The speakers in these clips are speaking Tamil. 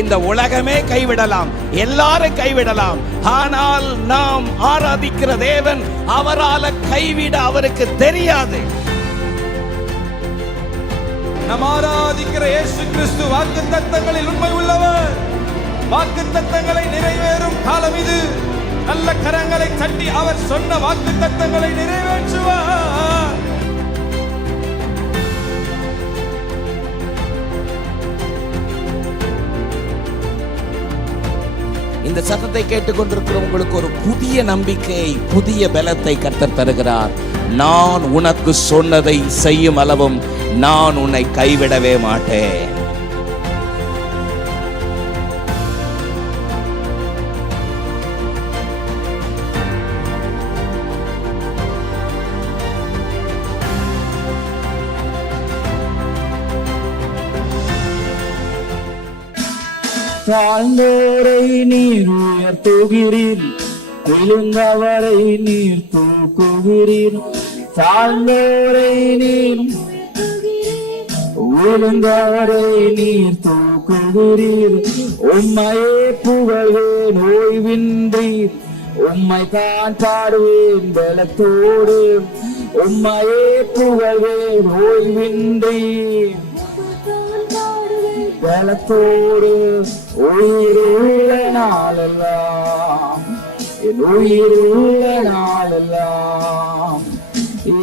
இந்த உலகமே கைவிடலாம், எல்லாரும் கைவிடலாம். ஆனால் நாம் ஆராதிக்கிற தேவன் அவரால் கைவிட அவருக்கு தெரியாது. நாம் ஆராதிக்கிற இயேசு கிறிஸ்து வாக்குத்தத்தங்களில் உண்மை உள்ளவர். வாக்குத்தத்தங்களை நிறைவேறும் காலம் இது. நல்ல கரங்களை தட்டி அவர் சொன்ன வாக்குத்தத்தங்களை நிறைவேற்றுவார். இந்த சத்தத்தை கேட்டுக்கொண்டிருக்கிற உங்களுக்கு ஒரு புதிய நம்பிக்கை, புதிய பலத்தை கர்த்தர் தருகிறார். நான் உனக்கு சொன்னதை செய்யும் அளவும் நான் உன்னை கைவிடவே மாட்டேன். தாழ்ந்தோரை நீர் உயர்த்துகிறீர், விழுந்தவரை நீர் தூக்குகிறீர். தாழ்ந்தோரை நீர் விழுந்தவரை நீர் தூக்குகிறீர். உம்மையே புகழ்வேன் ஓய்வின்றி, உம்மை தான் பாடுவேன் பலத்தோடு. உம்மையே புகழ்வேன் ஓய்வின்றி பலத்தோடு. உயிருள்ள நாளெல்லாம், என் உயிருள்ள நாளெல்லாம்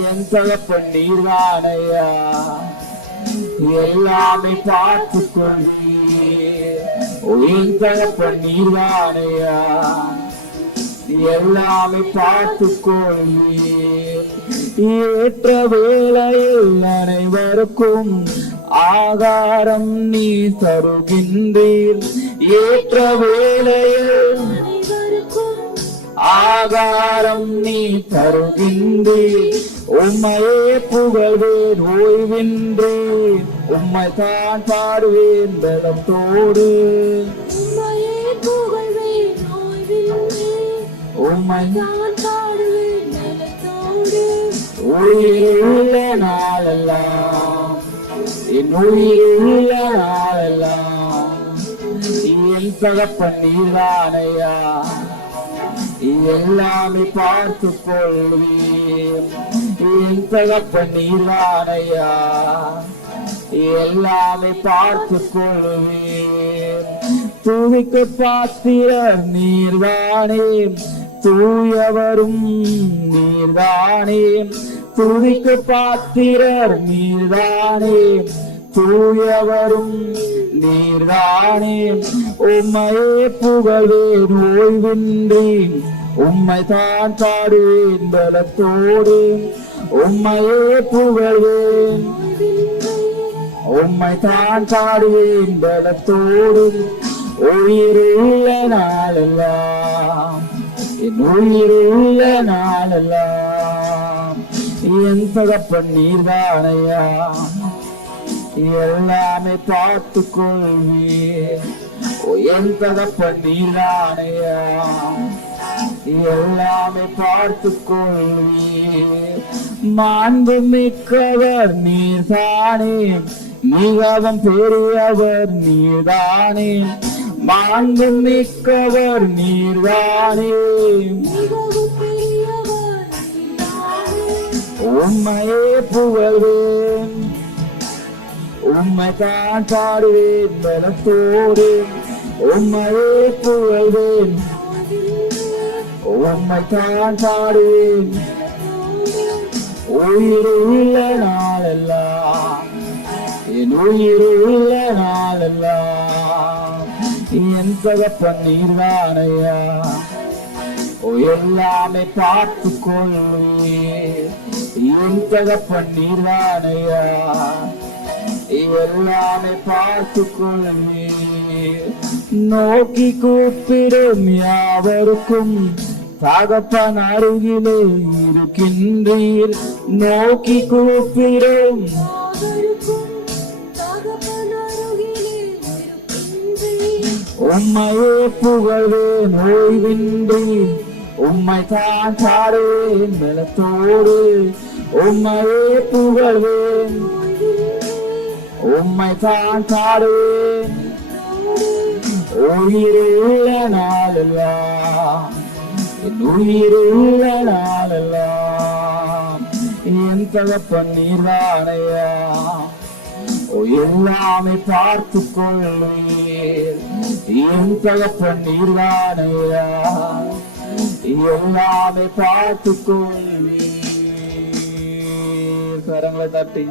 என் தகப்பன் நீர்தானையா, எல்லாமே பார்த்து கொள்வீர். என் தகப்பன் நீர்தானையா, எல்லாமே பார்த்து கொள்வீர். ஏற்ற வேளையில் அனைவருக்கும் ஆகாரம் நீ தருகின்றீர். ஏற்ற வேளையில் ஆகாரம் நீ தருகின்றீர். உம்மையே புகழ்வேன் ஓய்வின்றி, உம்மை தான் பாடுவேன் பலத்தோடு. உம்மை தான் பாடுவேன் பலத்தோடு. உயிருள்ள நாளெல்லாம், என் உயிருள்ள நாளெல்லாம் என் தகப்பன் நீர்தானையா, எல்லாமே பார்த்து கொள்வீர். என் தகப்பன் நீர்தானையா, எல்லாமே பார்த்து கொள்வீர். துதிக்கு பாத்திரர் நீர்தானே, தூயவரும் நீர்தானே. துதிக்கு பாத்திரர் நீர்தானே, தூயவரும் நீர்தானே. உம்மையே புகழ்வேன் ஓய்வின்றி, உம்மை தான் பாடுவேன் பலத்தோடு. உம்மையே புகழ்வேன், உம்மை தான் பாடுவேன் பலத்தோடு. உயிருள்ள நாளெல்லாம், என் உயிருள்ள நாளெல்லாம் என் தகப்பன் நீர்தானையா, எல்லாமே பார்த்து கொள்வீர். என் தகப்பன் நீர்தானையா, எல்லாமே பார்த்து கொள்வீர். மாண்பு மிக்கவர் நீர்தானே, மிகவும் பெரியவர் நீர்தானே. மாண்பு மிக்கவர் நீர்தானே, உம்மையே புகழ்வேன், உம்மை தான் பாடுவேன் பலத்தோடு. உம்மையே புகழ்வேன், உம்மை தான் பாடுவேன். உயிருள்ள நாளெல்லாம், என் உயிருள்ள நாளெல்லாம் என் தகப்பன் நீர்தானையா, எல்லாமே பார்த்து கொள்வீர். என் தகப்பன் நீர்தானையா, எல்லாமே பார்த்து கொள்வீர். நோக்கி கூப்பிடும் யாவருக்கும் தகப்பன் அருகிலே இருக்கின்றீர். நோக்கி கூப்பிடும் உம்மையே புகழ்வேன் ஓய்வின்றி, உம்மை தான் பாடுவேன் பலத்தோடு. உம்மையே புகழ்வேன், உம்மை தான் பாடுவேன், உயிருள்ள நாளெல்லாம், என் உயிருள்ள நாளெல்லாம் என் தகப்பன் நீர்தானையா. எல்லாமே பார்த்து கொள்வீர், என் தகப்பன் நீர்தானையா. எல்லாமே பார்த்து கொள்வீர். கரங்களை தட்டி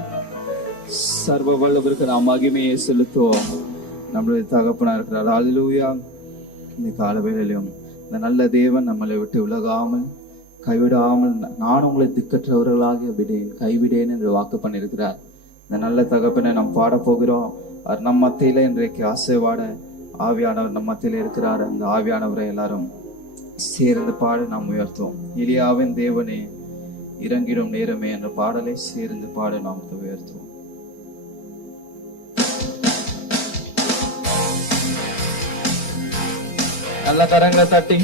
சர்வ வல்லவருக்கு நாம் மகிமையை செலுத்துவோம். நம்மளுடைய தகப்பனா இருக்கிறார். அல்லேலூயா. இந்த கால வேளையிலும் இந்த நல்ல தேவன் நம்மளை விட்டு விலகாமல் கைவிடாமல் நான் உங்களை திக்கற்றவர்களாக விடேன் கைவிடேன் என்று வாக்கு பண்ணியிருக்கிறார். இந்த நல்ல தகப்பனை நாம் பாட போகிறோம். அவர் நம் மத்தியில இன்றைக்கு ஆசைவாட ஆவியானவர் நம் மத்தியில இருக்கிறார். அந்த ஆவியானவரை எல்லாரும் சேர்ந்து பாட நாம் உயர்த்துவோம். எலியாவின் தேவனே இறங்கிடும் நேரமே என்ற பாடலை சேர்ந்து பாட நாம் உயர்த்துவோம். நல்ல கரங்களை தட்டி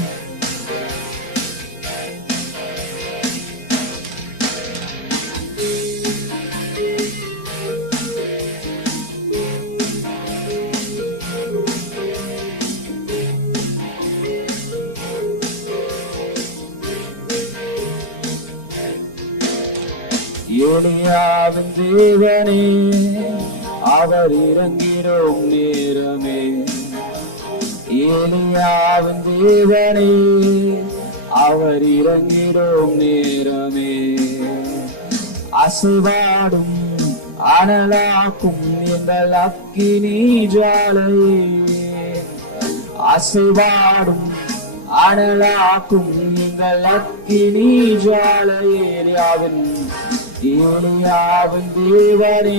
எலியாவின் தேவனே அவர் இறங்கிடும் நேரமே. எலியாவின் தேவனே அவர் இறங்கிடும் நேரமே. அசைவாடும் அனலாக்கும் எங்கள் அக்கினி ஜாலையே. அசைவாடும் அனலாக்கும் எங்கள் அக்கினி ஜாலையே. எலியாவின் தேவனே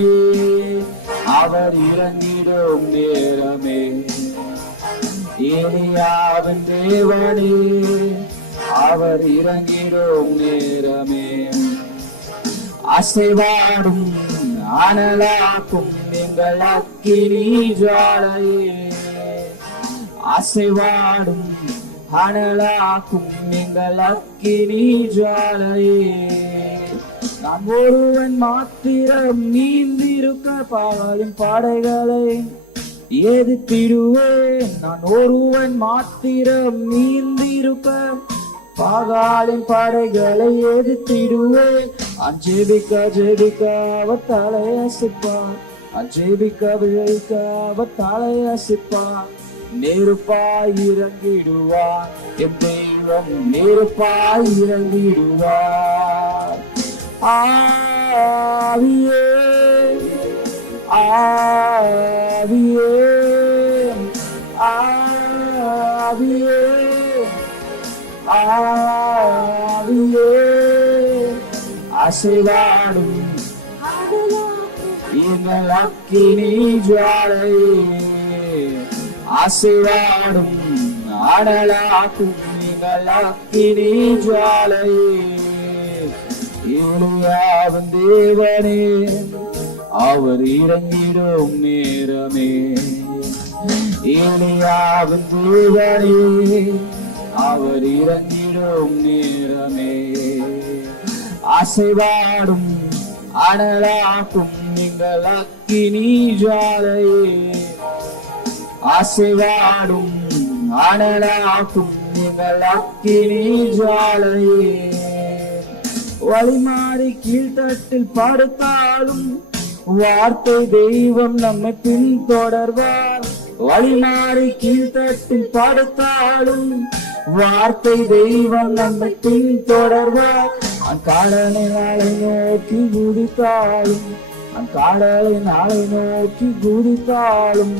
அவர் இறங்கிடும் நேரமே. எலியாவின் தேவனே அவர் இறங்கிடும் நேரமே. அசைவாடும் அனலாக்கும் எங்கள் அக்கினி ஜாலையே. அசைவாடும் அனலாக்கும் எங்கள் அக்கினி ஜாலையே. நான் ஒருவன் மாத்திரம் நீந்திருக்க பாவலின் படைகளை எதிர்த்திடுவேன். நான் ஒருவன் மாத்திரம் நீந்திருக்க பாகாலின் படைகளை எதிர்த்திடுவேன். ஜெபிக்க ஜெபிக்க அவர் தலையசிப்பார். ஜெபிக்க ஜெபிக்க அவர் தலையசிப்பார். நெருப்பாய் இறங்கிடுவார் என் தெய்வம், நெருப்பாய் இறங்கிடுவார். ஆவியே ஆவியே ஆவியே ஆவியே அசைவாடும் எங்கள் அக்கினி ஜுவாலையே. அசைவாடும் அனலாக்கும் எங்கள் அக்கினி ஜுவாலையே. எலியாவின் தேவனே அவர் இறங்கிடும் நேரமே. எலியாவின் தேவனே அவர் இறங்கிடும் நேரமே. அசைவாடும் அனலாக்கும் எங்கள் அக்கினி ஜுவாலையே. அசைவாடும் அனலாக்கும் எங்கள் அக்கினி ஜுவாலையே. வழிமாறி கீழ்த்தட்டில் படுத்தாலும் வார்த்தை தெய்வம் நம்மை பின்தொடர்வார். வழிமாறி கீழ்த்தட்டில் படுத்தாலும் வார்த்தை தெய்வம் நம்மை பின்தொடர்வார். அக்காடலை நாளை நோக்கி குதித்தாலும், அக்காடலை நாளை நோக்கி குதித்தாலும்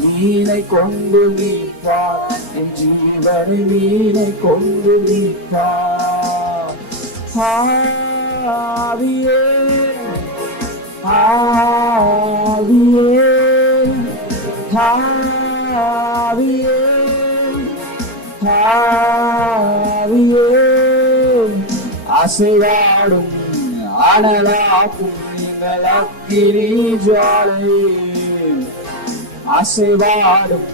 மீனை கொண்டு மீட்பார். என் ஜீவனை மீனை கொண்டு மீட்பார். ஆவியே ஆவியே ஆவியே ஆவியே அசைவாடும் அனலாக்கும் எங்கள் அக்கினி ஜுவாலையே. அசைவாடும்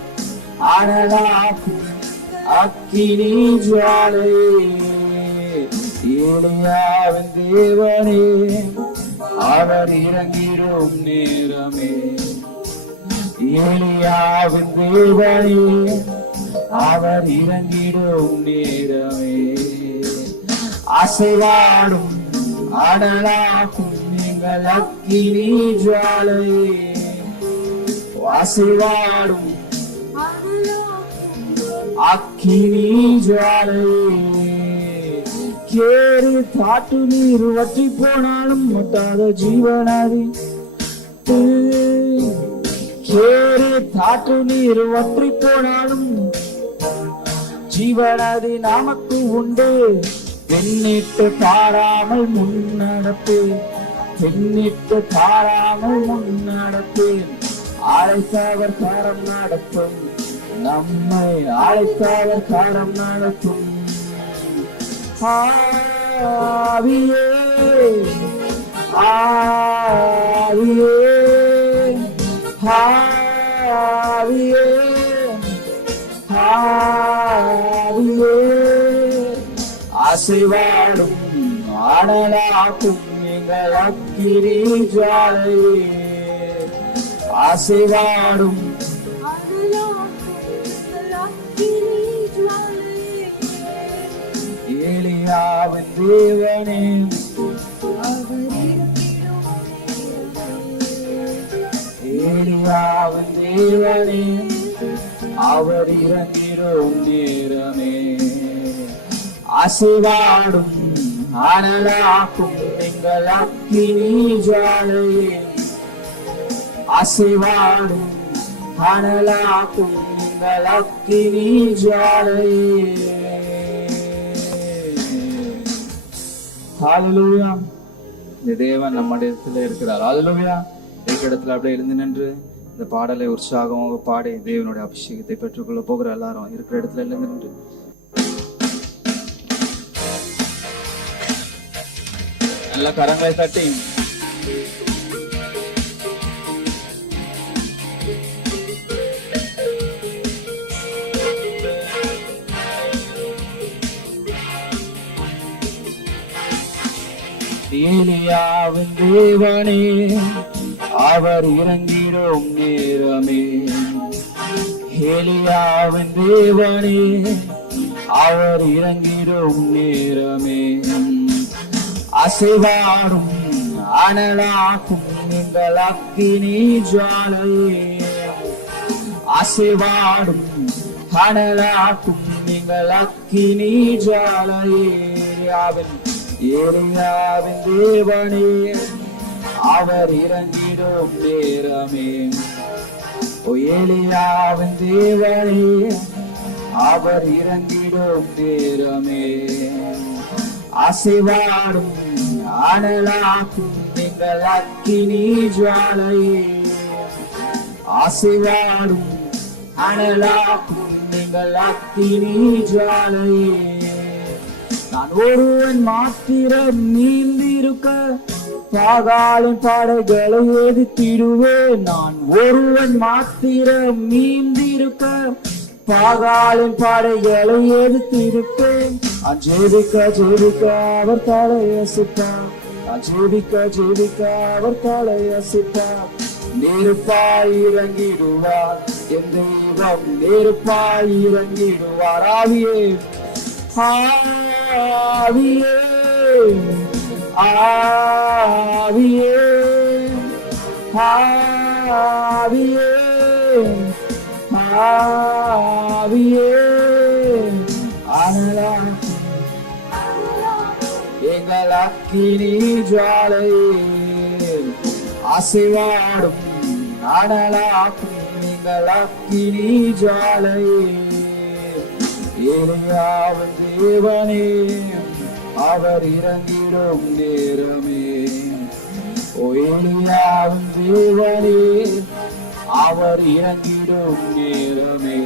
அனலாக்கும் அக்கினி ஜுவாலையே. எலியாவின் தேவனே அவர் இறங்கிடும் நேரமே. ஏலியாவின் தேவனே அவர் இறங்கிடும் நேரமே அசைவாடும் அனலாகும் எங்கள் அக்கினி ஜுவாலையே அசைவாடும் அக்கினி ஜுவாலையே கேரி தாட்டு நீர் வற்றி போனாலும் ஒட்டாத ஜீவனாதி கேரி தாட்டு நீர் வற்றி போனாலும் ஜீவனாதி நமக்கு உண்டு பெண்ணிட்டு தாராமல் முன்னடப்பேன் பெண்ணிட்டு தாராமல் முன்னடப்பேன் அழைத்தவர் காரம் நடத்தும் நம்மை அழைத்தவர் காரம் நடத்தும் ஆவியே ஆவியே ஆவியே ஆவியே அசைவாடும் அனலாக்கும் எங்கள் அக்கினி ஜுவாலையே அசைவாடும் ஏலியாவின் தேவனே ஏலியாவின் தேவனே அவர் இறங்கிடும் நேரமே அசைவாடும் அனலாக்கும் எங்கள் அக்கினி ஜுவாலையே அசைவாடும் அனலாக்கும் எங்கள் அக்கினி ஜுவாலையே ஹalleluya இந்த தேவன் நம்முடைய இடத்துல இருக்கிறார் ஹalleluya இந்த இடத்துல அப்படியே இருந்து நின்று இந்த பாடலை உற்சாகமாக பாடி தேவனுடைய அபிஷேகத்தை பெற்றுக்கொள்ள போகிற எல்லாரும் இருக்கிற இடத்துல இருந்து நின்று நல்ல கரங்களை தட்டி ஏலியாவின் தேவனே அவர் இறங்கிடும் நேரமே ஏலியாவின் தேவனே அவர் இறங்கிடும் நேரமே அசைவாடும் அனலாக்கும் எங்கள் அக்கினி ஜுவாலையே அசைவாடும் அனலாக்கும் எங்கள் அக்கினி ஜுவாலையே ஏலியாவின் தேவனே அவர் இறங்கிடும் நேரமே ஓ ஏலியாவின் தேவனே அவர் இறங்கிடும் நேரமே அசைவாடும் அனலாக்கும் எங்கள் அக்கினி ஜுவாலையே அசைவாடும் அனலாக்கும் எங்கள் அக்கினி ஜுவாலையே நான் ஒருவன் மாத்திரம் நீந்திருக்க பாகாலின் படைகளை எதிர்த்திடுவேன் நான் ஒருவன் மாத்திரம் நீந்திருக்க பாகாலின் படைகளை எதிர்த்திருப்பேன் ஜெபிக்க ஜெபிக்க அவர் தலையசிப்பார் ஜெபிக்க அவர் தலையசிப்பார் நெருப்பாய் இறங்கிடுவார் என் தெய்வம் நெருப்பாய் இறங்கிடுவார் ஆவியே ஆவியே ஆவியே ஆவியே ஆவியே அனலாக்கும் எங்கள் அக்கினி ஜுவாலையே அசைவாடும் அனலாக்கும் எங்கள் அக்கினி ஜுவாலையே ஏலியாவின் தேவனே அவர் இறங்கிடும் நேரமே ஓ ஏலியாவின் தேவனே அவர் இறங்கிடும் நேரமே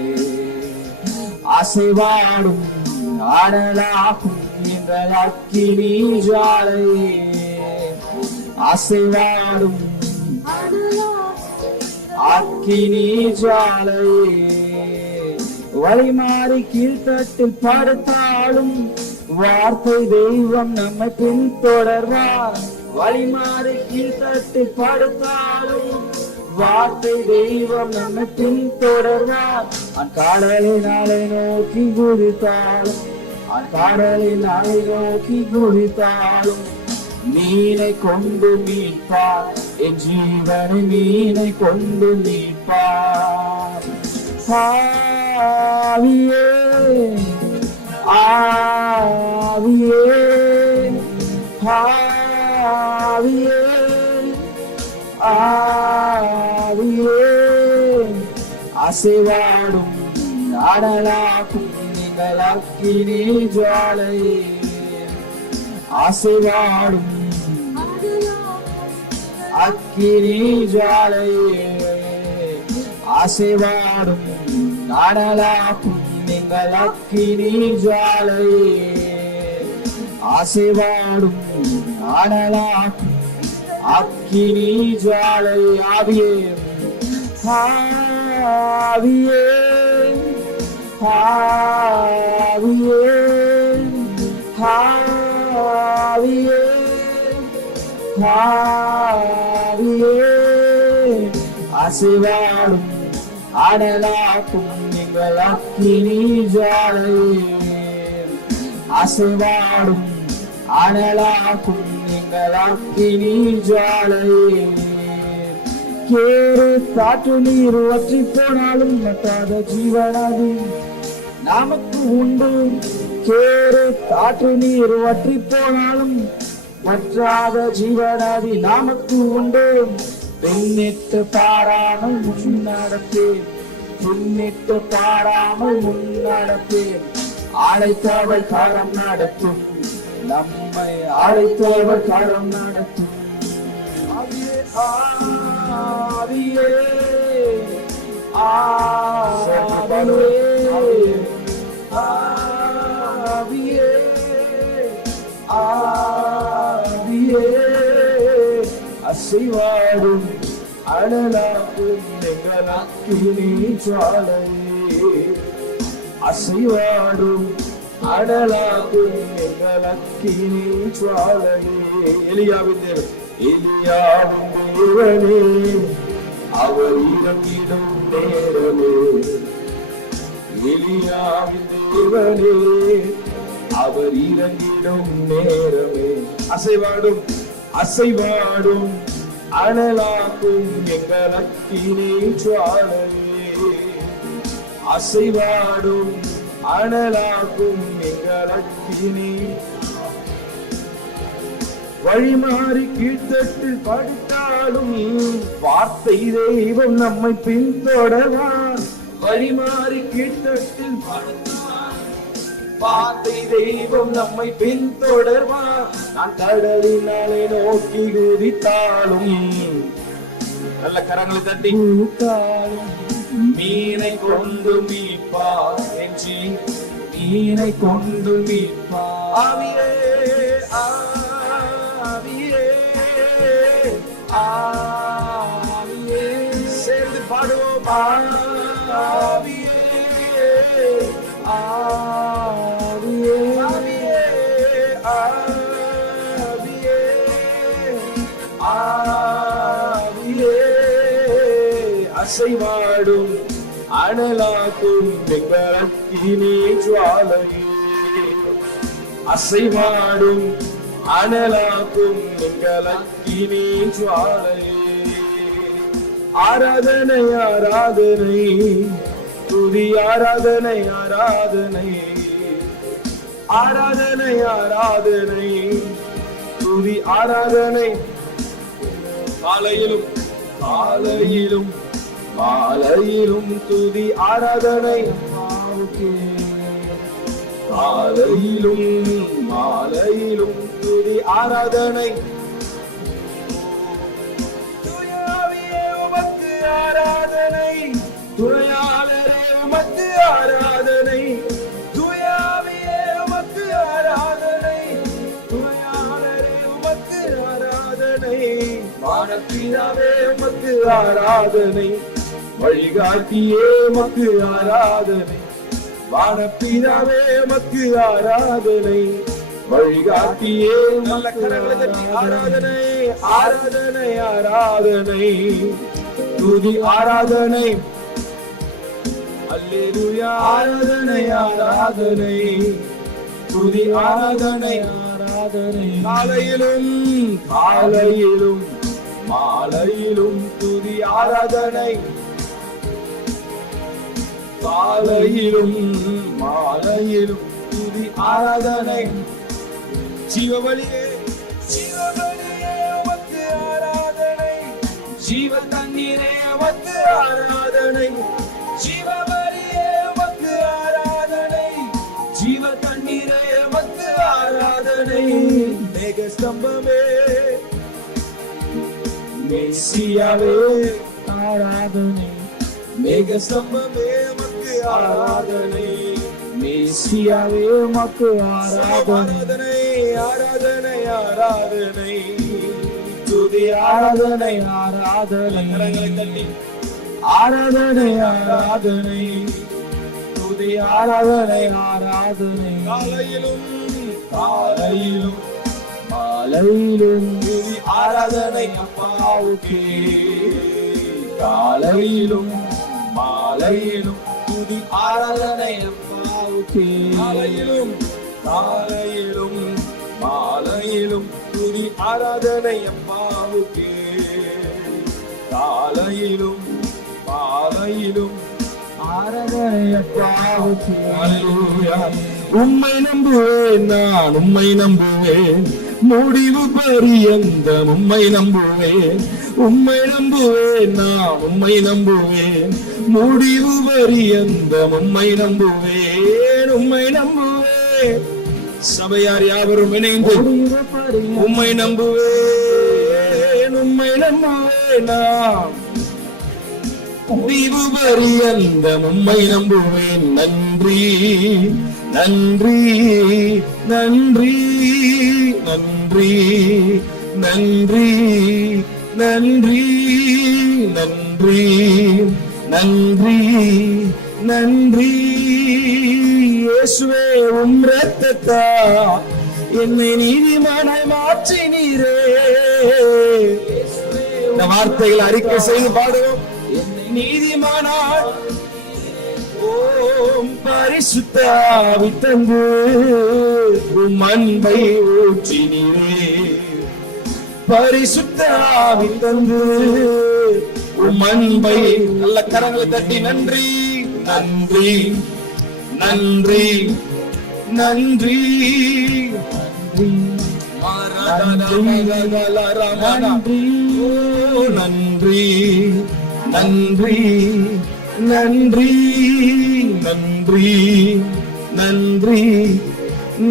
அசைவாடும் அனலாக்கும் எங்கள் அக்கினி ஜுவாலையே அசைவாடும் அக்கினி ஜுவாலையே வழிமாறி கீழ்த்தட்டில் படுத்தாலும் வார்த்தை தெய்வம் நம்மை பின்தொடர்வார் வழிமாறி கீழ்த்தட்டில் படுத்தாலும் வார்த்தை தெய்வம் நம்மை பின்தொடர்வார். கடலினாலே நோக்கி குதித்தாலும் கடலினாலே நோக்கி குதித்தாலும் மீனை கொண்டு மீட்பார். என் ஜீவனை மீனை கொண்டு மீட்பார். ஆவியே ஆவியே ஆவியே ஆவியே அசைவாடும் அனலாக்கும் நீங்கள் அக்கினி ஜுவாலையே. அசைவாடும் அக்கினி ஜுவாலையே. அசைவாடும் அனலாக்கும் நீங்கள் அக்கினி ஜுவாலையே. அசைவாடும் அனலாக்கும் அக்கினி ஜுவாலையே. ஆவியே ஆவியே ஆவியே ஆவியே ஆவியே அசைவாடும் அனலாக்கும் நீங்கள் அக்கினி ஜுவாலையே. அசைவாடும் அனலாக்கும் நீங்கள் அக்கினி ஜுவாலையே. கேறு காற்று நீர் வற்றி போனாலும் மட்டாத ஜீவனாதி நமக்கு உண்டு. கேறு காற்று நீர் வற்றி போனாலும் வற்றாத ஜீவனாதி நமக்கு உண்டு. பின்னிட்டு பாராமல் முன்னடப்பேன். பின்னிட்டு பாராமல் முன்னடப்பேன். அழைத்தவள் காரம் நடத்தும். நம்மை அழைத்தவள் காரம் நடத்தும். ஆவியே ஆவியே ஆவியே ஆவியே அசைவாடும் அனலாக்கும் நீங்கள் அக்கினி ஜுவாலையே. அசைவாடும் அனலாக்கும் நீங்கள் அக்கினி ஜுவாலையே. எலியாவின் தேவன் எலியாவின் தேவனே அவர் இறங்கிடும் நேரமே. எலியாவின் தேவனே அவர் இறங்கிடும் நேரமே. அசைவாடும் அசைவாடும் அனலாக்கும் எங்கள் அக்கினி ஜுவாலையே. அசைவாடும் அனலாக்கும் எங்கள் அக்கினி. வழிமாறி கீழ்த்தட்டில் படித்தாலும் வார்த்தை தெய்வம் நம்மை பின்தொடர்வார். வழிமாறி கீழ்த்தட்டில் படித்தால் வார்த்தை தெய்வம் நம்மை பின்தொடர்வார். நான் கடலினாலே நோக்கி குதித்தாலும் நல்ல கரங்களை தட்டி குதித்தாலும் மீனை கொண்டு மீட்பார். என்று மீனை கொண்டு மீட்பார். ஆவியே ஆவியே ஆவியே சேர்ந்து பாடுவோம். ஆவியே ஆவியே ஆவியே ஆவியே ஆவியே அசைவாடும் அனலாக்கும் எங்கள் அக்கினி ஜுவாலையே. அசைவாடும் அனலாக்கும் எங்கள் அக்கினி ஜுவாலையே. ஆராதனை ஆராதனை துதி ஆராதனை ஆராதனை ஆராதனை ஆராதனை துதி ஆராதனை. காலையிலும் காலையிலும் மாலையிலும் துதி ஆராதனை. காலையிலும் மாலையிலும் துதி ஆராதனை. துயாவியே உமக்கு ஆராதனை. துணையாளரே உமக்கு ஆராதனை. துயாவியே உமக்கு ஆராதனை. துணையாளரே உமக்கு ஆராதனை. வானப்பிதாவே உமக்கு ஆராதனை. வழிகாட்டியே உமக்கு ஆராதனை. வானப்பிதாவே உமக்கு ஆராதனை. வழிகாட்டியே நல்ல கரங்களை தட்டி ஆராதனை ஆராதனை ஆராதனை துதி ஆராதனை. அல்லேலூயா ஆராதனை ஆராதனை துதி ஆராதனை ஆராதனை. காலையிலும் காலையிலும் மாலையிலும் துதி ஆராதனை. காலையிலும் மாலையிலும் துதி ஆராதனை. ஜீவபலியே ஜீவபலியே உமக்கு ஆராதனை. ஜீவ தண்ணீரே உமக்கு ஆராதனை. ஜீவபலியே உமக்கு ஆராதனை. ஜீவ தண்ணீரே உமக்கு ஆராதனை. மேக ஸ்தம்பமே மேசியாவே ஆராதனை. மேக ஸ்தம்பமே உமக்கு ஆராதனை. மேசியாவே உமக்கு ஆராதனை. ஆராதனை ஆராதனை துதி ஆராதனை ஆராதனை. கரங்களை தட்டி ஆராதனை ஆராதனை துதி ஆராதனை ஆராதனை. காலையிலும் காலையிலும் மாலையிலும் துதி ஆராதனை அப்பாவுக்கே. காலையிலும் மாலையிலும் துதி ஆராதனை அப்பாவுக்கே. காலையிலும் காலையிலும் மாலையிலும் துதி ஆராதனை அப்பாவுக்கே. காலையிலும் மாலையிலும் ஆராதனை அப்பாவுக்கே. அல்லேலூயா. உம்மை நம்புவேன் நான் உம்மை நம்புவேன். முடிவு பரியந்தம் உம்மை நம்புவேன். உம்மை நம்புவேன் நான் உம்மை நம்புவேன். முடிவு பரியந்தம் உம்மை நம்புவேன். உம்மை நம்புவேன். சபையார் யாவரும் இணைந்து உம்மை நம்புவேன். உம்மை நம்புவேன் நான் முடிவு பரியந்தம் உம்மை நம்புவேன். நன்றி நன்றி நன்றி நன்றி நன்றி நன்றி நன்றி நன்றி நன்றி. இயேசுவே உம் இரத்தத்தா என்னை நீதிமானாய் மாற்றினீரே. இந்த வார்த்தைகள் அறிக்கை செய்து பாடுவோம். என்னை நீதிமானாய் ஓம் பரிசுத்த ஆவி தந்து உம் அன்பை ஊற்றினீரே. பரிசுத்த ஆவி தந்து உம் அன்பை. நல்ல கரங்களை தட்டி நன்றி நன்றி நன்றி நன்றி நன்றி நன்றி நன்றி நன்றி நன்றி நன்றி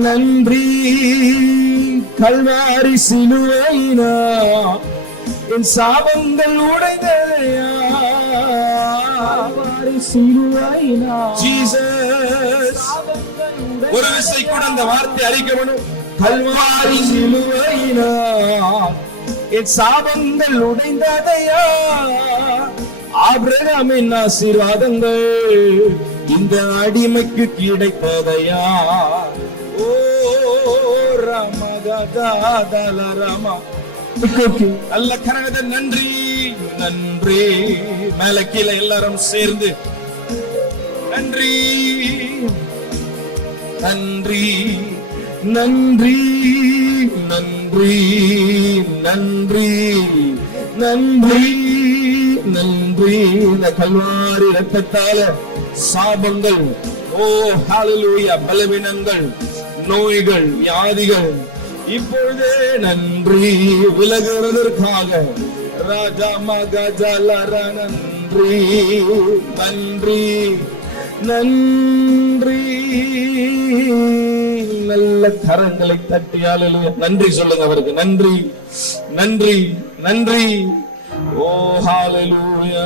நன்றி. கல்வாரி சிலுவையினா என் சாபங்கள் உடைந்ததையா. சிலுவையினா ஜீசஸ். ஒரு விசை கூட அந்த வார்த்தை அறிக்கணும். கல்வாரி சிலுவையினா என் சாபங்கள் உடைந்ததையா. ஆபிரகாமின் ஆசீர்வாதங்கள் இந்த அடிமைக்கு கிடைத்ததையா. ஓ ராமதாதாதலராமா. நல்ல கரகத நன்றி நன்றி. மேல கீழே எல்லாரும் சேர்ந்து நன்றி நன்றி நன்றி நன்றி நன்றி நன்றி நன்றி. இந்த கல்வாரி இரத்தத்தால சாபங்கள் ஓ ஹalleluya பலவீனங்கள் நோய்கள் வியாதிகள் இப்பொழுதே நன்றி விலகுவதற்காக ராஜா மகஜலர நன்றி நன்றி நன்றி. நல்ல கரங்களை தட்டி ஹalleluya நன்றி சொல்லுங்க அவருக்கு. நன்றி நன்றி நன்றி. ஓ ஹalleluya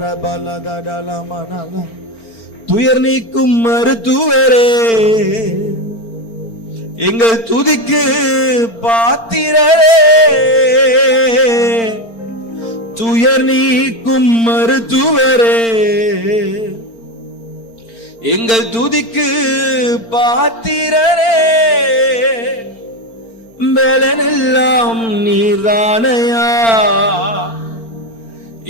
ரபலகடலமனல. துயர் நீக்கும் மருத்துவரே எங்கள் துதிக்கு பாத்திரரே. துயர் நீக்கும் மருத்துவரே எங்கள் துதிக்கு பாத்திரரே. பலனெல்லாம் நீர்தானையா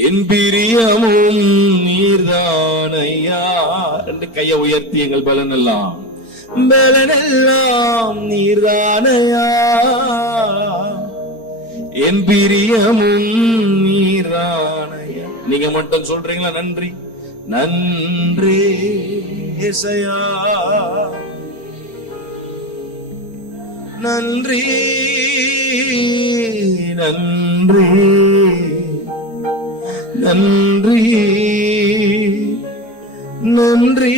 என் பிரியமும் நீர்தானையா. ரெண்டு கையை உயர்த்தி எங்கள் பலனெல்லாம் நீர்தானையா. என் பிரியமும் நீர்தானையா. நீங்க மட்டும் சொல்றீங்களா? நன்றி நன்றி இசையா, நன்றி நன்றி நன்றி நன்றி.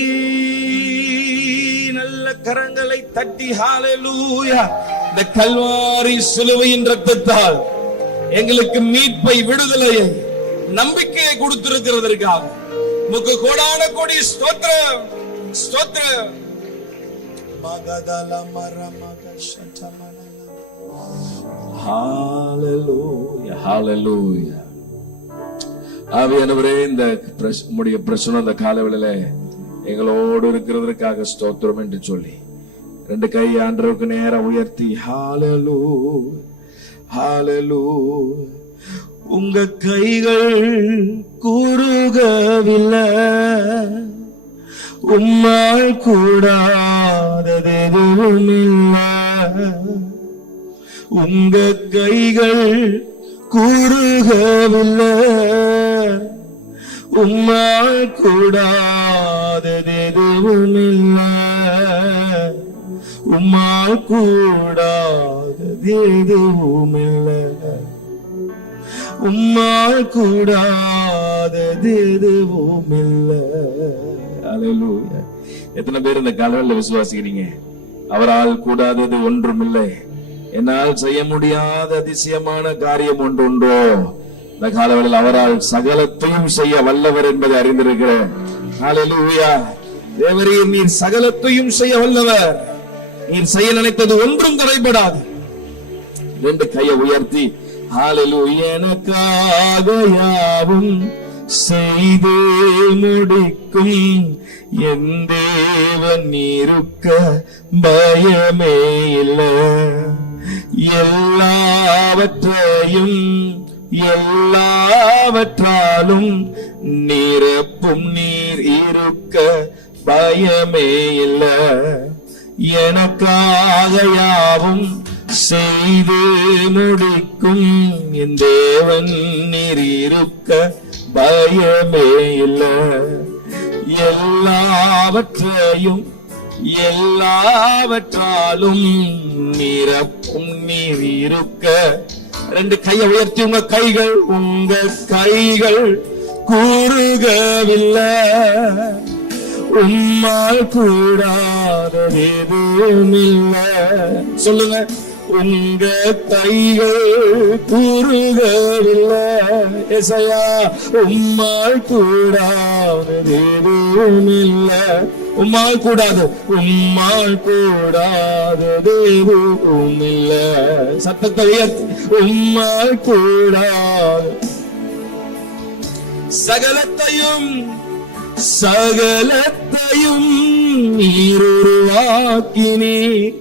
நல்ல கரங்களை தட்டி ஹalleluya. இந்த கல்வாரி சிலுவையின் இரத்தத்தால் எங்களுக்கு மீட்பை, விடுதலையை, நம்பிக்கையை கொடுத்திருக்கிறதற்காக உமக்கு கோடான கோடி ஸ்தோத்திரம் ஸ்தோத்திரம். ஹalleluya ஹalleluya. ஆவியானவரே, இந்த உம்முடைய பிரசன்னம் இந்த காலவேளையிலே எங்களோடு இருக்கிறதற்காக ஸ்தோத்திரம் என்று சொல்லி ரெண்டு கை ஆண்டவருக்கு நேரா உயர்த்தி ஹalleluya ஹalleluya. உங்க கைகள் கூறுகவில்லை, உம்மால் கூடாததெதுவும் இல்லை. உங்க கைகள் கூறுகவில்லை, உம்மால் கூடாததெதுவும் இல்லை. உம்மால் கூடாததெதுவும் இல்லை. உம்மால் கூடாததெதுவும் இல்லை. ஹalleluya. எத்தனை பேர் இந்த காலவெளியில விசுவாசிக்கிறீங்க? அவரால் கூடாதது ஒன்றும் இல்லை. என்னால் செய்ய முடியாத அதிசயமான காரியம் ஒன்று உண்டோ? இந்த காலவெளியில் அவரால் சகலத்தையும் செய்ய வல்லவர் என்பதை அறிந்திருக்கிறேன். ஹalleluya. தேவரே, நீர் சகலத்தையும் செய்ய வல்லவர். நீர் செய்ய நினைத்தது ஒன்றும் தடைபடாது. ரெண்டு கையை உயர்த்தி ஹalleluya. எனக்காக யாவும் செய்து முடிக்கும் என் தேவன் இருக்க பயமே இல்லை. எல்லாவற்றையும் எல்லாவற்றாலும் நிரப்பும் நீர் இருக்க பயமே இல்லை. எனக்காக யாவும் செய்து முடிக்கும் என் தேவன் நீர் இருக்க பயமே இல்லை. எல்லாவற்றையும் எல்லாவற்றாலும் நிரப்பும் நீர் இருக்க. ரெண்டு கையை உயர்த்தி உங்க கைகள் கூறுகவில்லை, உம்மால் கூடாததெதுவும் இல்லை. சொல்லுங்க, உங்க கைகள் கூறுகவில்லை. ஏசாயா, உம்மால் கூடாததெதுவும் இல்லை. உம்மால் கூடாததெதுவும் இல்லை. சத்தத்தை உயர்த்தி உம்மால் கூடாது சகலத்தையும் நீர் உருவாக்கினீர்.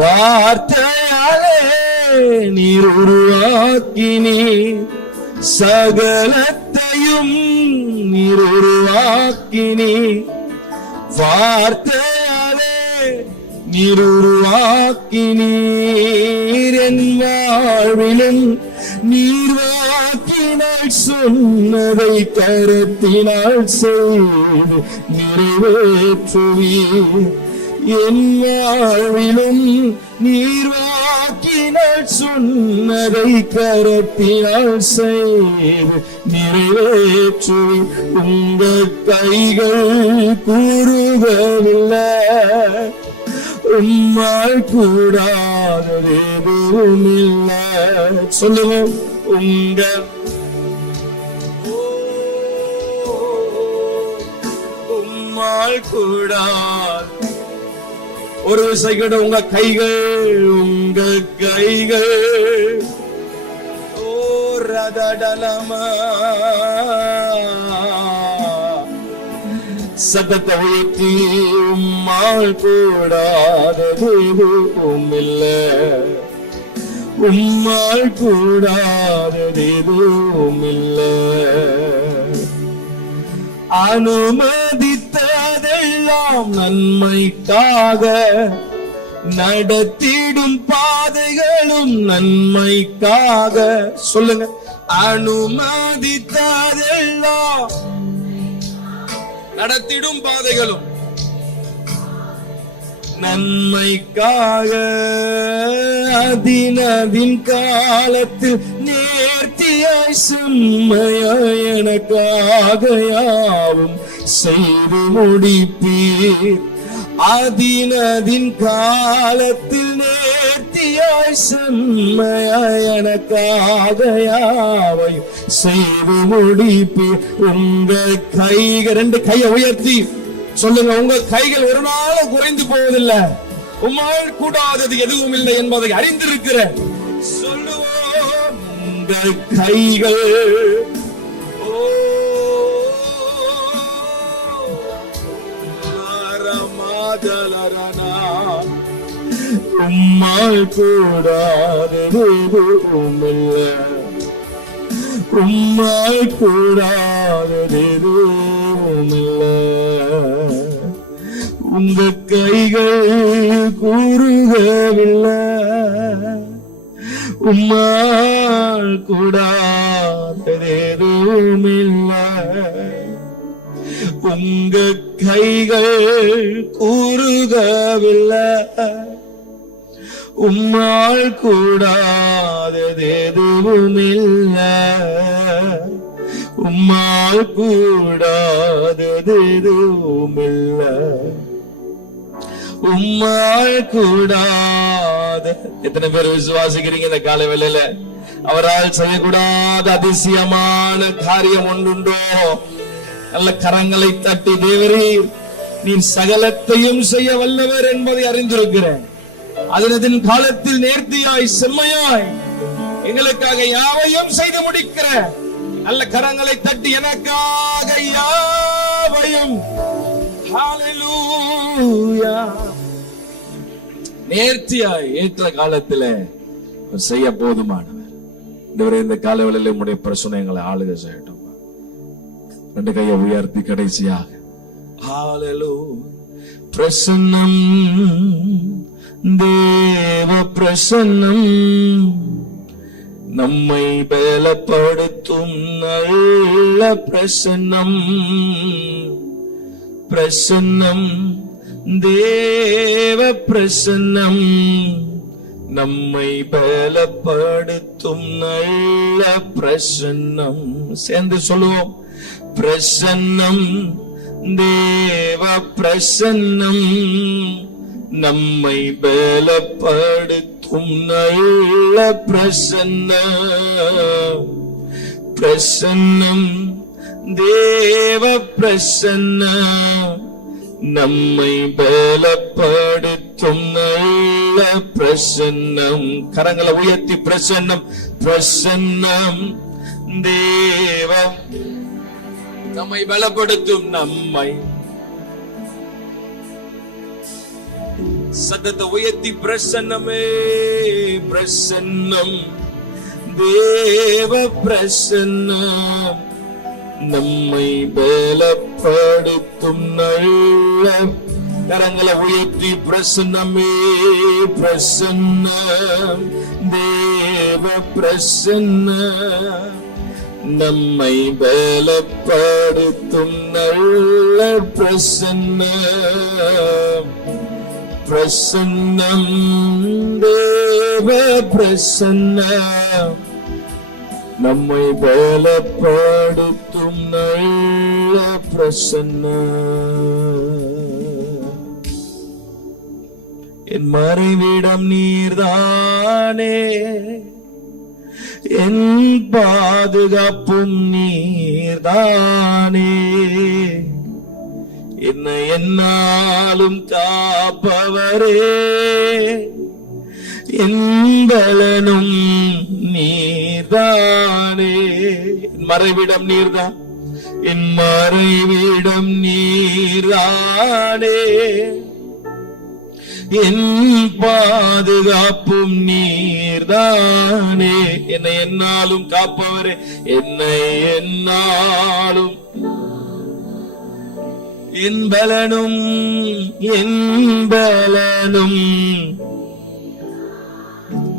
வார்த்தையாலே நீர் உருவாக்கினீர். சகலத்தையும் நீர் உருவாக்கினீர். வார்த்தையாலே நீர் உருவாக்கினீர். என் வாழ்விலும் நீர் வாக்கினால் சொன்னதை கரத்தினால் செய்து நிறைவேற்றுவீர். என் வாழ்விலும் நீர் வாக்கினால் சொன்னதை கரத்தினால் செய்து நிறைவேற்றுவீர். உங்க கைகள் கூறுகவில்லை, உம்மால் கூடாததெதுவும் இல்லை. சொல்லுவோம், உம்மால் கூடாது. ஒரு விசைக்கிட்ட உங்க கைகள் ஓ ரதடலமா. சத்தத்தை உயர்த்தி உம்மால் கூடாததெதுவும் இல்லை. உம்மால் கூடாதது எதுவும் இல்லை. அனுமதித்ததெல்லாம் நன்மைக்காக, நடத்திடும் பாதைகளும் நன்மைக்காக. சொல்லுங்க, அனுமதித்ததெல்லாம் நடத்திடும் பாதைகளும் நன்மைக்காக, அதினதின் காலத்தில் நேர்த்தியாய் செம்மையாய் எனக்காக யாவும் செய்து முடிப்பீர். அதினதின் காலத்தில் நேர்த்தியாய் செம்மையாய் எனக்காக யாவை செய்து முடிப்பீர். உங்க கைகள், ரெண்டு கையை உயர்த்தி சொல்லுங்க, உங்க கைகள் ஒரு நாளும் குறைந்து போவதில்லை. உம்மால் கூடாதது எதுவும் இல்லை என்பதை அறிந்திருக்கிற சொல்லுவோம். உங்கள் கைகள் உம்மால் கூடாதது எதுவும் இல்லை. உம்மால் கூடாதது எதுவும் இல்லை. உங்க கைகள் கூறுகவில்லை. உம்மால் கூடாதது எதுவும் இல்லை. உங்க கைகள் கூறுகவில்லை. உம்மால் கூடாதது எதுவும் இல்லை. உம்மால் கூடாதது எதுவும் இல்லை. உம்மால் கூடாத. எத்தனை பேர் விசுவாசிக்கிறீங்க இந்த காலை வேளையில அவரால் செய்யக்கூடாத அதிசயமான காரியம் ஒன்றுண்டோ? நல்ல கரங்களை தட்டி, தேவரே நீ சகலத்தையும் செய்ய வல்லவர் என்பதை அறிந்திருக்கிறேன். அதனதின் காலத்தில் நேர்த்தியாய் செம்மையாய் எங்களுக்காக யாவையும் செய்து முடிக்கிற நல்ல கரங்களை தட்டி எனக்காக யாவையும் ஹல்லேலூயா நேர்த்தியாய் ஏற்ற காலத்துல செய்ய போதுமானவர். இந்த காலவெளியில உடைய பிரச்சனைகளை ஆளுகை செய்யட்டும். ரெண்டு கையை உயர்த்தி கடைசியாக ஹல்லேலூயா. பிரசன்னம், தேவ பிரசன்னம் நம்மை பலப்படுத்தும் நல்ல பிரசன்னம். பிரசன்னம், தேவ பிரசன்னம் நம்மை பலப்படுத்தும் நல்ல பிரசன்னம். சேர்ந்து சொல்லுவோம். பிரசன்னம், தேவ பிரசன்னம் நம்மை பலப்படுத்தும் நல்ல பிரசன்னம். பிரசன்னம், தேவ பிரசன்னம் நம்மை பலப்படுத்தும் நல்ல பிரசன்னம். கரங்களை உயர்த்தி பிரசன்னம், பிரசன்னம், தேவ நம்மை பலப்படுத்தும். நம்மை சத்தத்தை உயர்த்தி பிரசன்னமே, பிரசன்னம், தேவ பிரசன்னம் நம்மை பலப்படுத்தும் நல்ல. கரங்களை உயர்த்தி பிரசன்னமே, பிரசன்னம், தேவ பிரசன்னம் நம்மை பலப்படுத்தும் நல்ல பிரசன்னம். பிரசன்னம், தேவ பிரசன்னம் நம்மை பலப்படுத்தும் நல்ல பிரசன்னம். என் மறைவிடம் நீர்தானே, என் பாதுகாப்பும் நீர்தானே. என்னை என்னாலும் காப்பவரே, என் பலனும் நீர்தானே. என் மறைவிடம் நீர்தான், என் மறைவிடம் நீர்தானே. என் பாதுகாப்பும் நீர்தானே. என்னை என்னாலும் காப்பவரே, என்னை என்னாலும் என் பலனும்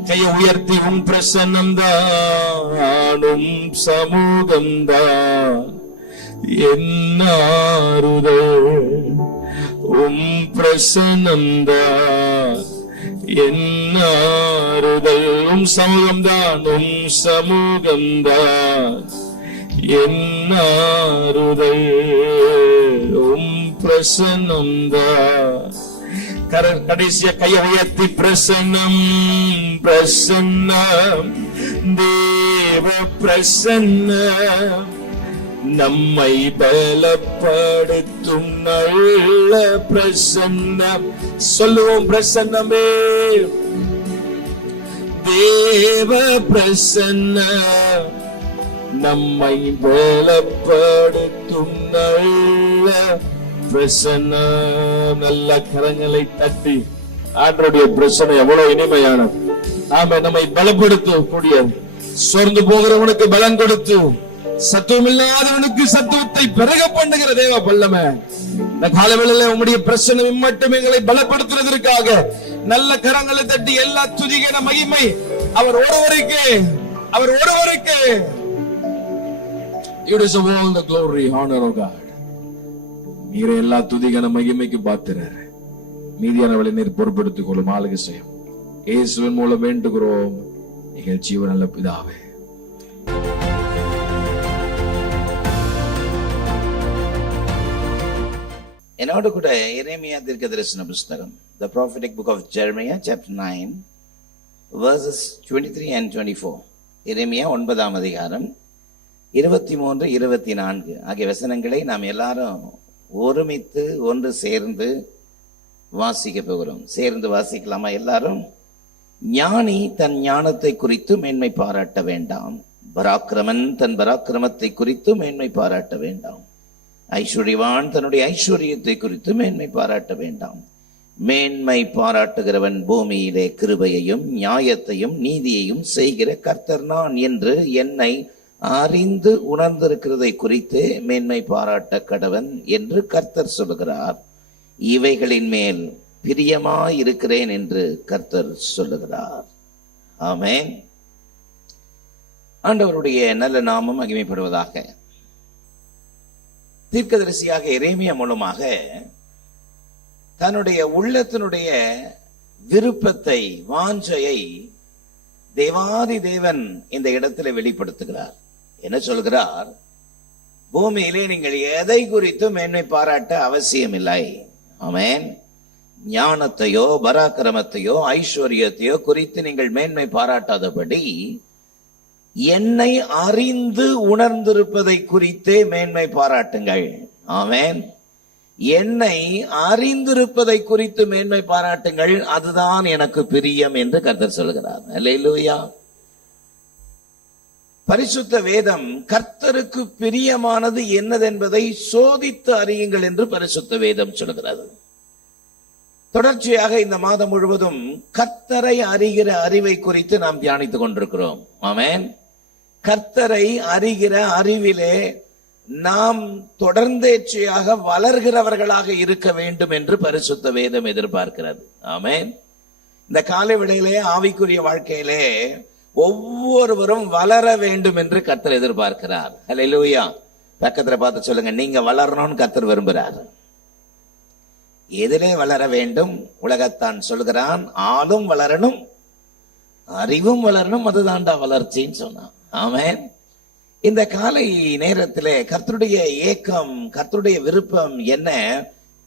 கையை உயர்த்தி உம் பிரசன்னம் தானும் சமூகம் தான் என்னாருதல். உம் பிரசன்னம் தான் என்னாருதல். உம் சமூகம் தான் என்னாருதல். உம் பிரசன்னம் தான். கடைசியா கையை உயர்த்தி பிரசன்னம் தேவ பிரசன்னம் நம்மை பலப்படுத்தும் நல்ல பிரசன்னம். சொல்லுவோம், பிரசன்னமே தேவ பிரசன்னம் நம்மை பலப்படுத்தும் நல்ல பிரசன்னம். நல்ல கரங்களை தட்டி ஆண்டவருடைய பிரசன்னம் எவ்வளவு இனிமையானது. நாம நம்மை பலப்படுத்தக்கூடிய, சோர்ந்து போகிறவனுக்கு பலம் கொடுத்து சத்துவமில்லாதவனுக்கு சத்துவத்தை பெருக பண்ணுகிற தேவ பல்லமே. இந்த காலவேளையில உம்முடைய பிரசன்னம் மட்டும் எங்களை பலப்படுத்துவதற்காக நல்ல கரங்களை தட்டி எல்லா துதிகிற மகிமை அவர் ஒருவருக்கே. It is all the glory, honor of God. நீரே எல்லா துதிகன மகிமைக்கு பாத்திரர். மீதியானவளை நீர் பொறுப்படுத்திக் கொள்ளும் ஆளுகை செய்யும். இயேசுவின் மூலம் வேண்டுகிறோம் எங்கள் ஜீவன் நல்ல பிதாவே. என்னோடு கூட எரேமியா தீர்க்கதரிசன புஸ்தகம், the prophetic book of Jeremiah chapter 9 verses 23 and 24. எரேமியா 9ஆம் அதிகாரம் 23, 24 ஆகிய வசனங்களை நாம் எல்லாரும் ஒருமித்து ஒன்று சேர்ந்து வாசிக்க போகிறோம். சேர்ந்து வாசிக்கலாமா எல்லாரும்? ஞானி தன் ஞானத்தை குறித்து மேன்மை பாராட்ட வேண்டாம், பராக்கிரமன் தன் பராக்கிரமத்தை குறித்து மேன்மை பாராட்ட வேண்டாம், ஐஸ்வர்யவான் தன்னுடைய ஐஸ்வர்யத்தை குறித்து மேன்மை பாராட்ட வேண்டாம். மேன்மை பாராட்டுகிறவன் பூமியிலே கிருபையையும் நியாயத்தையும் நீதியையும் செய்கிற கர்த்தர் நான் என்று என்னை அறிந்து உணர்ந்திருக்கிறதை குறித்து மேன்மை பாராட்ட கடவன் என்று கர்த்தர் சொல்லுகிறார். இவைகளின் மேல் பிரியமாயிருக்கிறேன் என்று கர்த்தர் சொல்லுகிறார். ஆமென். ஆண்டவருடைய நல்ல நாமம் மகிமைப்படுவதாக. தீர்க்கதரிசியாக எரேமியா மூலமாக தன்னுடைய உள்ளத்தினுடைய விருப்பத்தை, வாஞ்சையை தேவாதி தேவன் இந்த இடத்துல வெளிப்படுத்துகிறார். என்ன சொல்கிறார்? பூமியிலே நீங்கள் எதை குறித்து மேன்மை பாராட்ட அவசியம் இல்லை. ஆமென். ஞானத்தையோ பராக்கிரமத்தையோ ஐஸ்வர்யத்தையோ குறித்து நீங்கள் மேன்மை பாராட்டாதபடி என்னை அறிந்து உணர்ந்திருப்பதை குறித்தே மேன்மை பாராட்டுங்கள். ஆமென். என்னை அறிந்திருப்பதை குறித்து மேன்மை பாராட்டுங்கள், அதுதான் எனக்கு பிரியம் என்று கர்த்தர் சொல்கிறார். அல்லேலூயா. பரிசுத்த வேதம் கர்த்தருக்கு பிரியமானது என்னதென்பதை சோதித்து அறியுங்கள் என்று பரிசுத்த வேதம் சொல்கிறது. தொடர்ச்சியாக இந்த மாதம் முழுவதும் கர்த்தரை அறிகிற அறிவை குறித்து நாம் தியானித்துக் கொண்டிருக்கிறோம். ஆமென். கர்த்தரை அறிகிற அறிவிலே நாம் தொடர்ந்தேச்சையாக வளர்கிறவர்களாக இருக்க வேண்டும் என்று பரிசுத்த வேதம் எதிர்பார்க்கிறது. ஆமென். இந்த காலை வேளையிலே ஆவிக்குரிய வாழ்க்கையிலே ஒவ்வொருவரும் வளர வேண்டும் என்று கர்த்தர் எதிர்பார்க்கிறார். அல்லேலூயா. பக்கத்துல பார்த்து சொல்லுங்க, நீங்க வளரணும்னு கர்த்தர் விரும்புகிறார். எதிலே வளர வேண்டும்? உலகத்தான் சொல்கிறான், ஆளும் வளரணும், அறிவும் வளரணும், அதுதான்டா வளர்ச்சின்னு சொன்னான். ஆமென். இந்த காலை நேரத்திலே கர்த்தருடைய ஏக்கம், கர்த்தருடைய விருப்பம் என்ன?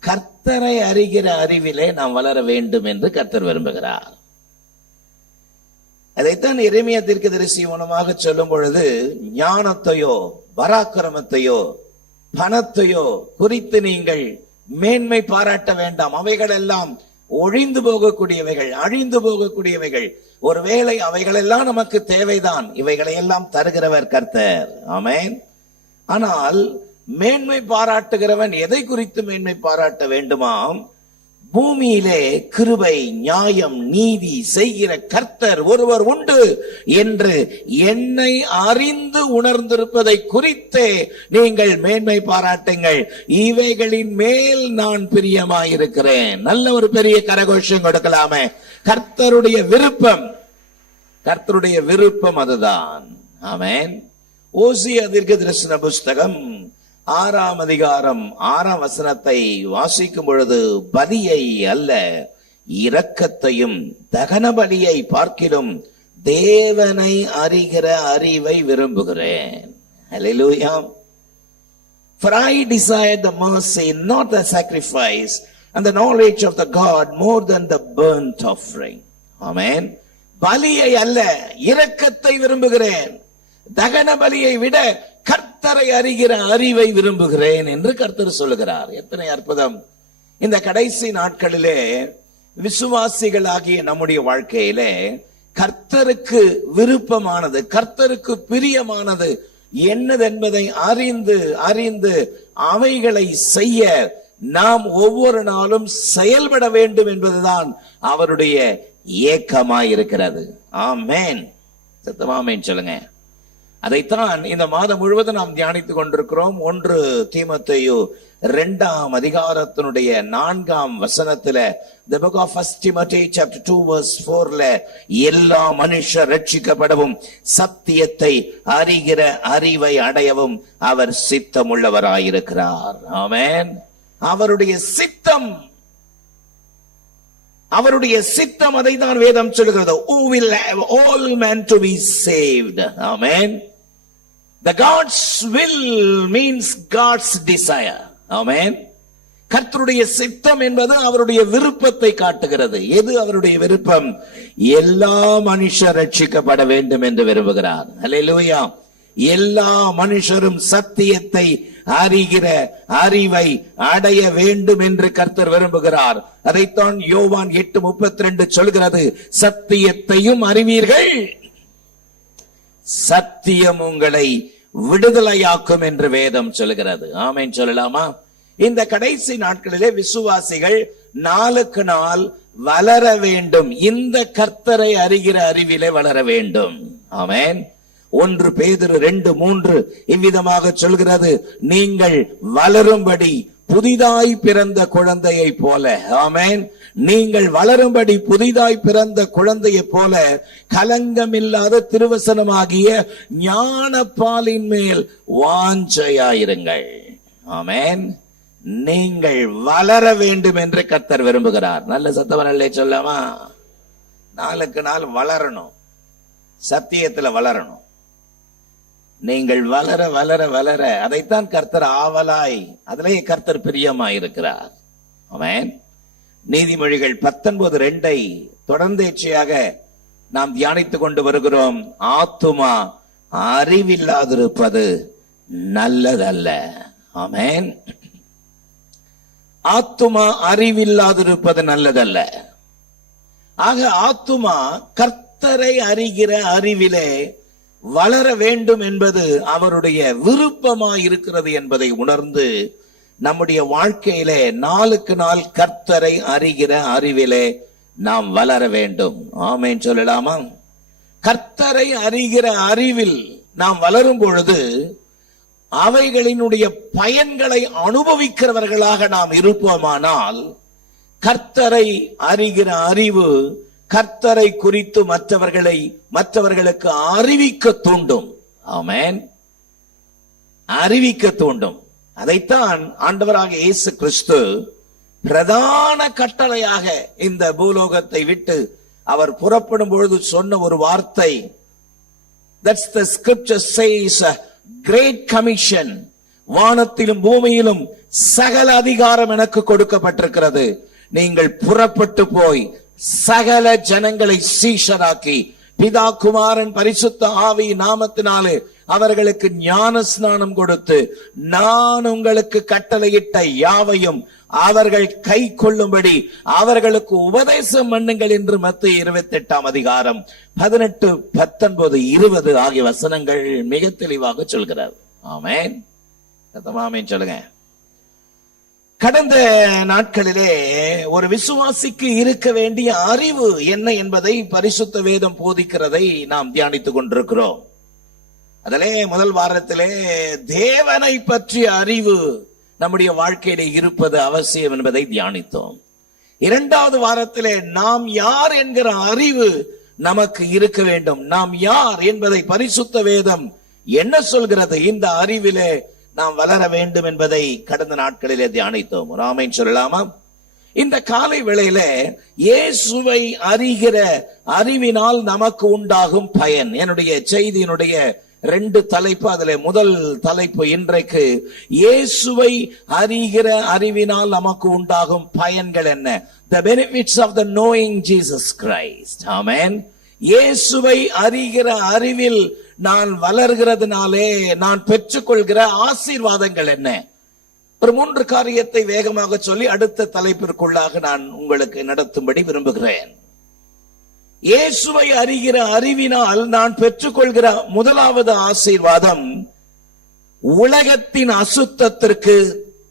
கர்த்தரை அறிகிற அறிவிலே நாம் வளர வேண்டும் என்று கர்த்தர் விரும்புகிறார். அதைத்தான் எரேமியா தீர்க்கதரிசி மூலமாக சொல்லும் பொழுது, ஞானத்தையோ பராக்கிரமத்தையோ பணத்தையோ குறித்து நீங்கள் மேன்மை பாராட்ட வேண்டாம். அவைகள் எல்லாம் ஒழிந்து போகக்கூடியவைகள், அழிந்து போகக்கூடியவைகள். ஒருவேளை அவைகளெல்லாம் நமக்கு தேவைதான், இவைகளை எல்லாம் தருகிறவர் கர்த்தர். ஆமென். ஆனால் மேன்மை பாராட்டுகிறவன் எதை குறித்து மேன்மை பாராட்ட வேண்டுமாம்? பூமியிலே கிருபை, நியாயம், நீதி செய்கிற கர்த்தர் ஒருவர் உண்டு என்று என்னை அறிந்து உணர்ந்திருப்பதை குறித்தே நீங்கள் மேன்மை பாராட்டுங்கள். இவைகளின் மேல் நான் பிரியமாயிருக்கிறேன். நல்ல ஒரு பெரிய கரகோஷம் கொடுக்கலாமே. கர்த்தருடைய விருப்பம் அதுதான். ஆமென். ஓசியா தீர்க்கதரிசன புஸ்தகம் 6ஆம் அதிகாரம் 6ஆம் வசனத்தை வாசிக்கும் பொழுது, பலியை அல்ல இரக்கத்தையும் தகன பலியை பார்க்கிலும் தேவனை அறிகிற அறிவை விரும்புகிறேன். ஹல்லேலூயா. For I desire the mercy, not the sacrifice, and the knowledge of the God more than the burnt offering. ஆமென். பலியை அல்ல இரக்கத்தை விரும்புகிறேன், தகன பலியை விட கர்த்தரை அறிகிற அறிவை விரும்புகிறேன் என்று கர்த்தர் சொல்லுகிறார். எத்தனை அற்புதம்! இந்த கடைசி நாட்களிலே விசுவாசிகளாகிய நம்முடைய வாழ்க்கையிலே கர்த்தருக்கு விருப்பமானது, கர்த்தருக்கு பிரியமானது என்னதென்பதை அறிந்து அவைகளை செய்ய நாம் ஒவ்வொரு நாளும் செயல்பட வேண்டும் என்பதுதான் அவருடைய ஏக்கமாயிருக்கிறது. ஆமென். சத்தமாமேன் சொல்லுங்க. அதைத்தான் இந்த மாதம் முழுவதும் நாம் தியானித்துக் கொண்டிருக்கிறோம். 1 தீமோத்தேயு 2ஆம் அதிகாரத்தினுடைய 4ஆம் வசனத்துல, the book of 1 Timothy chapter 2 verse 4ல, எல்லா மனுஷர் ரட்சிக்கப்படவும் சத்தியத்தை அறிகிற அறிவை அடையவும் அவர் சித்தமுள்ளவராயிருக்கிறார். ஆமென். அவருடைய சித்தம் அதை தான் வேதம் சொல்கிறது. Who will have all men to be saved. Amen. The God's will means God's desire. Amen. கர்த்தருடைய சித்தம் என்பது அவருடைய விருப்பத்தை காட்டுகிறது. எது அவருடைய விருப்பம்? எல்லா மனுஷர் ரட்சிக்கப்பட வேண்டும் என்று விரும்புகிறார். ஹல்லேலூயா. எல்லா மனுஷரும் சத்தியத்தை அறிகிற அறிவை அடைய வேண்டும் என்று கர்த்தர் விரும்புகிறார். அதைத்தான் யோவான் 8:32 சொல்கிறது. சத்தியத்தையும் அறிவீர்கள், சத்தியம் உங்களை விடுதலையாக்கும் என்று வேதம் சொல்கிறது. ஆமென் சொல்லலாமா? இந்த கடைசி நாட்களிலே விசுவாசிகள் நாளுக்கு நாள் வளர வேண்டும். இந்த கர்த்தரை அறிகிற அறிவிலே வளர வேண்டும். ஆமென். 1 பேதுரு 2:3 இவ்விதமாக சொல்கிறது, நீங்கள் வளரும்படி புதிதாய் பிறந்த குழந்தையை போல. ஆமென். நீங்கள் வளரும்படி புதிதாய் பிறந்த குழந்தையை போல கலங்கமில்லாத திருவசனமாகிய ஞானப்பாலின் மேல் வாஞ்சையாயிருங்கள். ஆமென். நீங்கள் வளர வேண்டும் என்று கர்த்தர் விரும்புகிறார். நல்ல சத்தவனல்லே சொல்லாமா? நாளுக்கு நாள் வளரணும், சத்தியத்துல வளரணும். நீங்கள் வளர வளர வளர அதைத்தான் கர்த்தர் ஆவலாய், அதிலே கர்த்தர் பிரியமாயிருக்கிறார். ஆமென். நீதிமொழிகள் 19:2 தொடர்ந்தேச்சையாக நாம் தியானித்துக் கொண்டு வருகிறோம். ஆத்துமா அறிவில்லாதிருப்பது நல்லதல்ல. ஆமென். ஆத்துமா அறிவில்லாதிருப்பது நல்லதல்ல. ஆக ஆத்துமா கர்த்தரை அறிகிற அறிவிலே வளர வேண்டும் என்பது அவருடைய விருப்பமாயிருக்கிறது என்பதை உணர்ந்து நம்முடைய வாழ்க்கையிலே நாளுக்கு நாள் கர்த்தரை அறிகிற அறிவிலே நாம் வளர வேண்டும். ஆமென் சொல்லலாமா? கர்த்தரை அறிகிற அறிவில் நாம் வளரும் பொழுது அவைகளினுடைய பயன்களை அனுபவிக்கிறவர்களாக நாம் இருப்போமானால், கர்த்தரை அறிகிற அறிவு கர்த்தரை குறித்து மற்றவர்களுக்கு அறிவிக்க தூண்டும். ஆமென். அறிவிக்க தூண்டும். அதைத்தான் ஆண்டவராக இயேசு கிறிஸ்து பிரதான கட்டளையாக இந்த பூலோகத்தை விட்டு அவர் புறப்படும் பொழுது சொன்ன ஒரு வார்த்தை. That's the scripture says, great commission. வானத்திலும் பூமியிலும் சகல அதிகாரம் எனக்கு கொடுக்கப்பட்டிருக்கிறது. நீங்கள் புறப்பட்டு போய் சகல ஜனங்களை சீஷராக்கி பிதா குமாரன் பரிசுத்த ஆவி நாமத்தினாலே அவர்களுக்கு ஞான ஸ்நானம் கொடுத்து நான் உங்களுக்கு கட்டளையிட்ட யாவையும் அவர்கள் கை கொள்ளும்படி அவர்களுக்கு உபதேசம் பண்ணுங்கள் என்று மத்தேயு 28ஆம் அதிகாரம் 18, 19, 20 ஆகிய வசனங்கள் மிக தெளிவாக சொல்கிறார். ஆமென். ஆமென் சொல்லுங்க. கடந்த நாட்களிலே ஒரு விசுவாசிக்கு இருக்க வேண்டிய அறிவு என்ன என்பதை பரிசுத்த வேதம் போதிக்கிறதை நாம் தியானித்துக் கொண்டிருக்கிறோம். அதிலே முதல் வாரத்திலே தேவனை பற்றிய அறிவு நம்முடைய வாழ்க்கையிலே இருப்பது அவசியம் என்பதை தியானித்தோம். இரண்டாவது வாரத்திலே நாம் யார் என்கிற அறிவு நமக்கு இருக்க வேண்டும். நாம் யார் என்பதை பரிசுத்த வேதம் என்ன சொல்கிறது, இந்த அறிவிலே நாம் வளர வேண்டும் என்பதை கடந்த நாட்களிலே தியானித்தோம். ஆமென் சொல்லலாமா? இந்த காலை வேளையில இயேசுவை அறிகிற அறிவினால் நமக்கு உண்டாகும் பயன். என்னுடைய செய்தியினுடைய 2 தலைப்பு. அதுல முதல் தலைப்பு இன்றைக்கு இயேசுவை அறிகிற அறிவினால் நமக்கு உண்டாகும் பயன்கள் என்ன? The benefits of the knowing Jesus Christ. ஆமென். இயேசுவை அறிகிற அறிவில் நான் வளர்கிறதுனாலே நான் பெற்றுக்கொள்கிற ஆசீர்வாதங்கள் என்ன? ஒரு 3 காரியத்தை வேகமாக சொல்லி அடுத்த தலைப்பிற்குள்ளாக நான் உங்களுக்கு நடத்தும்படி விரும்புகிறேன். இயேசுவை அறிகிற அறிவினால் நான் பெற்றுக்கொள்கிற முதலாவது ஆசீர்வாதம், உலகத்தின் அசுத்தத்திற்கு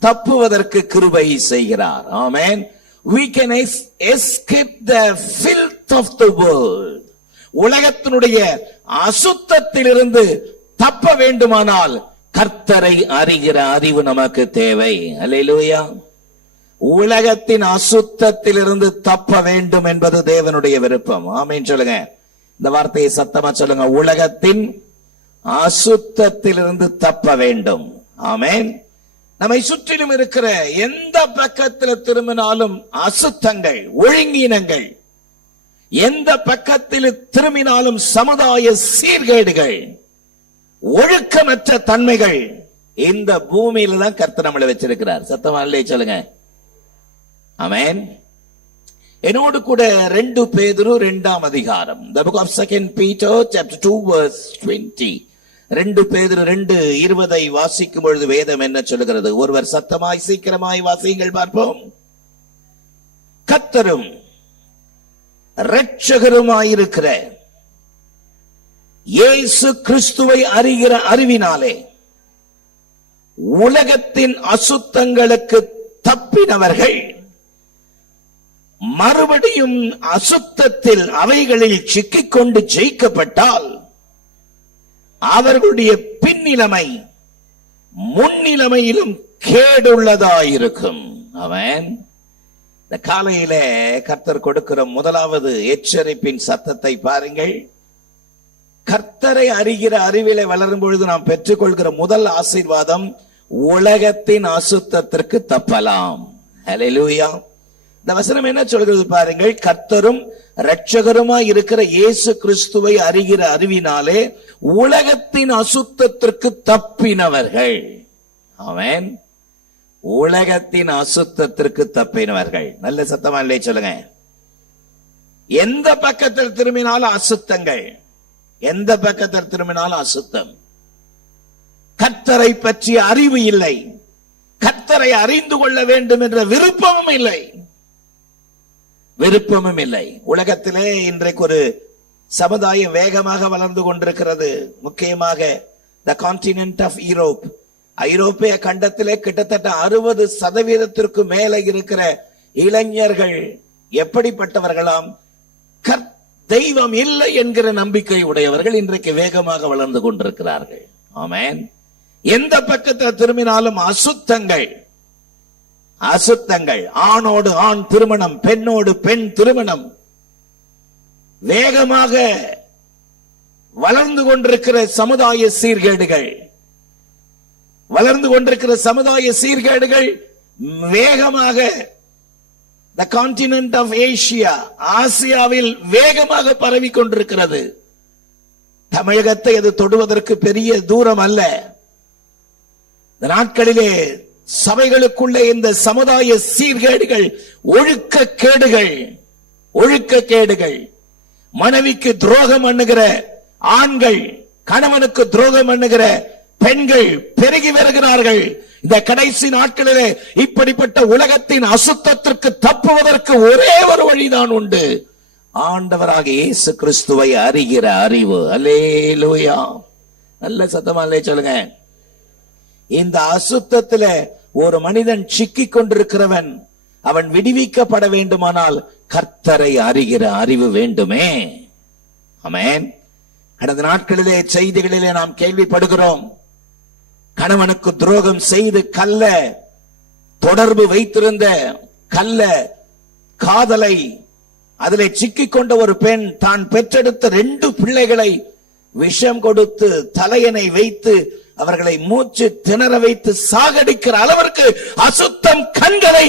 தப்புவதற்கு கிருபை செய்கிறார். ஆமென். We can escape the filth of the world. உலகத்தினுடைய அசுத்தத்திலிருந்து தப்ப வேண்டுமானால் கர்த்தரை அறிகிற அறிவு நமக்கு தேவை. அல்லேலூயா. உலகத்தின் அசுத்தத்திலிருந்து தப்ப வேண்டும் என்பது தேவனுடைய விருப்பம். ஆமென் சொல்லுங்க. இந்த வார்த்தையை சத்தமா சொல்லுங்க. உலகத்தின் அசுத்தத்திலிருந்து தப்ப வேண்டும். ஆமென். நம்மை சுற்றிலும் இருக்கிற எந்த பக்கத்தில் திரும்பினாலும் அசுத்தங்கள், ஒழுங்கீனங்கள், எந்த பக்கத்தில் திரும்பினாலும் சமுதாய சீர்கேடுகள், ஒழுக்கமற்ற தன்மைகள் இந்த பூமியில தான் கர்த்தர் நம்மளை வச்சிருக்கிறார். சத்தமா இல்லையே சொல்லுங்க. ஆமென். என்னோடு கூட 2 பேதுரு 2ஆம் அதிகாரம், the book of 2 Peter chapter 2 verse 20. 2 பேதுரு 2:20 வாசிக்கும் பொழுது வேதம் என்ன சொல்கிறது? ஒருவர் சத்தமாய் சீக்கிரமாய் வாசியுங்கள் பார்ப்போம். கர்த்தரும் இரட்சகருமாயிருக்கிற இயேசு கிறிஸ்துவை அறிகிற அறிவினாலே உலகத்தின் அசுத்தங்களுக்கு தப்பினவர்கள் மறுபடியும் அசுத்தத்தில் அவைகளில் சிக்கிக்கொண்டு ஜெயிக்கப்பட்டால் அவர்களுடைய பின்னிலைமை முன்னிலைமையிலும் கேடுள்ளதாயிருக்கும். அவன் இந்த காலையில கர்த்தர் கொடுக்கிற முதலாவது எச்சரிப்பின் சத்தத்தை பாருங்கள். கர்த்தரை அறிகிற அறிவிலே வளரும் பொழுது நாம் பெற்றுக்கொள்கிற முதல் ஆசீர்வாதம், உலகத்தின் அசுத்தத்திற்கு தப்பலாம். ஹல்லேலூயா. இந்த வசனம் என்ன சொல்கிறது பாருங்கள். கர்த்தரும் இரட்சகருமாய் இருக்கிற இயேசு கிறிஸ்துவை அறிகிற அறிவினாலே உலகத்தின் அசுத்தத்திற்கு தப்பினவர்கள். ஆமென். உலகத்தின் அசுத்தத்திற்கு தப்பினவர்கள். நல்ல சத்தமா இல்லை சொல்லுங்க. எந்த பக்கத்தில் திரும்பினாலும் அசுத்தங்கள், எந்த பக்கத்தில் திரும்பினாலும் அசுத்தம். கர்த்தரை பற்றிய அறிவு இல்லை, கர்த்தரை அறிந்து கொள்ள வேண்டும் என்ற விருப்பமும் இல்லை, விருப்பமும் இல்லை. உலகத்திலே இன்றைக்கு ஒரு சமுதாயம் வேகமாக வளர்ந்து கொண்டிருக்கிறது. முக்கியமாக the continent of Europe, ஐரோப்பிய கண்டத்திலே கிட்டத்தட்ட 60% மேலே இருக்கிற இளைஞர்கள் எப்படிப்பட்டவர்களாம்? தெய்வம் இல்லை என்கிற நம்பிக்கை உடையவர்கள் இன்றைக்கு வேகமாக வளர்ந்து கொண்டிருக்கிறார்கள். ஆமென். எந்த பக்கத்தில் திரும்பினாலும் அசுத்தங்கள், அசுத்தங்கள். ஆணோடு ஆண் திருமணம், பெண்ணோடு பெண் திருமணம், வேகமாக வளர்ந்து கொண்டிருக்கிற சமுதாய சீர்கேடுகள், வளர்ந்து கொண்டிருக்கிற சமுதாய சீர்கேடுகள் வேகமாக the continent of Asia, ஆசியாவில் வேகமாக பரவி கொண்டிருக்கிறது. தமிழகத்தை அது தொடுவதற்கு பெரிய தூரம் அல்ல. இந்த நாட்களிலே சபைகளுக்குள்ளே இந்த சமுதாய சீர்கேடுகள், ஒழுக்கக்கேடுகள், ஒழுக்கக்கேடுகள், மனைவிக்கு துரோகம் பண்ணுகிற ஆண்கள், கணவனுக்கு துரோகம் பண்ணுகிற பெண்கள் பெருகி வருகிறார்கள். இந்த கடைசி நாட்களிலே இப்படிப்பட்ட உலகத்தின் அசுத்தத்திற்கு தப்புவதற்கு ஒரே ஒரு வழிதான் உண்டு, ஆண்டவராக இயேசு கிறிஸ்துவை அறிகிற அறிவு. அல்லேலூயா. நல்ல சத்தமா இல்லையே சொல்லுங்க. இந்த அசுத்தத்திலே ஒரு மனிதன் சிக்கிக் கொண்டிருக்கிறவன் அவன் விடுவிக்கப்பட வேண்டுமானால் கர்த்தரை அறிகிற அறிவு வேண்டுமே. ஆமென். கடந்த நாட்களிலே செய்திகளிலே நாம் கேள்விப்படுகிறோம், கணவனுக்கு துரோகம் செய்து கள்ள தொடர்பு வைத்திருந்த கள்ள காதலை அதிலே சிக்கிக் கொண்ட ஒரு பெண் தான் பெற்றெடுத்த 2 பிள்ளைகளை விஷம் கொடுத்து தலையணை வைத்து அவர்களை மூச்சு திணற வைத்து சாகடிக்கிற அளவிற்கு அசுத்தம் கண்களை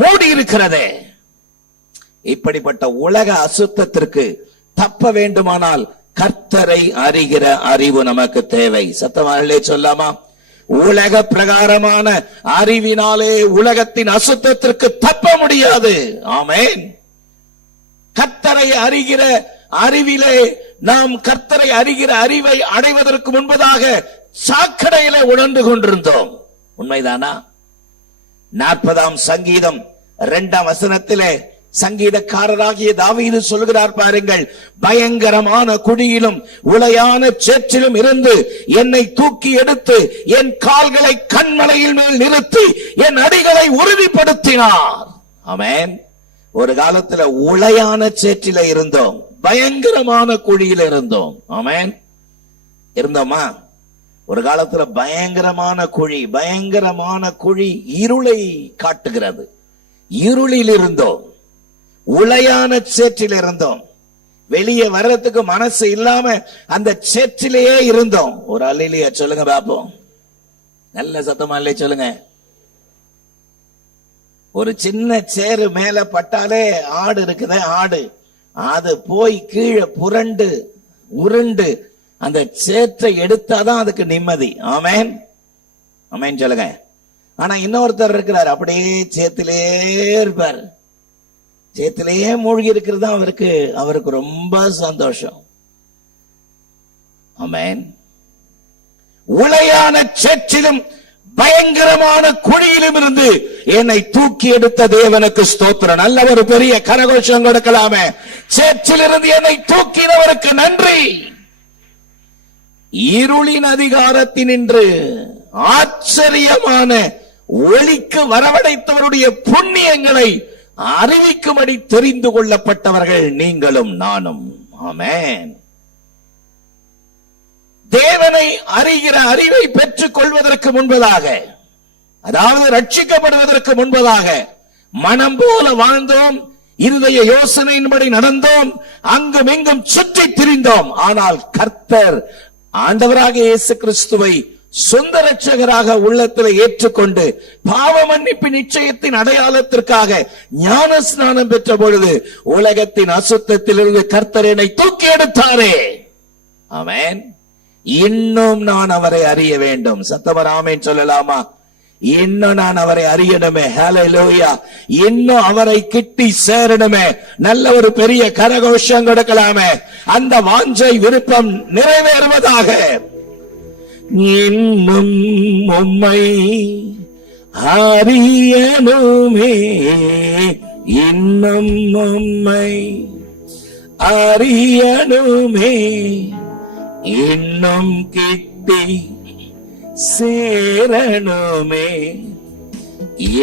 மூடி இருக்கிறதே. இப்படிப்பட்ட உலக அசுத்தத்திற்கு தப்ப வேண்டுமானால் கர்த்தரை அறிகிற அறிவு நமக்கு தேவை. சத்தமாலே சொல்லாமா? உலக பிரகாரமான அறிவினாலே உலகத்தின் அசுத்தத்திற்கு தப்ப முடியாது. ஆமென். கர்த்தரை அறிகிற அறிவிலே நாம் கர்த்தரை அறிகிற அறிவை அடைவதற்கு முன்பதாக சாக்கடையிலே உணர்ந்து கொண்டிருந்தோம். உண்மைதானா? 40ஆம் சங்கீதம் 2ஆம் வசனத்திலே சங்கீதக்காரராகிய தாவீது சொல்கிறார் பாருங்கள், பயங்கரமான குழியிலும் உளையான சேற்றிலும் இருந்து என்னை தூக்கி எடுத்து என் கால்களை கண்மலையில் மேல் நிறுத்தி என் அடிகளை உறுதிப்படுத்தினார். ஆமென். ஒரு காலத்துல உளையான சேற்றில இருந்தோம், பயங்கரமான குழியில இருந்தோம். ஆமென். இருந்தோமா? ஒரு காலத்துல பயங்கரமான குழி இருளை காட்டுகிறது. இருளில் இருந்தோம், உளையான சேற்றில் இருந்தோம், வெளியே வர்றதுக்கு மனசு இல்லாம அந்த சேற்றிலேயே இருந்தோம். ஒரு அல்லேலூயா சொல்லுங்க பாப்போம். நல்ல சத்தமா இல்லையே சொல்லுங்க. ஒரு சின்ன சேரு மேல பட்டாலே ஆடு இருக்குது, ஆடு அது போய் கீழே புரண்டு உருண்டு அந்த சேற்றை எடுத்தாதான் அதுக்கு நிம்மதி. ஆமென். ஆமென் சொல்லுங்க. ஆனா இன்னொருத்தர் இருக்கிறார், அப்படியே சேத்திலே இருப்பார், சேத்திலேயே மூழ்கி இருக்கிறது அவருக்கு ரொம்ப சந்தோஷம். ஆமென். உளையான சேற்றிலும் பயங்கரமான குழியிலும் இருந்து என்னை தூக்கி எடுத்த தேவனுக்கு ஸ்தோத்திரம். நல்ல ஒரு பெரிய கரகோஷம் கொடுக்கலாமே. சேற்றிலிருந்து என்னை தூக்கினவருக்கு நன்றி. இருளின் அதிகாரத்தினின்று ஆச்சரியமான ஒளிக்கு வரவழைத்தவருடைய புண்ணியங்களை அறிவிக்கும்படி தெரிந்து கொள்ளப்பட்டவர்கள் நீங்களும் நானும். ஆமென். தேவனை அறிகிற அறிவை பெற்றுக் கொள்வதற்கு முன்பதாக, அதாவது ரட்சிக்கப்படுவதற்கு முன்பதாக மனம் போல வாழ்ந்தோம், இருதய யோசனையின்படி நடந்தோம், அங்கும் இங்கும் சுற்றி திரிந்தோம். ஆனால் கர்த்தர் ஆண்டவராக இயேசு கிறிஸ்துவை சொந்த இரட்சகராக உள்ளத்தில் ஏற்றுக்கொண்டு பாவ மன்னிப்பு நிச்சயத்தின் அடையாளத்திற்காக ஞான ஸ்நானம் பெற்ற பொழுது உலகத்தின் அசுத்தத்திலிருந்து கர்த்தர் என்னை தூக்கி எடுத்தாரே. ஆமென். இன்னும் நான் அவரை அறிய வேண்டும். சத்தமா ஆமென் சொல்லலாமா? இன்னும் நான் அவரை அறியணுமே. ஹல்லேலூயா. இன்னும் அவரை கிட்டி சேரணுமே. நல்ல ஒரு பெரிய கரகோஷம் கொடுக்கலாமே. அந்த வாஞ்சை விருப்பம் நிறைவேறுவதாக. இன்னும் உம்மை அறியணுமே, இன்னும் உம்மை அறியணுமே, இன்னும் கிட்டி சேரணுமே,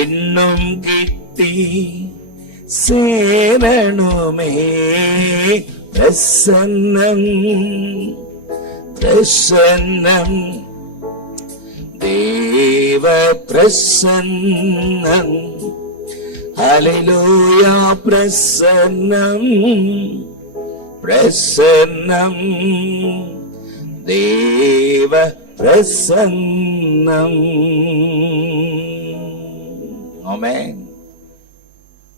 இன்னும் கிட்டி சேரணுமே. பிரசன்னம் பிரசன்னம் தேவ பிரசன்னம். ஹல்லேலூயா. பிரசன்னம் பிரசன்னம் தேவ பிரசன்னம். ஆமென்.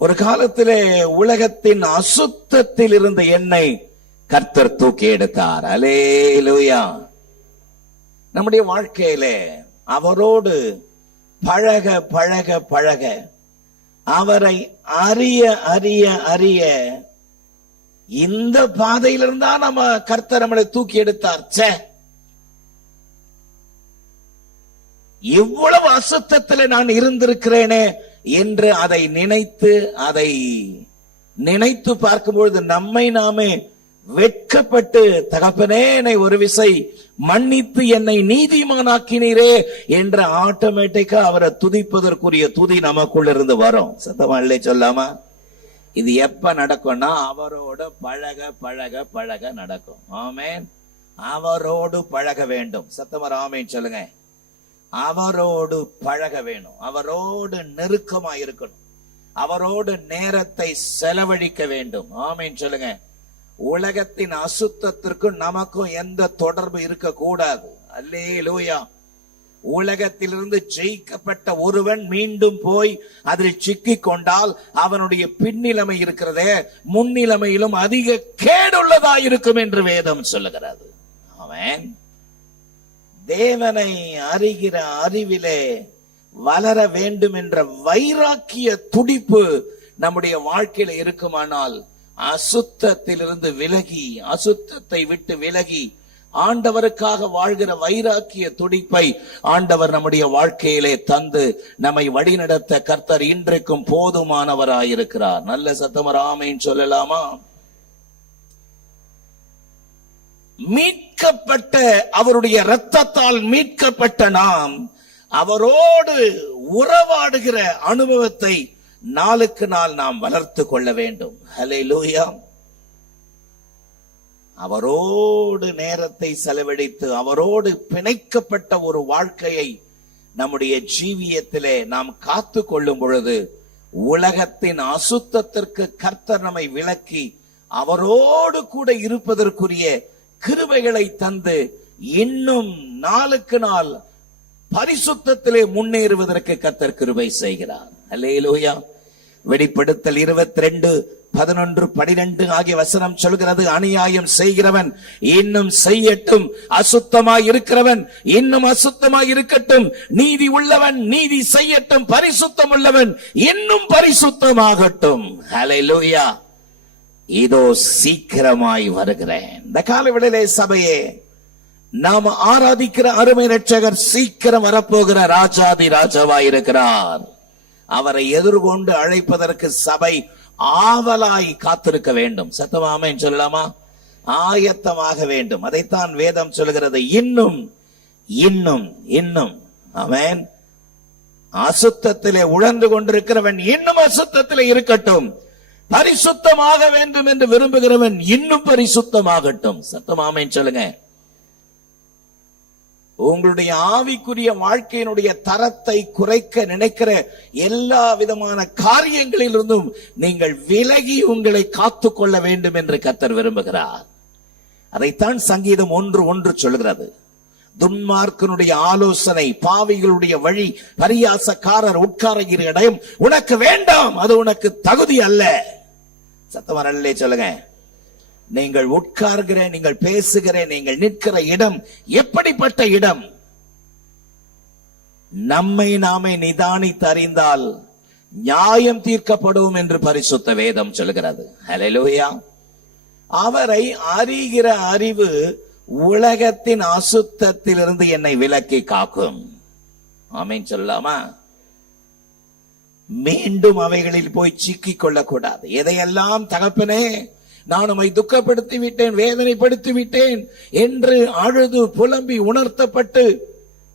ஒரு காலத்திலே உலகத்தின் அசுத்தத்தில் இருந்த என்னை கர்த்தர் தூக்கி எடுத்தார். அல்லேலூயா. நம்முடைய வாழ்க்கையிலே அவரோடு பழக பழக பழக, அவரை அறிய அறிய அறிய, இந்த பாதையிலிருந்தா நம்ம கர்த்தர் நம்மளை தூக்கி எடுத்தார். இவ்வளவு அசுத்தத்தில் நான் இருந்திருக்கிறேனே என்று அதை நினைத்து பார்க்கும்பொழுது நம்மை நாமே வெட்கப்பட்டு, தகப்பனே என்னை ஒரு விசை மன்னித்து என்னை நீதிமானாக்கினீரே என்ற ஆட்டோமேட்டிக்கா அவரை துதிப்பதற்குரிய துதி நமக்குள்ள இருந்து வரும். சத்தமாலே சொல்லாமா? இது எப்ப நடக்கும்னா அவரோட பழக பழக பழக நடக்கும். ஆமென். அவரோடு பழக வேண்டும். சத்தமா ஆமென் சொல்லுங்க. அவரோடு பழக வேணும். அவரோடு நெருக்கமா இருக்கணும். அவரோடு நேரத்தை செலவழிக்க வேண்டும். ஆமென் சொல்லுங்க. உலகத்தின் அசுத்தத்திற்கும் நமக்கும் எந்த தொடர்பு இருக்க கூடாது. அல்லேலூயா. உலகத்திலிருந்து ஜெயிக்கப்பட்ட ஒருவன் மீண்டும் போய் அதில் சிக்கிக் கொண்டால் அவனுடைய பின்னிலைமை இருக்கிறதே முன்னிலைமையிலும் அதிக கேடுள்ளதா இருக்கும் என்று வேதம் சொல்லுகிறது. ஆமென். தேவனை அறிகிற அறிவிலே வளர வேண்டும் என்ற வைராக்கிய துடிப்பு நம்முடைய வாழ்க்கையில இருக்குமானால், அசுத்தத்திலிருந்து விலகி, அசுத்தத்தை விட்டு விலகி ஆண்டவருக்காக வாழ்கிற வைராக்கிய துடிப்பை ஆண்டவர் நம்முடைய வாழ்க்கையிலே தந்து நம்மை வழிநடத்த கர்த்தர் இன்றைக்கும் போதுமானவராயிருக்கிறார். நல்ல சத்தமர் ஆமென் சொல்லலாமா? மீட்கப்பட்ட, அவருடைய இரத்தத்தால் மீட்கப்பட்ட நாம் அவரோடு உறவாடுகிற அனுபவத்தை நாளுக்கு நாள் நாம் வளர்த்து கொள்ள வேண்டும். ஹல்லேலூயா. அவரோடு நேரத்தை செலவழித்து அவரோடு பிணைக்கப்பட்ட ஒரு வாழ்க்கையை நம்முடைய ஜீவியத்திலே நாம் காத்து கொள்ளும் பொழுது உலகத்தின் அசுத்தத்திற்கு கர்த்தர் நம்மை விலக்கி அவரோடு கூட இருப்பதற்குரிய கிருபைகளை தந்து இன்னும் நாளுக்கு நாள் பரிசுத்தத்திலே முன்னேறுவதற்கு கர்த்தர் கிருபை செய்கிறார். அல்லேலூயா. வெளிப்படுத்தல் 22:11-12 ஆகிய வசனம் சொல்கிறது, அநியாயம் செய்கிறவன் இன்னும் செய்யட்டும், அசுத்தமாய் இருக்கிறவன் இன்னும் அசுத்தமாய் இருக்கட்டும், நீதி உள்ளவன் நீதி செய்யட்டும், பரிசுத்தம் உள்ளவன் இன்னும் பரிசுத்தமாகட்டும். ஹல்லேலூயா. இதோ சீக்கிரமாய் வருகிறேன். இந்த காலவெளியிலே சபையே, நாம் ஆராதிக்கிற அருமை இரட்சகர் சீக்கிரம் வரப்போகிற ராஜாதி ராஜாவாய் இருக்கிறார். அவரை எதிர்கொண்டு அழைப்பதற்கு சபை ஆவலாய் காத்திருக்க வேண்டும். சத்தமா ஆமென் சொல்லலாமா? ஆயத்தமாக வேண்டும். அதைத்தான் வேதம் சொல்கிறது. இன்னும் இன்னும் இன்னும். ஆமென். அசுத்தத்திலே உழந்து கொண்டிருக்கிறவன் இன்னும் அசுத்தத்திலே இருக்கட்டும், பரிசுத்தமாக வேண்டும் என்று விரும்புகிறவன் இன்னும் பரிசுத்தமாகட்டும். சத்தமா ஆமென் சொல்லுங்க. உங்களுடைய ஆவிக்குரிய வாழ்க்கையினுடைய தரத்தை குறைக்க நினைக்கிற எல்லா விதமான காரியங்களிலிருந்தும் நீங்கள் விலகி உங்களை காத்துக் கொள்ள வேண்டும் என்று கர்த்தர் விரும்புகிறார். அதைத்தான் சங்கீதம் 1:1 சொல்கிறது. துன்மார்க்கனுடைய ஆலோசனை, பாவிகளுடைய வழி, பரியாசக்காரர் உட்காருகிற இடம் உனக்கு வேண்டாம், அது உனக்கு தகுதி அல்ல. சத்தமா அல்லே சொல்லுங்க. நீங்கள் உட்கார்கிற, நீங்கள் பேசுகிற, நீங்கள் நிற்கிற இடம் எப்படிப்பட்ட இடம்? நம்மை நாமே நிதானித்து அறிந்தால் நியாயம் தீர்க்கப்படும் என்று பரிசுத்த வேதம் சொல்கிறது. ஹல்லேலூயா. அவரை அறிகிற அறிவு உலகத்தின் அசுத்தத்திலிருந்து என்னை விலக்கி காக்கும். ஆமென் சொல்லலாமா? மீண்டும் அவைகளில் போய் சிக்கிக் கொள்ளக்கூடாது. எதையெல்லாம் தகப்பனே நான் உம்மை துக்கப்படுத்தி விட்டேன், வேதனைப்படுத்தி விட்டேன் என்று அழுது புலம்பி உணர்த்தப்பட்டு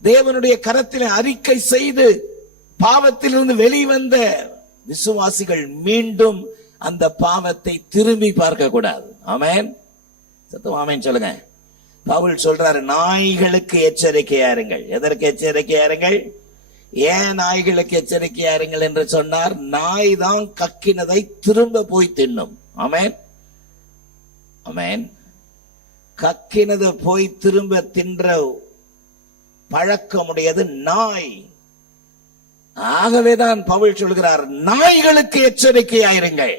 தேவனுடைய கரத்திலே அறிக்கை செய்து பாவத்திலிருந்து வெளிவந்த விசுவாசிகள் மீண்டும் அந்த பாவத்தை திரும்பி பார்க்க கூடாது. ஆமென். சத்தம் ஆமென் சொல்லுங்க. பவுல் சொல்றாரு, நாய்களுக்கு எச்சரிக்கையா இருங்கள். எதற்கு எச்சரிக்கையா இருங்கள்? ஏன் நாய்களுக்கு எச்சரிக்கையா இருங்கள் என்று சொன்னார்? நாய் தான் கக்கினதை திரும்ப போய் தின்னும். ஆமென். ஆமென். கக்கினது போய் திரும்ப தின்ற பழக்கமுடையது நாய். ஆகவேதான் பவுல் சொல்கிறார், நாய்களுக்கு எச்சரிக்கையாயிருங்கள்.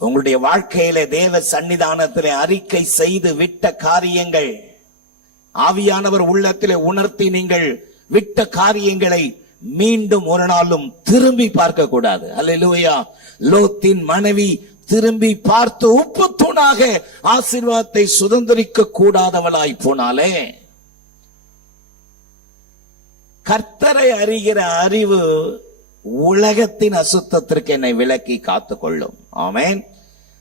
உங்களுடைய வாழ்க்கையிலே தேவ சன்னிதானத்திலே அறிக்கை செய்து விட்ட காரியங்கள், ஆவியானவர் உள்ளத்திலே உணர்த்தி நீங்கள் விட்ட காரியங்களை மீண்டும் ஒரு நாளும் திரும்பி பார்க்க கூடாது. அல்லேலூயா. லோத்தின் மனைவி திரும்பி பார்த்து உப்பு தூணாக ஆசீர்வாதத்தை சுதந்திரிக்க கூடாதவளாய் போனாலே, கர்த்தரை அறிகிற அறிவு உலகத்தின் அசுத்தத்திற்கு என்னை விலக்கி காத்துக் கொள்ளும். ஆமென்.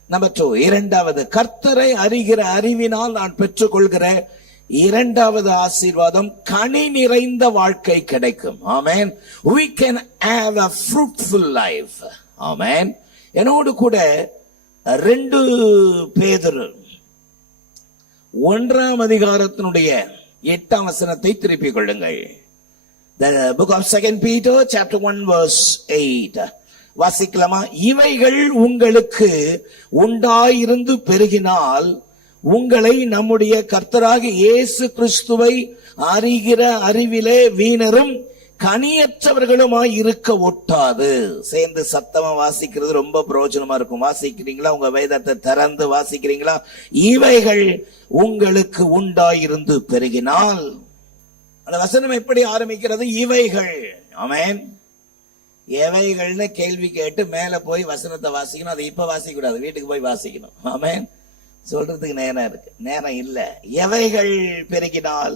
நம்பர் 2, இரண்டாவது, கர்த்தரை அறிகிற அறிவினால் நான் பெற்றுக்கொள்கிற இரண்டாவது ஆசீர்வாதம், கனி நிறைந்த வாழ்க்கை கிடைக்கும். ஆமென். we can have a fruitful life. ஆமென். என்னோடு கூட 2 பேதுரு 1ஆம் அதிகாரத்தினுடைய 8ஆம் வசனத்தை திருப்பிக் கொள்ளுங்கள். The book of 2 Peter chapter 1 verse 8. வாசிக்கலாமா? இவைகள் உங்களுக்கு உண்டாயிருந்து பெருகினால் உங்களை நம்முடைய கர்த்தராகிய இயேசு கிறிஸ்துவை அறிகிற அறிவிலே வீணரும் கனியற்றவர்களுமாய் இருக்க ஒட்டாது. சேர்ந்து சத்தமா வாசிக்கிறது ரொம்ப பிரயோஜனமா இருக்கும். வாசிக்கிறீங்களா? உங்க வேதத்தை திறந்து வாசிக்கிறீங்களா? இவைகள் உங்களுக்கு உண்டாயிருந்து பெருகினால். அந்த வசனம் எப்படி ஆரம்பிக்கிறது? இவைகள். ஆமென். எவைகள்னு கேள்வி கேட்டு மேல போய் வசனத்தை வாசிக்கணும். அதை இப்ப வாசிக்க கூடாது, வீட்டுக்கு போய் வாசிக்கணும். ஆமென். சொல்றதுக்கு நேரம் இருக்கு, நேரம் இல்ல. எவைகள் பெருகினால்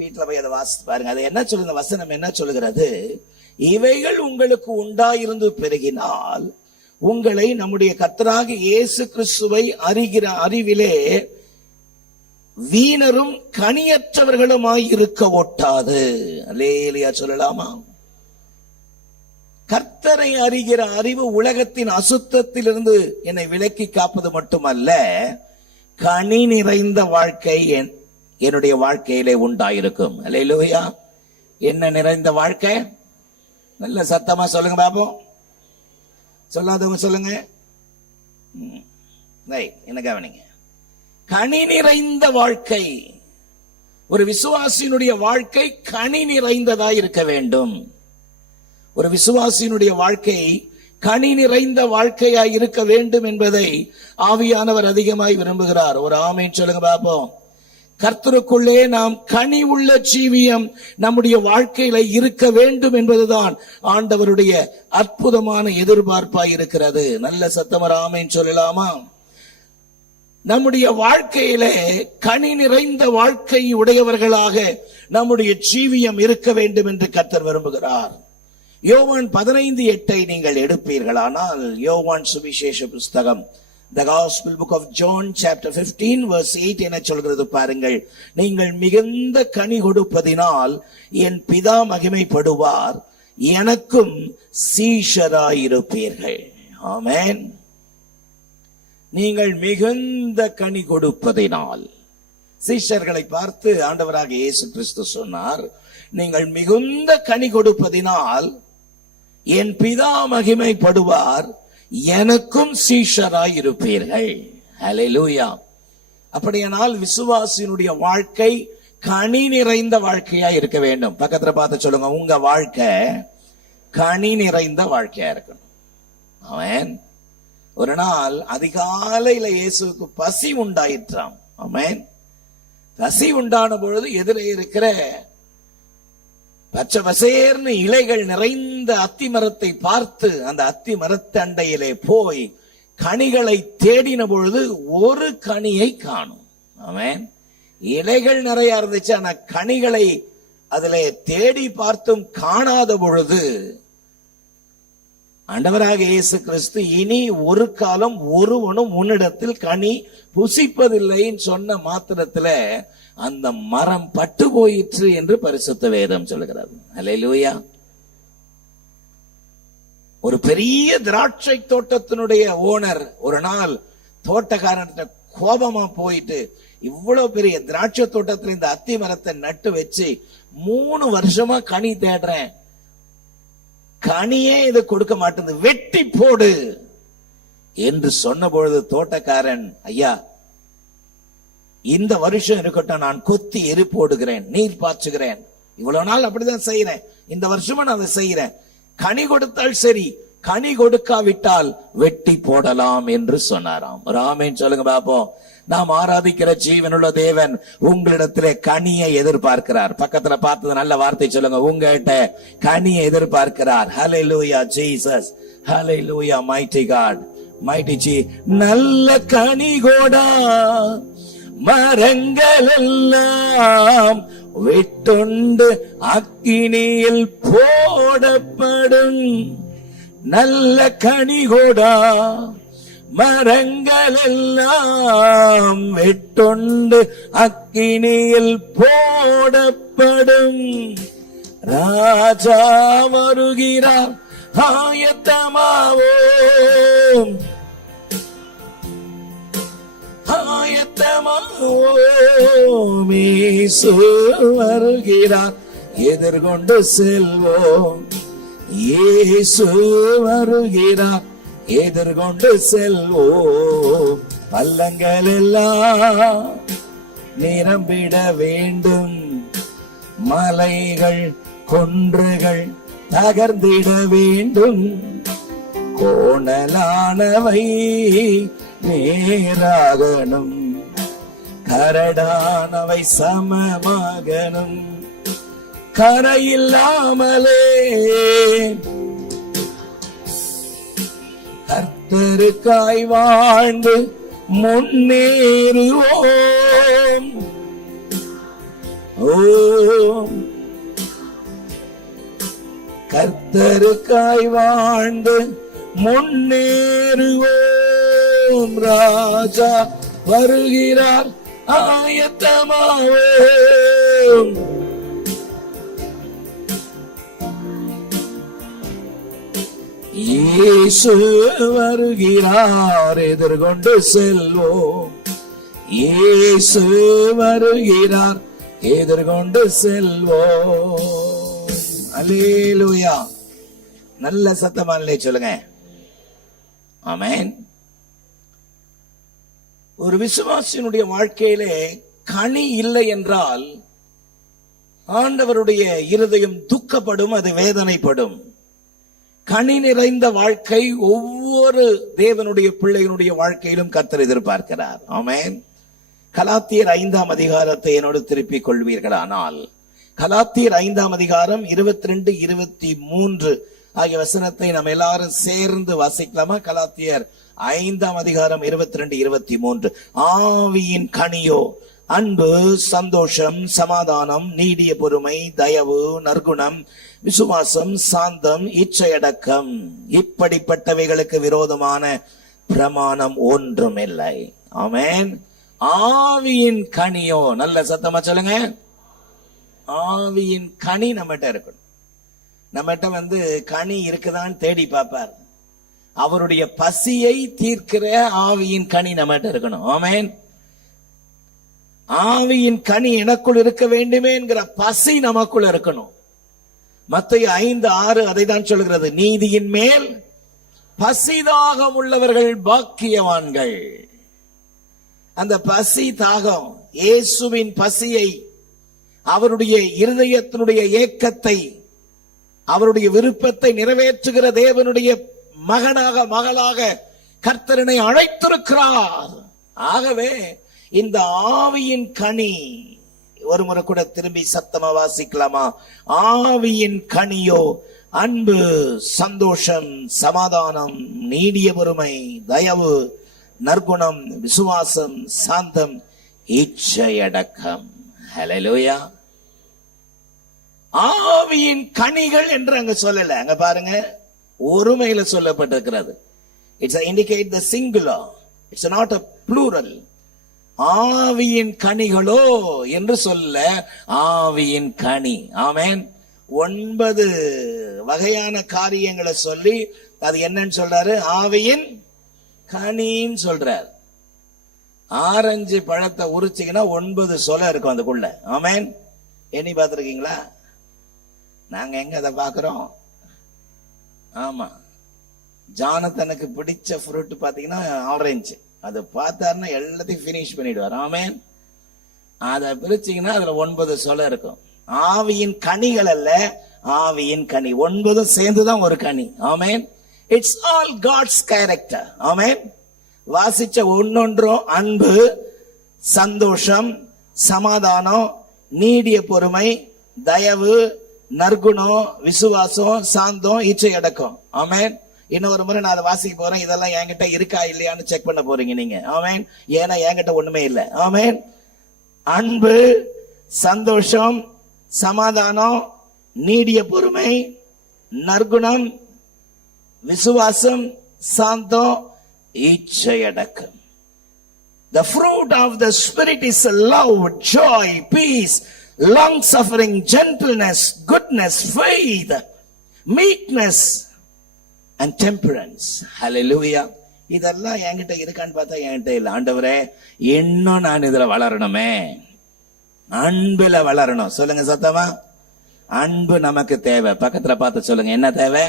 வீட்டுல போய் அதை வாசித்து பாருங்க. அது என்ன சொல்லுங்க, வசனம் என்ன சொல்லுகிறது? இவைகள் உங்களுக்கு உண்டாயிருந்து பெருகினால் உங்களை நம்முடைய கர்த்தராகிய இயேசு கிறிஸ்துவை அறிகிற அறிவிலே வீணரும் கனியற்றவர்களுமாய் இருக்க ஒட்டாது. அல்லேலூயா சொல்லலாமா? கர்த்தரை அறிகிற அறிவு உலகத்தின் அசுத்தத்திலிருந்து என்னை விலக்கி காப்பது மட்டுமல்ல, கனி நிறைந்த வாழ்க்கை என்னுடைய வாழ்க்கையிலே உண்டாயிருக்கும். அல்லேலூயா. என்ன நிறைந்த வாழ்க்கை? நல்ல சத்தமா சொல்லுங்க பாப்போம். சொல்லாதவங்க சொல்லுங்க. என்ன கவனிங்க. கனி நிறைந்த வாழ்க்கை. ஒரு விசுவாசியினுடைய வாழ்க்கை கனி நிறைந்ததா இருக்க வேண்டும். ஒரு விசுவாசியினுடைய வாழ்க்கை கனி நிறைந்த வாழ்க்கையாய் இருக்க வேண்டும் என்பதை ஆவியானவர் அதிகமாய் விரும்புகிறார். ஒரு ஆமென் சொல்லுங்க பாப்போம். கர்த்தருக்குள்ளே நாம் கனி உள்ள ஜீவியம் நம்முடைய வாழ்க்கையில இருக்க வேண்டும் என்பதுதான் ஆண்டவருடைய அற்புதமான எதிர்பார்ப்பாய் இருக்கிறது. நல்ல சத்தமர் ஆமென் சொல்லலாமா? நம்முடைய வாழ்க்கையிலே கனி நிறைந்த வாழ்க்கை உடையவர்களாக நம்முடைய ஜீவியம் இருக்க வேண்டும் என்று கர்த்தர் விரும்புகிறார். யோவான் 15:8 நீங்கள் எடுப்பீர்களானால், யோவான் சுவிசேஷ புஸ்தகம், The Gospel Book of John chapter 15 verse 8 என்ன சொல்கிறது பாருங்கள். நீங்கள் மிகுந்த கனி கொடுப்பதினால் என் பிதா மகிமைப்படுவார், எனக்கும் சீஷராயிருப்பீர்கள். ஆமென். நீங்கள் மிகுந்த கனி கொடுப்பதினால். சீஷர்களை பார்த்து ஆண்டவராக இயேசு கிறிஸ்து சொன்னார், நீங்கள் மிகுந்த கனி கொடுப்பதினால் என் பிதா மகிமைப்படுவார், எனக்கும் சீஷராய் இருப்பீர்கள். ஹல்லேலூயா. அப்படியானால் விசுவாசியினுடைய வாழ்க்கை கனி நிறைந்த வாழ்க்கையா இருக்க வேண்டும். பக்கத்துல பார்த்து சொல்லுங்க, உங்க வாழ்க்கை கனி நிறைந்த வாழ்க்கையா இருக்கணும். ஆமென். ஒரு நாள் அதிகாலையில இயேசுவுக்கு பசி உண்டாயிற்றாம். ஆமென். பசி உண்டான பொழுது எதிரே இருக்கிற பச்சை பசேர்னு இலைகள் நிறைந்த அத்தி மரத்தை பார்த்து அந்த அத்தி மரத்தண்டையிலே போய் கனிகளை தேடின பொழுது ஒரு கனியை காணும். ஆமென். இலைகள் நிறைய இருந்துச்சு, ஆனா கனிகளை அதிலே தேடி பார்த்தும் காணாத பொழுது ஆண்டவராக இயேசு கிறிஸ்து, இனி ஒரு காலம் ஒருவனும் உன்னிடத்தில் கனி புசிப்பதில்லைன்னு சொன்ன மாத்திரத்துல அந்த மரம் பட்டு போயிற்று என்று பரிசுத்த வேதம் சொல்லுகிறது. அல்லேலூயா. ஒரு பெரிய திராட்சை தோட்டத்தினுடைய ஓனர் ஒரு நாள் தோட்டக்காரன் கோபமா போயிட்டு, இவ்வளவு பெரிய திராட்சை தோட்டத்துல இந்த அத்தி மரத்தை நட்டு வச்சு 3 வருஷமா கனி தேடுறேன், கனியே இது கொடுக்க மாட்டேங்குது, வெட்டி போடு என்று சொன்ன பொழுது தோட்டக்காரன், ஐயா இந்த வருஷம் இருக்கட்டும், நான் கொத்தி எரி போடுகிறேன், நீர் பாய்ச்சுகிறேன், இவ்வளவு நாள் அப்படிதான் செய்யறேன், இந்த வருஷமா நான் அதை செய்யறேன், கனி கொடுத்தால் சரி, கனி கொடுக்காவிட்டால் வெட்டி போடலாம் என்று சொன்னாராம். ஒரு ஆமென் சொல்லுங்க பாப்போம். நாம் ஆராதிக்கிற ஜீவனுள்ள தேவன் உங்களிடத்திலே கனியை எதிர்பார்க்கிறார். பக்கத்துல பார்த்தது நல்ல வார்த்தை சொல்லுங்க, உங்ககிட்ட கனியை எதிர்பார்க்கிறார். ஹல்லேலூயா ஜீசஸ், ஹல்லேலூயா mighty God, mighty G. நல்ல கனி கோடா மரங்கள் எல்லாம் விட்டுண்டு அக்கினியில் போடப்படும். நல்ல கனி கோடா மரங்கள் எல்லாம் வெட்டுண்டு அக்கினியில் போடப்படும். ராஜா வருகிறார், ஆயத்தமாவோம், ஆயத்தமாவோம். இயேசு வருகிறார், எதிர்கொண்டு செல்வோம். இயேசு வருகிறார், எதிர்கொண்டு செல்வோம். பள்ளங்கள் எல்லாம் நிரம்பிட வேண்டும், மலைகள் குன்றுகள் தகர்ந்திட வேண்டும். கோணலானவை நேராகணும், கரடானவை சமமாகணும். கரையில்லாமலே கர்த்தருக்காய் வாழ்ந்து முன்னேறுவோம். ஓம் கர்த்தருக்காய் வாழ்ந்து முன்னேறுவோம். ராஜா வருகிறார், ஆயத்தமாவோம். இயேசு வருகிறார், எதிர்கொண்டு செல்வோம். இயேசு வருகிறார், எதிர்கொண்டு செல்வோம். அல்லேலூயா. நல்ல சத்தமா சொல்லுங்க. ஆமென். ஒரு விசுவாசியினுடைய வாழ்க்கையிலே கனி இல்லை என்றால் ஆண்டவருடைய இருதயம் துக்கப்படும், அது வேதனைப்படும். கனி நிறைந்த வாழ்க்கை ஒவ்வொரு தேவனுடைய பிள்ளைகளுடைய வாழ்க்கையிலும் கர்த்தர் எதிர்பார்க்கிறார். ஆமென். கலாத்தியர் 5ஆம் அதிகாரத்தை என்னோடு திருப்பிக் கொள்வீர்களானால், கலாத்தியர் 5ஆம் அதிகாரம் 22, 23 ஆகிய வசனத்தை நம்ம எல்லாரும் சேர்ந்து வாசிக்கலாமா? கலாத்தியர் 5ஆம் அதிகாரம் 22, 23. ஆவியின் கனியோ அன்பு, சந்தோஷம், சமாதானம், நீடிய பொறுமை, தயவு, நற்குணம், விசுவாசம், சாந்தம், இச்சையடக்கம். இப்படிப்பட்டவைகளுக்கு விரோதமான பிரமாணம் ஒன்றும் இல்லை. ஆமென். ஆவியின் கனியோ, நல்ல சத்தமா சொல்லுங்க. ஆவியின் கனி நம்மகிட்ட இருக்கணும். நம்மகிட்ட கனி இருக்குதான்னு தேடி பார்ப்பார். அவருடைய பசியை தீர்க்கிற ஆவியின் கனி நம்மகிட்ட இருக்கணும். ஆமென். ஆவியின் கனி எனக்குள் இருக்க வேண்டுமே என்கிற பசி நமக்குள் இருக்கணும். மத்தேயு 5:6 அதை தான் சொல்கிறது. நீதியின் மேல் பசிதாகம் உள்ளவர்கள் பாக்கியவான்கள். அந்த பசி தாகம், இயேசுவின் பசியை, அவருடைய இருதயத்தினுடைய ஏக்கத்தை, அவருடைய விருப்பத்தை நிறைவேற்றுகிற தேவனுடைய மகனாக மகளாக கர்த்தரனை அழைத்திருக்கிறார். ஆகவே இந்த ஆவியின் கனி, ஒரு முறை கூட திரும்பி சத்தமா வாசிக்கலாமா? ஆவியின் கனியோ அன்பு, சந்தோஷம், சமாதானம், நீடிய பொறுமை, தயவு, நற்குணம், விசுவாசம், சாந்தம், இச்சையடக்கம். ஹல்லேலூயா. ஆவியின் கனிகள் என்று அங்க சொல்லல. அங்க பாருங்க, ஒருமையில சொல்லப்பட்டிருக்கிறது. It's indicate the singular. It's not a plural. ஆவியின் கனிகளோ என்று சொல்ல, ஆவியின் கனி. ஆமென். 9 வகையான காரியங்களை சொல்லி அது என்னன்னு சொல்றாரு? ஆவியின் கனின்னு சொல்றார். ஆரஞ்சு பழத்தை உரிச்சிங்கன்னா 9 சொலை இருக்கும் அதுக்குள்ள. ஆமென். எண்ணி பார்த்திருக்கீங்களா? நாங்க எங்க அதை பாக்குறோம்? ஆமா, ஜானத்தனுக்கு பிடிச்ச ஃப்ரூட் பாத்தீங்கன்னா ஆரஞ்சு. அதை பார்த்தாருன்னா எல்லாத்தையும் பினிஷ் பண்ணிடுவார். ஆமென். அதை பிரிச்சீங்கன்னா அதுல 9 சொலை இருக்கும். ஆவியின் கனிகள் அல்ல, ஆவியின் கனி 9 சேர்ந்துதான் ஒரு கனி. Amen. It's all God's character. Amen. வாசிச்ச ஒன்னொன்றும் அன்பு, சந்தோஷம், சமாதானம், நீடிய பொறுமை, தயவு, நற்குணம், விசுவாசம், சாந்தம், இச்சை அடக்கம். ஆமென். இன்னொரு முறை நான் அதை வாசிக்க போறேன். இதெல்லாம் என்கிட்ட இருக்கா இல்லையான்னு செக் பண்ண போறீங்க நீங்க. ஆமென். ஏன்னா என்கிட்ட ஒண்ணுமே இல்லை. ஆமென். அன்பு, சந்தோஷம், சமாதானம், நீடிய பொறுமை, நற்குணம், விசுவாசம், சாந்தம், இச்சையடக்கம். The fruit of the Spirit is love, joy, peace, long suffering, gentleness, goodness, faith, meekness and temperance. Hallelujah. இதெல்லாம் என்கிட்ட இருக்கான்னு பார்த்தா என்கிட்ட இல்லை. ஆண்டவரே, இன்னும் நான் இதுல வளரணுமே, அன்புல வளரணும். சொல்லுங்க சத்தமா. அன்பு நமக்கு தேவை. பக்கத்துல பார்த்து சொல்லுங்க, என்ன தேவை?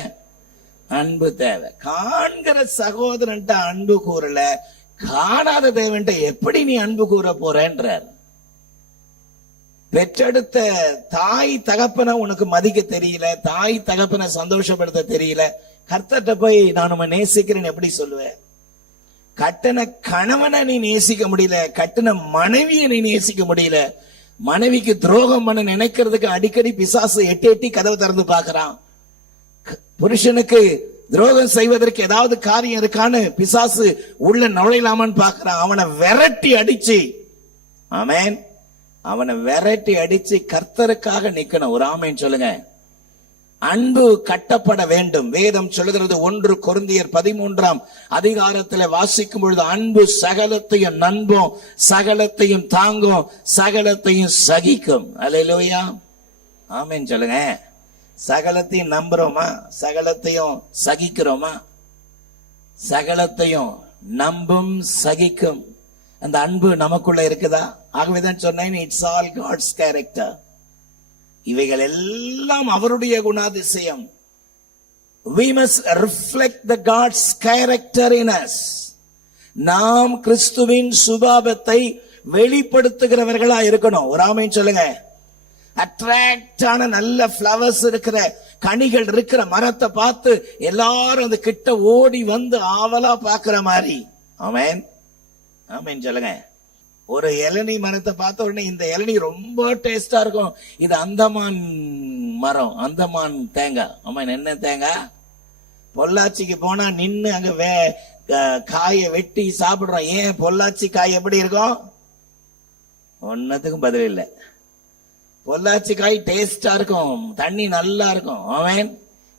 அன்பு தேவை. காண்கிற சகோதரன்ட்ட அன்பு கூறல, காணாத தேவன்ட்ட எப்படி நீ அன்பு கூற போறேன்றார். பெற்றெடுத்த தாய் தகப்பனை உனக்கு மதிக்க தெரியல, தாய் தகப்பனை சந்தோஷப்படுத்த தெரியல, கர்த்தர்ட்ட போய் நான் உன்னை நேசிக்கிறேன்னு எப்படி சொல்லுவேன்? கட்டின கணவனை நீ நேசிக்க முடியல, கட்டின மனைவியை நீ நேசிக்க முடியல. மனைவிக்கு துரோகம் பண்ண நினைக்கிறதுக்கு அடிக்கடி பிசாசு எட்டி எட்டி கதவு திறந்து பாக்குறான். புருஷனுக்கு துரோகம் செய்வதற்கு ஏதாவது காரியம் இருக்கான்னு பிசாசு உள்ள நுழையலாமான்னு பாக்குறான். அவனை விரட்டி அடிச்சு, ஆமென், அவனை விரட்டி அடிச்சு கர்த்தருக்காக நிக்கணும். ஒரு ஆமென் சொல்லுங்க. அன்பு கட்டப்பட வேண்டும். வேதம் சொல்லுகிறது 1 கொரிந்தியர் 13ஆம் அதிகாரத்தில் வாசிக்கும் பொழுது, அன்பு சகலத்தையும் நம்பும், சகலத்தையும் தாங்கும், சகலத்தையும் சகிக்கும். அல்லேலூயா. ஆமென் சொல்லுங்க. சகலத்தையும் நம்புறோமா? சகலத்தையும் சகிக்கிறோமா? சகலத்தையும் நம்பும், சகிக்கும். அந்த அன்பு நமக்குள்ள இருக்குதா? ஆகவேதான் சொன்னேன், இட்ஸ் ஆல் காட்ஸ் கேரக்டர். இவைகள் எல்லாம் அவருடைய குணாதிசயம். We must reflect the God's character in us. நாம் கிறிஸ்துவின் சுபாவத்தை வெளிப்படுத்துகிறவர்களா இருக்கணும். ஒரு ஆமென் சொல்லுங்க. அட்ராக்டான நல்ல ஃப்ளவர்ஸ் இருக்கிற, கனிகள் இருக்கிற மரத்தை பார்த்து எல்லாரும் அந்த கிட்ட ஓடி வந்து ஆவலா பாக்குற மாதிரி. ஆமென், ஆமென் சொல்லுங்க. ஒரு இளநீ மரத்தை பார்த்த உடனே இந்த இளநீ ரொம்ப டேஸ்டா இருக்கும், இது அந்தமான் மரம், அந்தமான் தேங்காய். ஆமாம், என்ன தேங்காய்? பொள்ளாச்சிக்கு போனா நின்னு அங்க காயை வெட்டி சாப்பிடுறோம். ஏன் பொள்ளாச்சி காய் எப்படி இருக்கும்? ஒன்னத்துக்கும் பதில் இல்லை. பொள்ளாச்சி காய் டேஸ்டா இருக்கும், தண்ணி நல்லா இருக்கும். ஆமென்.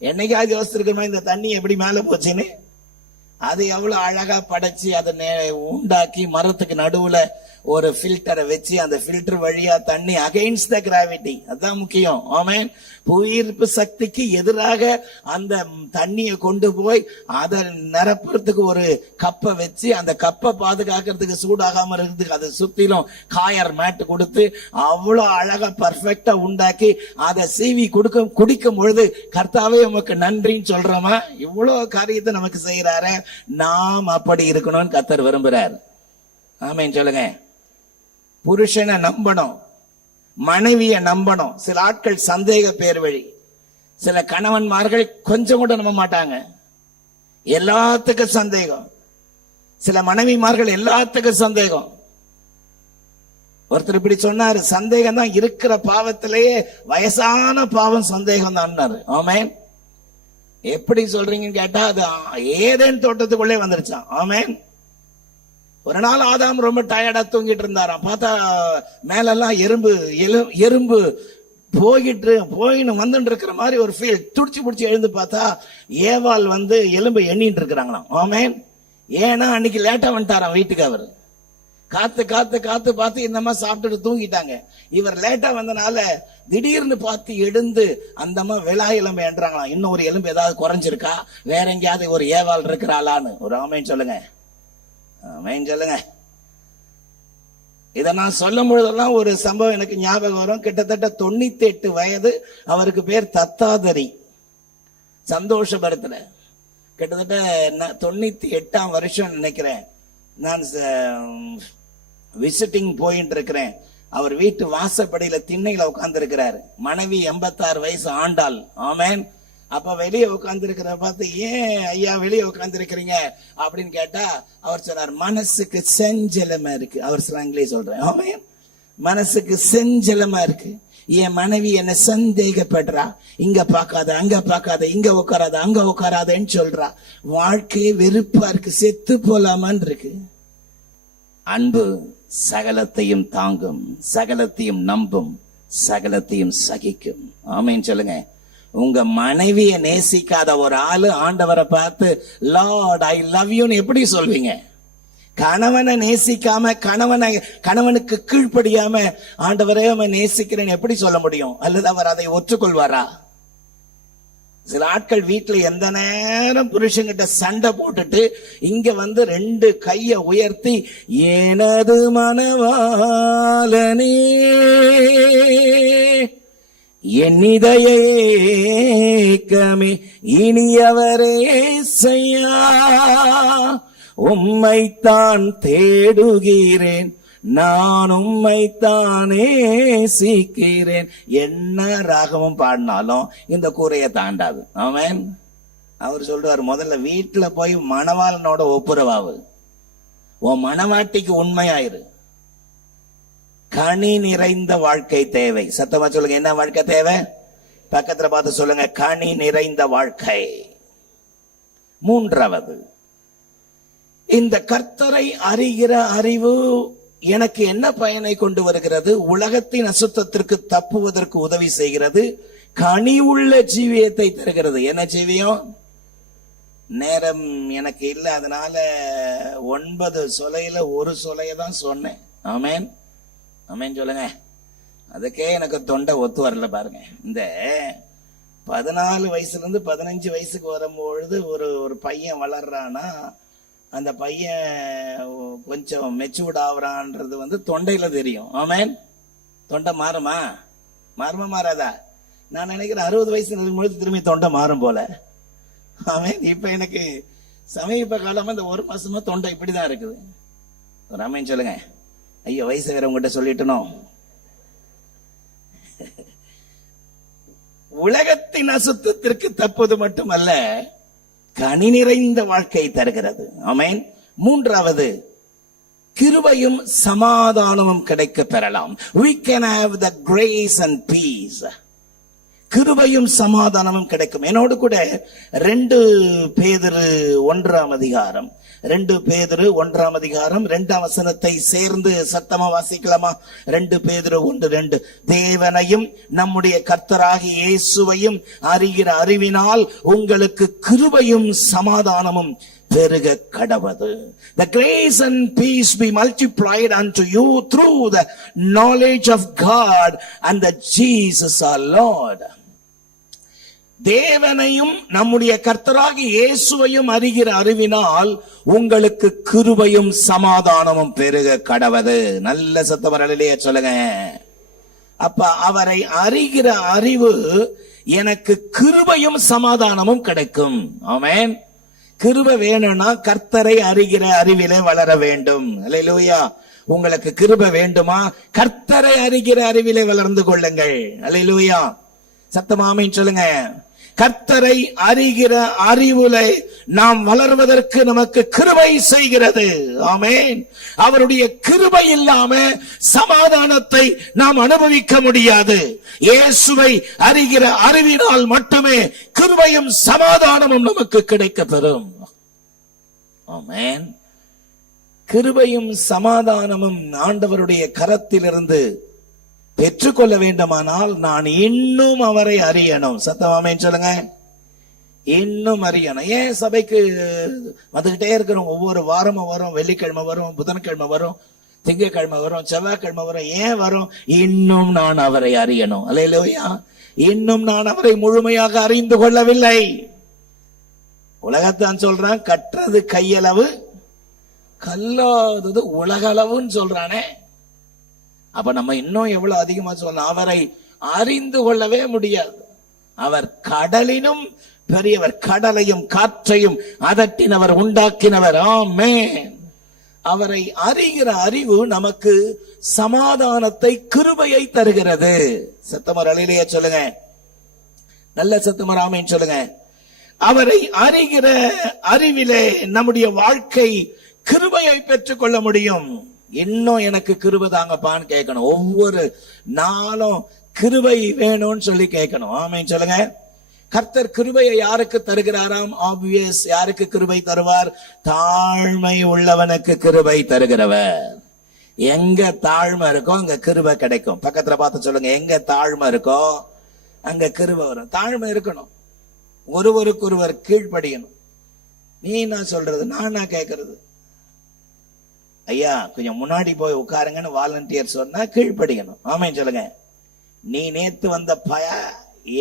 என்னைக்காவது யோசிச்சிருக்கணுமா இந்த தண்ணி எப்படி மேல போச்சுன்னு? அது எவ்வளவு அழகா படைச்சு அதை உண்டாக்கி மரத்துக்கு நடுவுல ஒரு ஃபில்டரை வச்சு அந்த ஃபில்டர் வழியா தண்ணி அகைன்ஸ்ட் த கிராவிட்டி, அதுதான் முக்கியம். ஆமென். புவியீர்ப்பு சக்திக்கு எதிராக அந்த தண்ணியை கொண்டு போய் அதை நிரப்புறதுக்கு ஒரு கப்பை வச்சு அந்த கப்பை பாதுகாக்கிறதுக்கு, சூடாகாம இருக்கிறதுக்கு அதை சுத்திலும் காயர் மேட்டு கொடுத்து அவ்வளவு அழகா பர்ஃபெக்டா உண்டாக்கி அதை சீவி குடிக்கும் பொழுது கர்த்தாவே உமக்கு நன்றின்னு சொல்றோமா? இவ்வளவு காரியத்தை நமக்கு செய்யறாரு. நாம் அப்படி இருக்கணும்னு கர்த்தர் விரும்புறார். ஆமென் சொல்லுங்க. புருஷனை நம்பணும், மனைவியை நம்பணும். சில ஆட்கள் சந்தேக பேர் வழி, சில கணவன்மார்கள் கொஞ்சம் கூட நம்ப மாட்டாங்க, எல்லாத்துக்கும் சந்தேகம். சில மனைவிமார்கள் எல்லாத்துக்கும் சந்தேகம். ஒருத்தர் இப்படி சொன்னாரு, சந்தேகம் தான் இருக்கிற பாவத்திலேயே வயசான பாவம் சந்தேகம் தான். ஆமென். எப்படி சொல்றீங்கன்னு கேட்டா, அது ஏதேன் தோட்டத்துக்குள்ளே வந்துருச்சான். ஆமென். ஒரு நாள் ஆதாம் ரொம்ப டயர்டா தூங்கிட்டு இருந்தாராம். பார்த்தா மேலெல்லாம் எறும்பு போயின்னு வந்துட்டு இருக்கிற மாதிரி ஒரு ஃபீல். துடிச்சு பிடிச்சி எழுந்து பார்த்தா ஏவாள் எலும்பை எண்ணிட்டு இருக்கிறாங்களாம். ஆமென். ஏன்னா அன்னைக்கு லேட்டா வந்துட்டாராம் வீட்டுக்கு. அவர் காத்து காத்து காத்து பார்த்து இந்த மாதிரி சாப்பிட்டுட்டு தூங்கிட்டாங்க. இவர் லேட்டா வந்தனால திடீர்னு பார்த்து எழுந்து அந்தம்மா விழா எலும்பு என்றாங்களாம். இன்னும் ஒரு எலும்பு ஏதாவது குறைஞ்சிருக்கா, வேற எங்கேயாவது ஒரு ஏவாள் இருக்கிறாளான்னு. ஒரு ஆமென் சொல்லுங்க. ஆமென் சொல்லுங்க. இத நான் சொல்லும் பொழுதெல்லாம் ஒரு சம்பவம் எனக்கு ஞாபகம் வரும். கிட்டத்தட்ட 98 வயது. அவருக்கு பேர் தத்தாதரி. சந்தோஷபுரத்துல கிட்டத்தட்ட 98ஆம் வருஷம் நினைக்கிறேன். நான் விசிட்டிங் போயிட்டு இருக்கிறேன். அவர் வீட்டு வாசப்படியில திண்ணையில உட்கார்ந்து இருக்கிறாரு. மனைவி 86 வயசு ஆண்டாள். ஆமென். அப்ப வெளியே உட்கார்ந்து இருக்கிற பார்த்து, ஏன் ஐயா வெளியே உட்கார்ந்து இருக்கிறீங்க அப்படின்னு கேட்டா அவர் சொன்னார், மனசுக்கு செஞ்சலமா இருக்கு. அவர் ஸ்லாங்கிலே சொல்றேன். ஆமென். மனசுக்கு செஞ்சலமா இருக்கு. என் மனைவி என்ன சந்தேகப்படுறா, இங்க பாக்காத, அங்க பாக்காத, இங்க உட்காராத, அங்க உட்காராதன்னு சொல்றா. வாழ்க்கையே வெறுப்பா இருக்கு, செத்து போலாமான்னு இருக்கு. அன்பு சகலத்தையும் தாங்கும், சகலத்தையும் நம்பும், சகலத்தையும் சகிக்கும். ஆமென் சொல்லுங்க. உங்க மனைவிய நேசிக்காத ஒரு ஆளு ஆண்டவரை பார்த்து லார்ட் ஐ லவ் யூன்னு எப்படி சொல்வீங்க? கணவனை நேசிக்காம கணவனுக்கு கீழ்ப்படியாம ஆண்டவரே அவன் நேசிக்கிறேன்னு எப்படி சொல்ல முடியும்? அல்லது அவர் அதை ஒற்றுக்கொள்வாரா? சில ஆட்கள் வீட்டுல எந்த நேரம் புருஷன்கிட்ட சண்டை போட்டுட்டு இங்க வந்து 2 கைய உயர்த்தி எனது மனவாளனே என் இதய ஏக்கமே இனியவரே செய்யா உம்மைத்தான் தேடுகிறேன் நான் உம்மைத்தானே சீக்கிறேன். என்ன ராகமும் பாடினாலும் இந்த கூரையை தாண்டாது. ஆமென். அவர் சொல்றாரு, முதல்ல வீட்டுல போய் மணவாளனோட ஒப்புரவாவு, உன் மணவாட்டிக்கு உண்மையாயிரு. கனி நிறைந்த வாழ்க்கை தேவை. சத்தமா சொல்லுங்க, என்ன வாழ்க்கை தேவை? பக்கத்துல பார்த்து சொல்லுங்க, கனி நிறைந்த வாழ்க்கை. 3வது, இந்த கர்த்தரை அறிகிற அறிவு எனக்கு என்ன பயனை கொண்டு வருகிறது? உலகத்தின் அசுத்தத்திற்கு தப்புவதற்கு உதவி செய்கிறது, கனி உள்ள ஜீவியத்தை தருகிறது. என்ன ஜீவியம்? நேரம் எனக்கு இல்லை, அதனால 9 சொலையில 1 சொலைய தான் சொன்னேன். ஆமென் ஆமென் சொல்லுங்க. அதுக்கே எனக்கு தொண்டை ஒத்து வரல பாருங்க. இந்த 14 வயசுல இருந்து 15 வயசுக்கு வரும்பொழுது ஒரு பையன் வளர்றானா, அந்த பையன் கொஞ்சம் மெச்சூர்ட் ஆகுறான்றது வந்து தொண்டையில தெரியும். ஆமென். தொண்டை மாறுமா மாறாதா? நான் நினைக்கிறேன் 60 வயசு இருக்கும்போது திரும்பி தொண்டை மாறும் போல. ஆமென். இப்ப எனக்கு சமீப காலமா இந்த 1 மாசமா தொண்டை இப்படிதான் இருக்குது. ஒரு ஆமென் சொல்லுங்க. ஐயோ, வயசு வேற உங்ககிட்ட சொல்லிட்டனும். உலகத்தின் அசுத்தத்திற்கு தப்புவது மட்டுமல்ல, கனி நிறைந்த வாழ்க்கை தருகிறது. ஆமென். 3வது, கிருபையும் சமாதானமும் கிடைக்க பெறலாம். We can have the grace and peace. கிருபையும் சமாதானமும் கிடைக்கும். என்னோடு கூட 2 பேதுரு 1ஆம் அதிகாரம் 2ஆம் வசனத்தை சேர்ந்து சத்தமா வாசிக்கலாமா? 2 பேதுரு 1:2. தேவனையும் நம்முடைய கர்த்தராகிய இயேசுவையும் அறிகிற அறிவினால் உங்களுக்கு கிருபையும் சமாதானமும் பெருக கடவது. The grace and peace be multiplied unto you through the knowledge of God and the Jesus our Lord. தேவனையும் நம்முடைய கர்த்தராகிய இயேசுவையும் அறிகிற அறிவினால் உங்களுக்கு கிருபையும் சமாதானமும் பெருக கடவது. நல்ல சத்தம் அல்லேலூயா சொல்லுங்க. அப்ப அவரை அறிகிற அறிவு எனக்கு கிருபையும் சமாதானமும் கிடைக்கும். ஆமென். கிருபை வேணும்னா கர்த்தரை அறிகிற அறிவிலே வளர வேண்டும். அல்லேலூயா. உங்களுக்கு கிருபை வேண்டுமா? கர்த்தரை அறிகிற அறிவிலே வளர்ந்து கொள்ளுங்கள். அல்லேலூயா. சத்தமா ஆமென் சொல்லுங்க. கர்த்தரை அறிகிற அறிவுல நாம் வளர்வதற்கு நமக்கு கிருபை செய்கிறது. ஆமென். அவருடைய கிருபை இல்லாம சமாதானத்தை நாம் அனுபவிக்க முடியாது. இயேசுவை அறிகிற அறிவினால் மட்டுமே கிருபையும் சமாதானமும் நமக்கு கிடைக்க பெறும். ஆமென். கிருபையும் சமாதானமும் ஆண்டவருடைய கரத்திலிருந்து பெற்றுக்கொள்ள வேண்டுமானால் நான் இன்னும் அவரை அறியணும். சத்தமாமேன்னு சொல்லுங்க. இன்னும் அறியணும். ஏன் சபைக்கு வந்துகிட்டே இருக்கிறோம்? ஒவ்வொரு வாரமும் வரும், வெள்ளிக்கிழமை வரும், புதன்கிழமை வரும், திங்கட்கிழமை வரும், செவ்வாய்க்கிழமை வரும். ஏன் வரும்? இன்னும் நான் அவரை அறியணும். அல்லேலூயா. இன்னும் நான் அவரை முழுமையாக அறிந்து கொள்ளவில்லை. உலகத்தான் சொல்றான், கற்றது கையளவு கல்லாதது உலகளவுன்னு சொல்றானே. அப்ப நம்ம இன்னும் எவ்வளவு அதிகமா சொல்லலாம்? அவரை அறிந்து கொள்ளவே முடியாது. அவர் கடலினும் பெரியவர், கடலையும் காற்றையும் அதட்டினவர், உண்டாக்கினவர். ஆமென். அவரை அறிகிற அறிவு நமக்கு சமாதானத்தை, கிருபையை தருகிறது. சத்தமர் அல்லேலூயா சொல்லுங்க. நல்ல சத்தமர் ஆமென் சொல்லுங்க. அவரை அறிகிற அறிவிலே நம்முடைய வாழ்க்கை கிருபையை பெற்றுக் கொள்ள முடியும். இன்னும் எனக்கு கிருபை தாங்கப்பான்னு கேட்கணும். ஒவ்வொரு நாளும் கிருபை வேணும்னு சொல்லி கேட்கணும். ஆமென் சொல்லுங்க. கர்த்தர் கிருபையை யாருக்கு தருகிறாராம்? ஆப்வியஸ். யாருக்கு கிருபை தருவார்? தாழ்மை உள்ளவனுக்கு கிருபை தருகிறவர். எங்க தாழ்மை இருக்கோ அங்க கிருபை கிடைக்கும். பக்கத்துல பார்த்து சொல்லுங்க, எங்க தாழ்மை இருக்கோ அங்க கிருபை வரும். தாழ்மை இருக்கணும், ஒருவருக்கொருவர் கீழ்ப்படியணும். நீ என்ன சொல்றது, நான் கேட்கறது. ஐயா கொஞ்சம் முன்னாடி போய் உட்காருங்கன்னு வாலண்டியர் சொன்னா கீழ்ப்படிக்கணும். ஆமேன் சொல்லுங்க. நீ நேத்து வந்த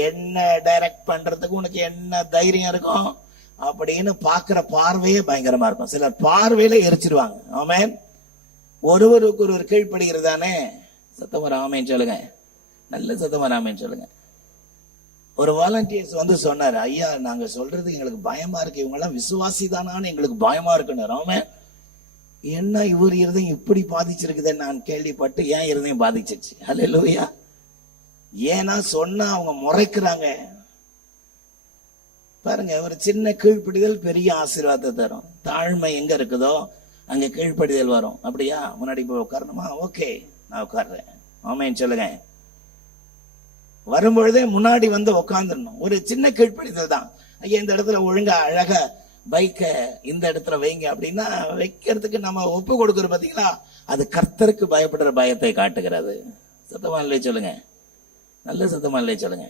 என்ன டைரக்ட் பண்றதுக்கு உனக்கு என்ன தைரியம் இருக்கும் அப்படின்னு பாக்குற பார்வையே பயங்கரமா இருக்கும். சிலர் பார்வையில எரிச்சிருவாங்க. ஆமேன். ஒருவருக்கு ஒருவர் கீழ்ப்படுகிறது தானே. சத்தமா ஆமேன் சொல்லுங்க. நல்ல சத்தமா ஆமேன் சொல்லுங்க. ஒரு வாலண்டியர்ஸ் வந்து சொன்னாரு, ஐயா நாங்க சொல்றது எங்களுக்கு பயமா இருக்கு, இவங்க எல்லாம் விசுவாசி தானான்னு எங்களுக்கு பயமா இருக்குன்னு. ஆமேன். என்ன இவர் இருதயம் இப்படி பாதிச்சிருக்குதுன்னு நான் கேள்விப்பட்டு என் இருதயம் பாதிச்சிருச்சு. அல்லேலூயா. ஏன்னா சொன்னா அவங்க முறைக்கிறாங்க பாருங்க. ஒரு சின்ன கீழ்ப்படிதல் பெரிய ஆசீர்வாதத்தை தரும். தாழ்மை எங்க இருக்குதோ அங்க கீழ்ப்படிதல் வரும். அப்படியா, முன்னாடி போய் உட்காரணுமா? ஓகே நான் உட்கார்றேன். ஆமேன்னு சொல்லுங்க. வரும்பொழுதே முன்னாடி வந்து உட்காந்துடணும். ஒரு சின்ன கீழ்ப்படிதல் தான். ஐயா இந்த இடத்துல ஒழுங்கா அழகா பைக்க இந்த இடத்துல வைங்க அப்படின்னா வைக்கிறதுக்கு நம்ம ஒப்பு கொடுக்கற பாத்தீங்களா, அது கர்த்தருக்கு பயப்படுற பயத்தை காட்டுகிறது. சத்தமா இல்லையே சொல்லுங்க. நல்ல சத்தமா இல்லையே சொல்லுங்க.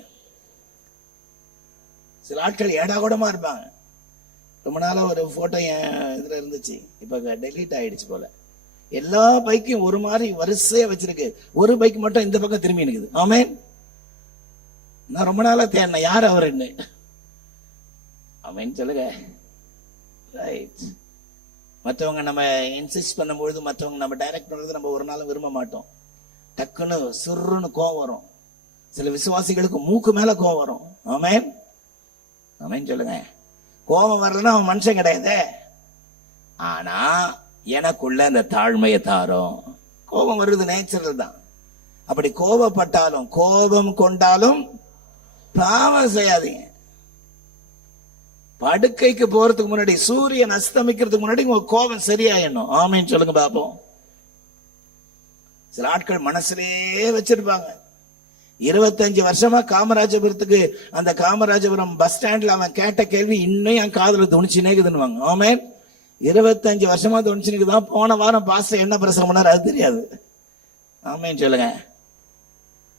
சில ஆட்கள் ஏடாகூடமா இருப்பாங்க. ரொம்ப நாளா ஒரு போட்டோ என் இதுல இருந்துச்சு, இப்ப டெலீட் ஆயிடுச்சு போல. எல்லா பைக்கையும் ஒரு மாதிரி வரிசையா வச்சிருக்கு, ஒரு பைக் மட்டும் இந்த பக்கம் திரும்பி நிக்குது. ஆமேன். நான் ரொம்ப நாளா தேடினேன் யார் அவருன்னு. ஆமேன் சொல்லுங்க. ரைட். மற்றவங்க நம்ம இன்சிஸ்ட் பண்ணும்பொழுது, மற்றவங்க நம்ம டைரக்ட் பண்றது நம்ம ஒரு நாளும் விரும்ப மாட்டோம். டக்குன்னு சுருன்னு கோவம் வரும். சில விசுவாசிகளுக்கு மூக்கு மேல கோவம் வரும். ஆமேன். ஆமேன் சொல்லுங்க. கோபம் வரலன்னா அவன் மனுஷன் கிடையாது. ஆனா எனக்குள்ள அந்த தாழ்மையை தாரும். கோபம் வருது நேச்சுரல் தான். அப்படி கோபப்பட்டாலும் கோபம் கொண்டாலும் பாவம் செய்யாதீங்க. படுக்கைக்கு போறதுக்கு முன்னாடி, சூரியன் அஸ்தமிக்கிறதுக்கு முன்னாடி உங்க கோபம் சரியாயிடணும். ஆமேன்னு சொல்லுங்க பாப்போம். சில ஆட்கள் மனசுலயே வச்சிருப்பாங்க. 25 வருஷமா காமராஜபுரத்துக்கு, அந்த காமராஜபுரம் பஸ் ஸ்டாண்ட்ல அவன் கேட்ட கேள்வி இன்னும் என் காதுல துணிச்சுனேக்குதுன்னு. ஆமேன். 25 வருஷமா துணிச்சுனுக்குதான். போன வாரம் பாஸ்டர் என்ன பிரசங்கம் பண்ணாரு அது தெரியாது. ஆமேன்னு சொல்லுங்க.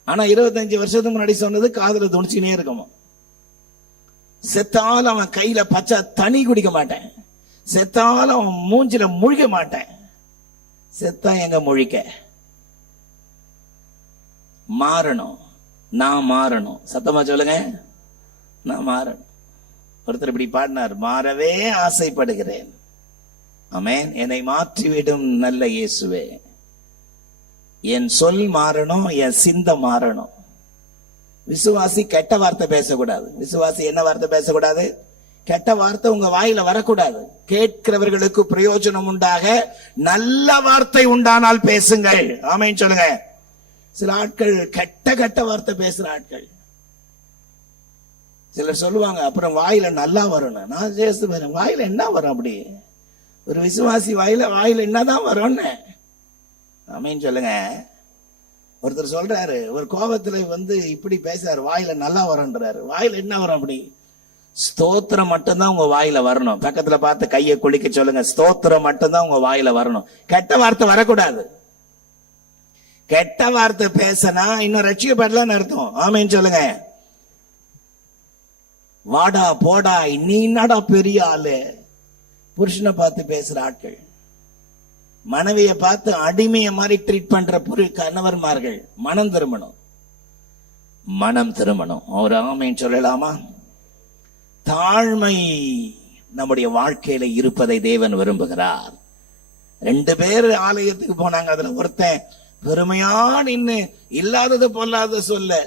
ஆனா 25 வருஷத்துக்கு முன்னாடி சொன்னது காதுல துணிச்சுனே இருக்குமா. செத்தாலும் அவன் கையில பச்சை தண்ணி குடிக்க மாட்டேன், செத்தாலும் அவன் மூஞ்சில முழிக்க மாட்டேன். செத்தா எங்க முழிக்க? மாறணும். நான் மாறணும். சத்தமா சொல்லுங்க. நான் மாறணும். ஒருத்தர் இப்படி பாடினார், மாறவே ஆசைப்படுகிறேன். ஆமென். என்னை மாற்றிவிடும் நல்ல இயேசுவே. என் சொல் மாறணும், என் சிந்தை மாறணும். விசுவாசி கெட்ட வார்த்தை பேசக்கூடாது. விசுவாசி என்ன வார்த்தை பேசக்கூடாது? கெட்ட வார்த்தை உங்க வாயில வரக்கூடாது. கேட்கிறவர்களுக்கு பிரயோஜனம் உண்டாக நல்ல வார்த்தை உண்டானால் பேசுங்கள். ஆமென் சொல்லுங்க. சில ஆட்கள் கெட்ட கெட்ட வார்த்தை பேசுற ஆட்கள். சிலர் சொல்லுவாங்க அப்புறம் வாயில நல்லா வரணும். நான் பேசுவேன், வாயில என்ன வரும்? அப்படி ஒரு விசுவாசி வாயில என்னதான் வரும்னு. ஆமென் சொல்லுங்க. ஒருத்தர் சொல்றாரு, ஒரு கோபத்துல வந்து இப்படி பேசுறாரு, வாயில நல்லா வரும்ன்றாரு. வாயில என்ன வரும்? அப்படி ஸ்தோத்திரம் மட்டும்தான் உங்க வாயில வரணும். பக்கத்துல பார்த்து கையை குளிக்க சொல்லுங்க, ஸ்தோத்திரம் மட்டும்தான் உங்க வாயில வரணும். கெட்ட வார்த்தை வரக்கூடாது. கெட்ட வார்த்தை பேசினா இன்னும் ரட்சிக்கப்படலன்னு அர்த்தம். ஆமென் சொல்லுங்க. வாடா போடா, நீ என்னடா பெரிய ஆளு. புருஷனை பார்த்து பேசுற ஆட்கள், மனைவியை பார்த்து அடிமையை மாதிரி ட்ரீட் பண்ற கணவர்மார்கள் மனம் திரும்பணும். மனம் திரும்பணும். ஒரு ஆமென் சொல்லலாமா? தாழ்மை நம்முடைய வாழ்க்கையில இருப்பதை தேவன் விரும்புகிறார். 2 பேர் ஆலயத்துக்கு போனாங்க. அதுல ஒருத்தன் பெருமையா நின்னு இல்லாதது பொல்லாத சொல்ல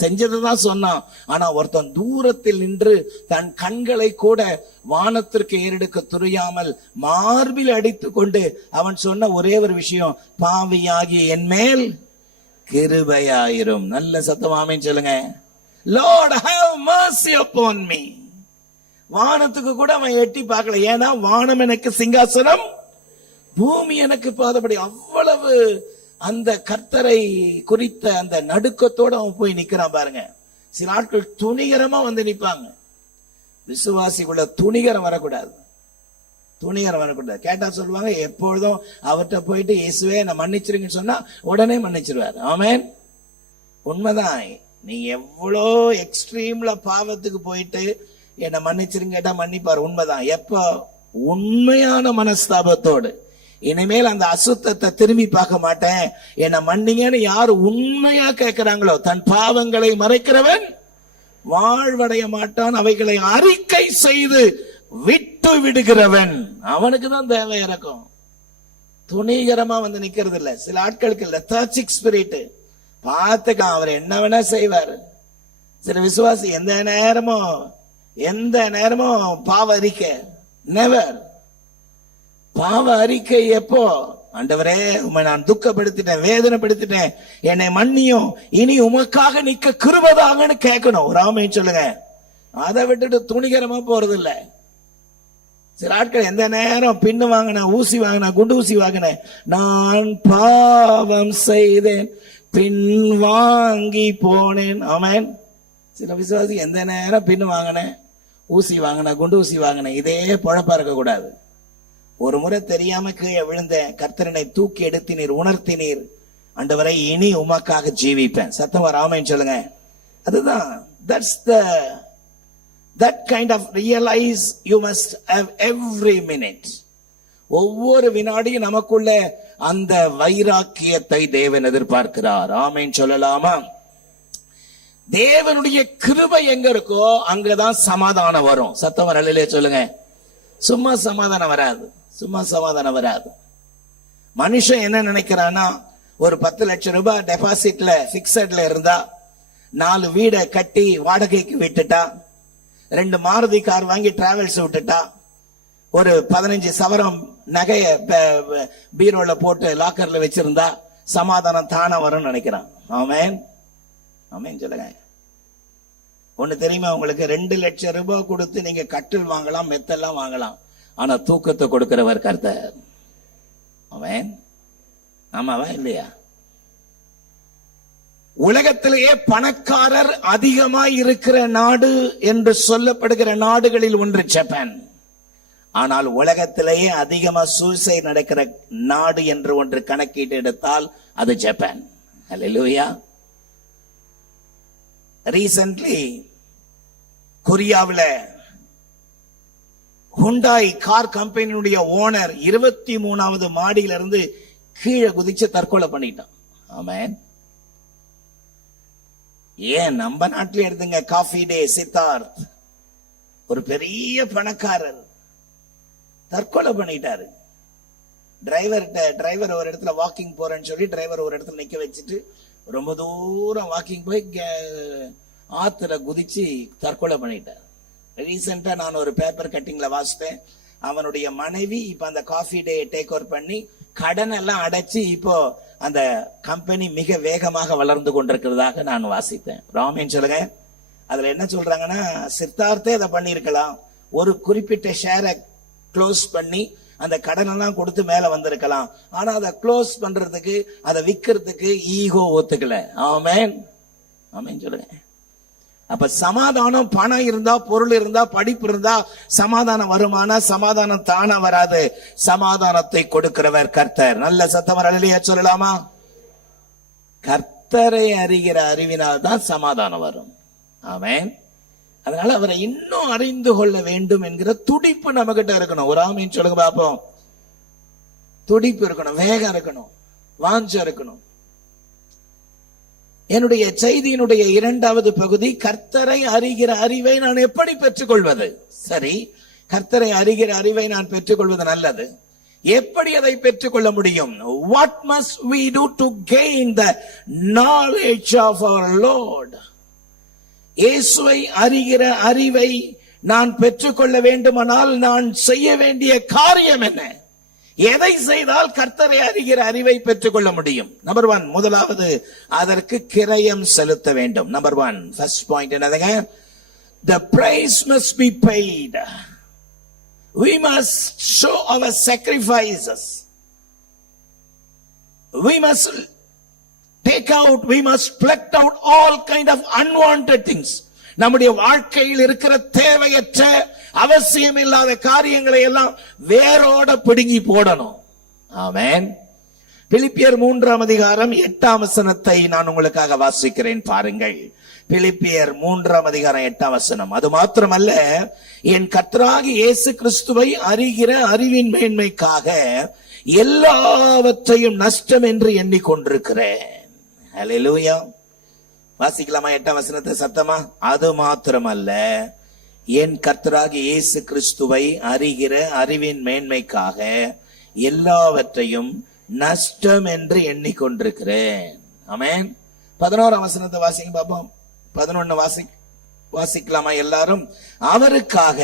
செஞ்சதுதான் சொன்னான். ஆனா ஒருத்தன் தூரத்தில் நின்று தன் கண்களை கூட வானத்திற்கு ஏறெடுக்க துரியாமல் மார்பில் அடித்து கொண்டு அவன் சொன்ன ஒரே ஒரு விஷயம், பாவியாகிய என் மேல் கிருபையாயிரும். நல்ல சத்தம் ஆமென் சொல்லுங்க. Lord have mercy upon me. வானத்துக்கு கூட அவன் எட்டி பார்க்கல. ஏன்னா வானம் எனக்கு சிங்காசனம், பூமி எனக்கு பாதபடி. அவ்வளவு அந்த கர்த்தரை குறித்த அந்த நடுக்கத்தோட அவன் போய் நிக்கிறான் பாருங்க. சில ஆட்கள் துணிகரமா வந்து நிப்பாங்க. விசுவாசிக்குள்ள துணிகரம் வரக்கூடாது. துணிகரம் வரக்கூடாது. கேட்டா சொல்லுவாங்க, எப்பொழுதும் அவர்கிட்ட போயிட்டு இயேசுவே நான் மன்னிச்சிருங்கன்னு சொன்னா உடனே மன்னிச்சிருவாரு. ஆமென். உண்மைதான். நீ எவ்வளோ எக்ஸ்ட்ரீம்ல பாவத்துக்கு போயிட்டு என்னை மன்னிச்சிருங்க கேட்டா மன்னிப்பார், உண்மைதான். எப்போ? உண்மையான மனஸ்தாபத்தோடு. இனிமேல் அந்த அசுத்தத்தை திரும்பி பார்க்க மாட்டேன், என்னை மன்னிங்கன்னு யாரு உண்மையா கேட்கிறாங்களோ, தன் பாவங்களை மறைக்கிறவன் வாழ்வடைய மாட்டான், அவைகளை அறிக்கை செய்து விட்டு விடுகிறவன் அவனுக்கு தான் தேவை இறக்கும். துணிகரமா வந்து நிக்கிறது இல்ல. சில ஆட்களுக்கு லெத்தார்ஜிக் ஸ்பிரிட், பார்த்துக்க அவர் என்ன வேணா செய்வார். சில விசுவாசி எந்த நேரமும் பாவ அறிக்கை. நெவர். பாவ அறிக்கை எப்போ? ஆண்டவரே உம்மை நான் துக்கப்படுத்திட்டேன், வேதனைப்படுத்திட்டேன், என்னை மன்னியும், இனி உமக்காக நிக்க கிருபைதாங்கன்னு கேட்கணும். ஒரு ஆமென் சொல்லுங்க. அதை விட்டுட்டு துணிகரமா போறது இல்ல. சில ஆட்கள் எந்த நேரம் பின்னு வாங்கின, ஊசி வாங்கின, குண்டு ஊசி வாங்கின, நான் பாவம் செய்தேன் பின் வாங்கி போனேன். ஆமென். சில விசுவாசி எந்த நேரம் பின்னு வாங்கின, ஊசி வாங்கின, குண்டு ஊசி வாங்கின, இதே பொழப்பா இருக்க கூடாது. ஒரு முறை தெரியாம கீழே விழுந்தேன், கர்த்தரனை தூக்கி எடுத்தினீர், உணர்த்தினீர், ஆண்டவரை இனி உமக்காக ஜீவிப்பேன். சத்தம் ஆமென் சொல்லுங்க. அதுதான் that kind of realize you must have every minute. ஒவ்வொரு வினாடியும் நமக்குள்ள அந்த வைராக்கியத்தை தேவன் எதிர்பார்க்கிறார். ஆமென் சொல்லலாமா? தேவனுடைய கிருபை எங்க இருக்கோ அங்கதான் சமாதானம் வரும். சத்தம் வரலையே சொல்லுங்க. சும்மா சமாதானம் வராது, சும்மா சமாதானம் வராது. மனுஷன் என்ன நினைக்கிறான்னா, ஒரு 10 லட்சம் ரூபாய் டெபாசிட்ல பிக்சட்ல இருந்தா, 4 வீடை கட்டி வாடகைக்கு விட்டுட்டா, 2 மாருதி கார் வாங்கி டிராவல்ஸ் விட்டுட்டா, ஒரு 15 சவரம் நகைய பீரோல போட்டு லாக்கர்ல வச்சிருந்தா சமாதானம் தானா வரும்னு நினைக்கிறான். ஆமென். ஆமென் சொல்லுங்க. ஒண்ணு தெரியுமா உங்களுக்கு? 2 லட்சம் ரூபாய் கொடுத்து நீங்க கட்டில் வாங்கலாம், மெத்தெல்லாம் வாங்கலாம், ஆனா தூக்கத்தை கொடுக்கிறவர் கர்த்தர். ஆமென். ஆமாவா இல்லையா? உலகத்திலேயே பணக்காரர் அதிகமாய் இருக்கிற நாடு என்று சொல்லப்படுகிற நாடுகளில் ஒன்று ஜப்பான். ஆனால் உலகத்திலேயே அதிகமா சூசைட் நடக்கிற நாடு என்று ஒன்று கணக்கீட்டு எடுத்தால் அது ஜப்பான். ஹல்லேலூயா. ரீசன்ட்லி கொரியாவில் ஹுண்டாய் கார் கம்பெனியுடைய ஓனர் 23வது மாடியிலிருந்து கீழே குதிச்சு தற்கொலை பண்ணிட்டான். ஆமென். ஏன் நம்ம நாட்டில் எடுத்துங்க, காஃபி டே சித்தார்த், ஒரு பெரிய பணக்காரர் தற்கொலை பண்ணிட்டாரு. டிரைவர் ஒரு இடத்துல வாக்கிங் போறேன்னு சொல்லி டிரைவர் ஒரு இடத்துல நிக்க வச்சுட்டு ரொம்ப தூரம் வாக்கிங் போய் ஆத்துல குதிச்சு தற்கொலை பண்ணிட்டார். ரீசெண்டா நான் ஒரு பேப்பர் கட்டிங்ல வாசித்தேன், அவனுடைய மனைவி இப்ப அந்த காஃபி டே டேக் ஓவர் பண்ணி கடன் எல்லாம் அடைச்சு இப்போ அந்த கம்பெனி மிக வேகமாக வளர்ந்து கொண்டிருக்கிறதாக நான் வாசித்தேன். ராமேன் சொல்லுங்க. அதுல என்ன சொல்றாங்கன்னா, சித்தார்த்தே அதை பண்ணிருக்கலாம், ஒரு குறிப்பிட்ட ஷேரை க்ளோஸ் பண்ணி அந்த கடன் எல்லாம் கொடுத்து மேல வந்திருக்கலாம், ஆனா அதை க்ளோஸ் பண்றதுக்கு, அதை விக்கிறதுக்கு ஈகோ ஒத்துக்கல. ஆமென். ஆமென் சொல்லுங்க. அப்ப சமாதானம், பணம் இருந்தா, பொருள் இருந்தா, படிப்பு இருந்தா சமாதானம் வருமானா? சமாதானம் தானா வராது. சமாதானத்தை கொடுக்கிறவர் கர்த்தர். நல்ல சத்தம் அல்லேலூயா சொல்லலாமா? கர்த்தரை அறிகிற அறிவினால் தான் சமாதானம் வரும். ஆமென். அதனால அவரை இன்னும் அறிந்து கொள்ள வேண்டும் என்கிற துடிப்பு நம்ம கிட்ட இருக்கணும். ஒரு ஆமென் சொல்லுங்க பாப்போம். துடிப்பு இருக்கணும், வேகம் இருக்கணும், வாஞ்சம் இருக்கணும். என்னுடைய செய்தியினுடைய 2வது பகுதி, கர்த்தரை அறிகிற அறிவை நான் எப்படி பெற்றுக்கொள்வது? சரி, கர்த்தரை அறிகிற அறிவை நான் பெற்றுக்கொள்வது நல்லது. எப்படி அதை பெற்றுக்கொள்ள முடியும்? What must we do to gain the knowledge of our Lord? இயேசுவை அறிகிற அறிவை நான் பெற்றுக்கொள்ள வேண்டுமானால் நான் செய்ய வேண்டிய காரியம் என்ன? எதை செய்தால் கர்த்தரை அறிகிற அறிவை பெற்றுக்கொள்ள முடியும்? நம்பர் 1, முதலாவது அதற்கு கிரயம் செலுத்த வேண்டும். நம்பர் 1, ஃபர்ஸ்ட் பாயிண்ட் என்னதுங்க? The price must be paid. We must show our sacrifices. We must take out, we must pluck out all kind of unwanted things. நம்முடைய வாழ்க்கையில் இருக்கிற தேவையற்ற, அவசியம் இல்லாத காரியங்களை எல்லாம் வேரோட பிடுங்கி போடணும். ஆமென். பிலிப்பியர் 3ஆம் அதிகாரம் 8ஆம் வசனத்தை நான் உங்களுக்காக வாசிக்கிறேன் பாருங்கள். பிலிப்பியர் 3ஆம் அதிகாரம் 8ஆம் வசனம். அது மாத்திரமல்ல, என் கர்த்தராகிய இயேசு கிறிஸ்துவை அறிகிற அறிவின் மேன்மைக்காக எல்லாவற்றையும் நஷ்டம் என்று எண்ணிக்கொண்டிருக்கிறேன். ஹல்லேலூயா. வாசிக்கலாமா 8ஆம் வசனத்தை சத்தமா? அது மாத்திரமல்ல, என் கர்த்தராகிய இயேசு கிறிஸ்துவை அறிகிற அறிவின் மேன்மைக்காக எல்லாவற்றையும் நஷ்டம் என்று எண்ணிக்கொண்டிருக்கிறேன். ஆமென். 11ஆம் வசனத்தை வாசிங்க பாப்போம். 11 வாசிக்கலாமா எல்லாரும்? அவருக்காக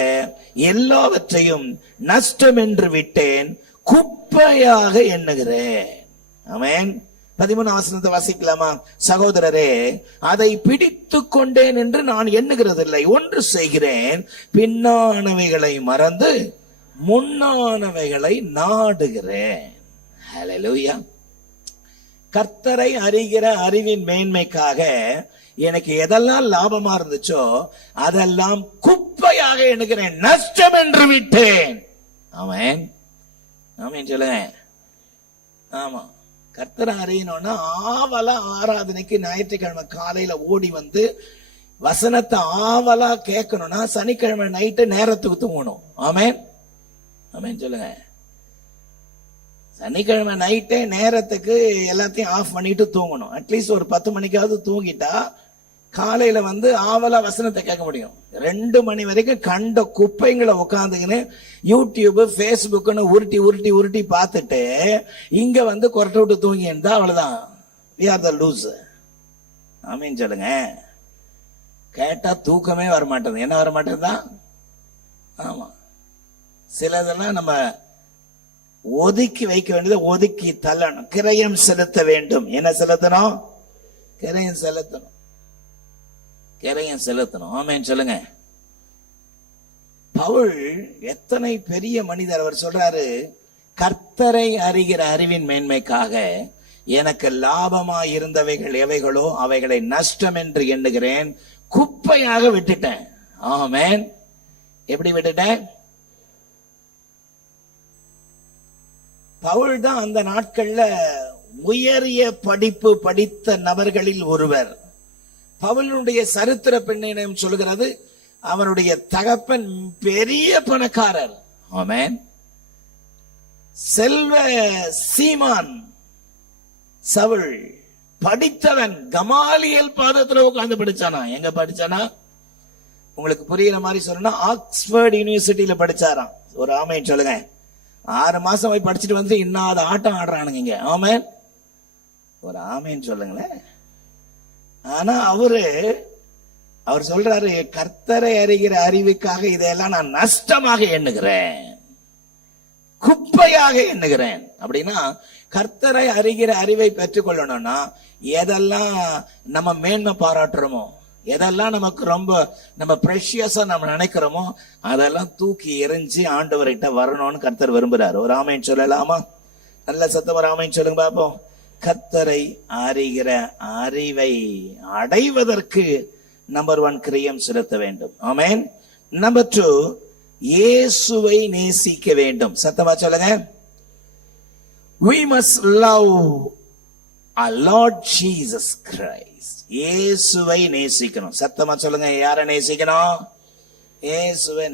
எல்லாவற்றையும் நஷ்டம் என்று விட்டேன், குப்பையாக எண்ணுகிறேன். ஆமென். 13ஆம் வசனத்தை வாசிக்கலாமா? சகோதரரே, அதை பிடித்து கொண்டேன் என்று நான் எண்ணுகிறதில்லை, ஒன்று செய்கிறேன், பின்னானவைகளை மறந்து முன்னானவைகளை நாடுகிறேன். ஹல்லேலூயா. கர்த்தரை அறிகிற அறிவின் மேன்மைக்காக எனக்கு எதெல்லாம் லாபமா இருந்துச்சோ அதெல்லாம் குப்பையாக எண்ணுகிறேன், நஷ்டம் என்று விட்டேன். ஆமென். ஆமென் சொல்லுங்க. ஆமா, கர்த்தரை அறியணும்னா ஆவலா ஆராதனைக்கு ஞாயிற்றுக்கிழமை காலையில ஓடி வந்து வசனத்தை ஆவலா கேட்கணும்னா சனிக்கிழமை நைட்டு நேரத்துக்கு தூங்கணும். ஆமென். ஆமென் சொல்லுங்க. சனிக்கிழமை நைட்டே நேரத்துக்கு எல்லாத்தையும் ஆஃப் பண்ணிட்டு தூங்கணும். அட்லீஸ்ட் ஒரு 10 மணிக்காவது தூங்கிட்டா காலையில வந்து ஆவலா வசனத்தை கேட்க முடியும். 2 மணி வரைக்கும் கண்ட குப்பைங்களை உட்காந்துக்கின்னு யூடியூப் பேஸ்புக்னு உருட்டி உருட்டி உருட்டி பார்த்துட்டு இங்க வந்து கொரட்டை விட்டு தூங்கி இருந்தா அவ்வளவுதான், we are the loser. ஆமீன் சொல்லுங்க. கேட்டா தூக்கமே வர மாட்டேது. என்ன வர மாட்டேதா? ஆமா, சிலதெல்லாம் நம்ம ஒதுக்கி வைக்க வேண்டியதை ஒதுக்கி தள்ளணும். கிரயம் செலுத்த வேண்டும். என்ன செலுத்தணும்? கிரயம் செலுத்தணும். கிரயம் செலுத்தணும். ஆமென் சொல்லுங்க. பவுல் எத்தனை பெரிய மனிதர். அவர் சொல்றாரு, கர்த்தரை அறிகிற அறிவின் மேன்மைக்காக எனக்கு லாபமா இருந்தவைகள் எவைகளோ அவைகளை நஷ்டம் என்று எண்ணுகிறேன், குப்பையாக விட்டுட்டேன். ஆமென். எப்படி விட்டுட்டேன்? பவுல் தான் அந்த நாட்கள்ல உயரிய படிப்பு படித்த நபர்களில் ஒருவர். பவுலுடைய சரித்திர பின்னணியம் சொல்கிறது, அவருடைய தகப்பன் பெரிய பணக்காரர். ஆமென். செல்வ சீமான் சவுல் படித்தவன். கமாலியல் பாதத்துல உட்கார்ந்து படிச்சானா. எங்க படிச்சானா? உங்களுக்கு புரியுற மாதிரி சொல்லணும்னா ஆக்ஸ்போர்ட் யூனிவர்சிட்டியில படிச்சாராம். ஒரு ஆமென் சொல்லுங்க. 6 மாசம் போய் படிச்சுட்டு வந்து இன்னாத ஆட்டம் ஆடுறானுங்க இங்க. ஆமென். ஒரு ஆமென் சொல்லுங்களேன். ஆனா அவர் சொல்றாரு, கர்த்தரை அறிகிற அறிவுக்காக இதையெல்லாம் நான் நஷ்டமாக எண்ணுகிறேன், குப்பையாக எண்ணுகிறேன். அப்படின்னா கர்த்தரை அறிகிற அறிவை பெற்றுக்கொள்ளணும்னா எதெல்லாம் நம்ம மேன்மை பாராட்டுறோமோ, எதெல்லாம் நமக்கு ரொம்ப நம்ம பிரஷியஸா நம்ம நினைக்கிறோமோ அதெல்லாம் தூக்கி எறிஞ்சு ஆண்டவர்கிட்ட வரணும்னு கர்த்தர் விரும்புறாரு. ஒரு ஆமென் சொல்லலாமா? நல்ல சத்தம் ஒரு ஆமென் சொல்லுங்க பாப்போம். கர்த்தரை அறிகிற அறிவை அடைவதற்கு நம்பர் 1 கிரியம் செலுத்த வேண்டும். ஆமென். நம்பர் 2, இயேசுவை நேசிக்க வேண்டும். சத்தமா சொல்லுங்க. We must love our Lord Jesus Christ. இயேசுவை நேசிக்கணும். சத்தமா சொல்லுங்க. யாரை நேசிக்கணும்? இயேசுவை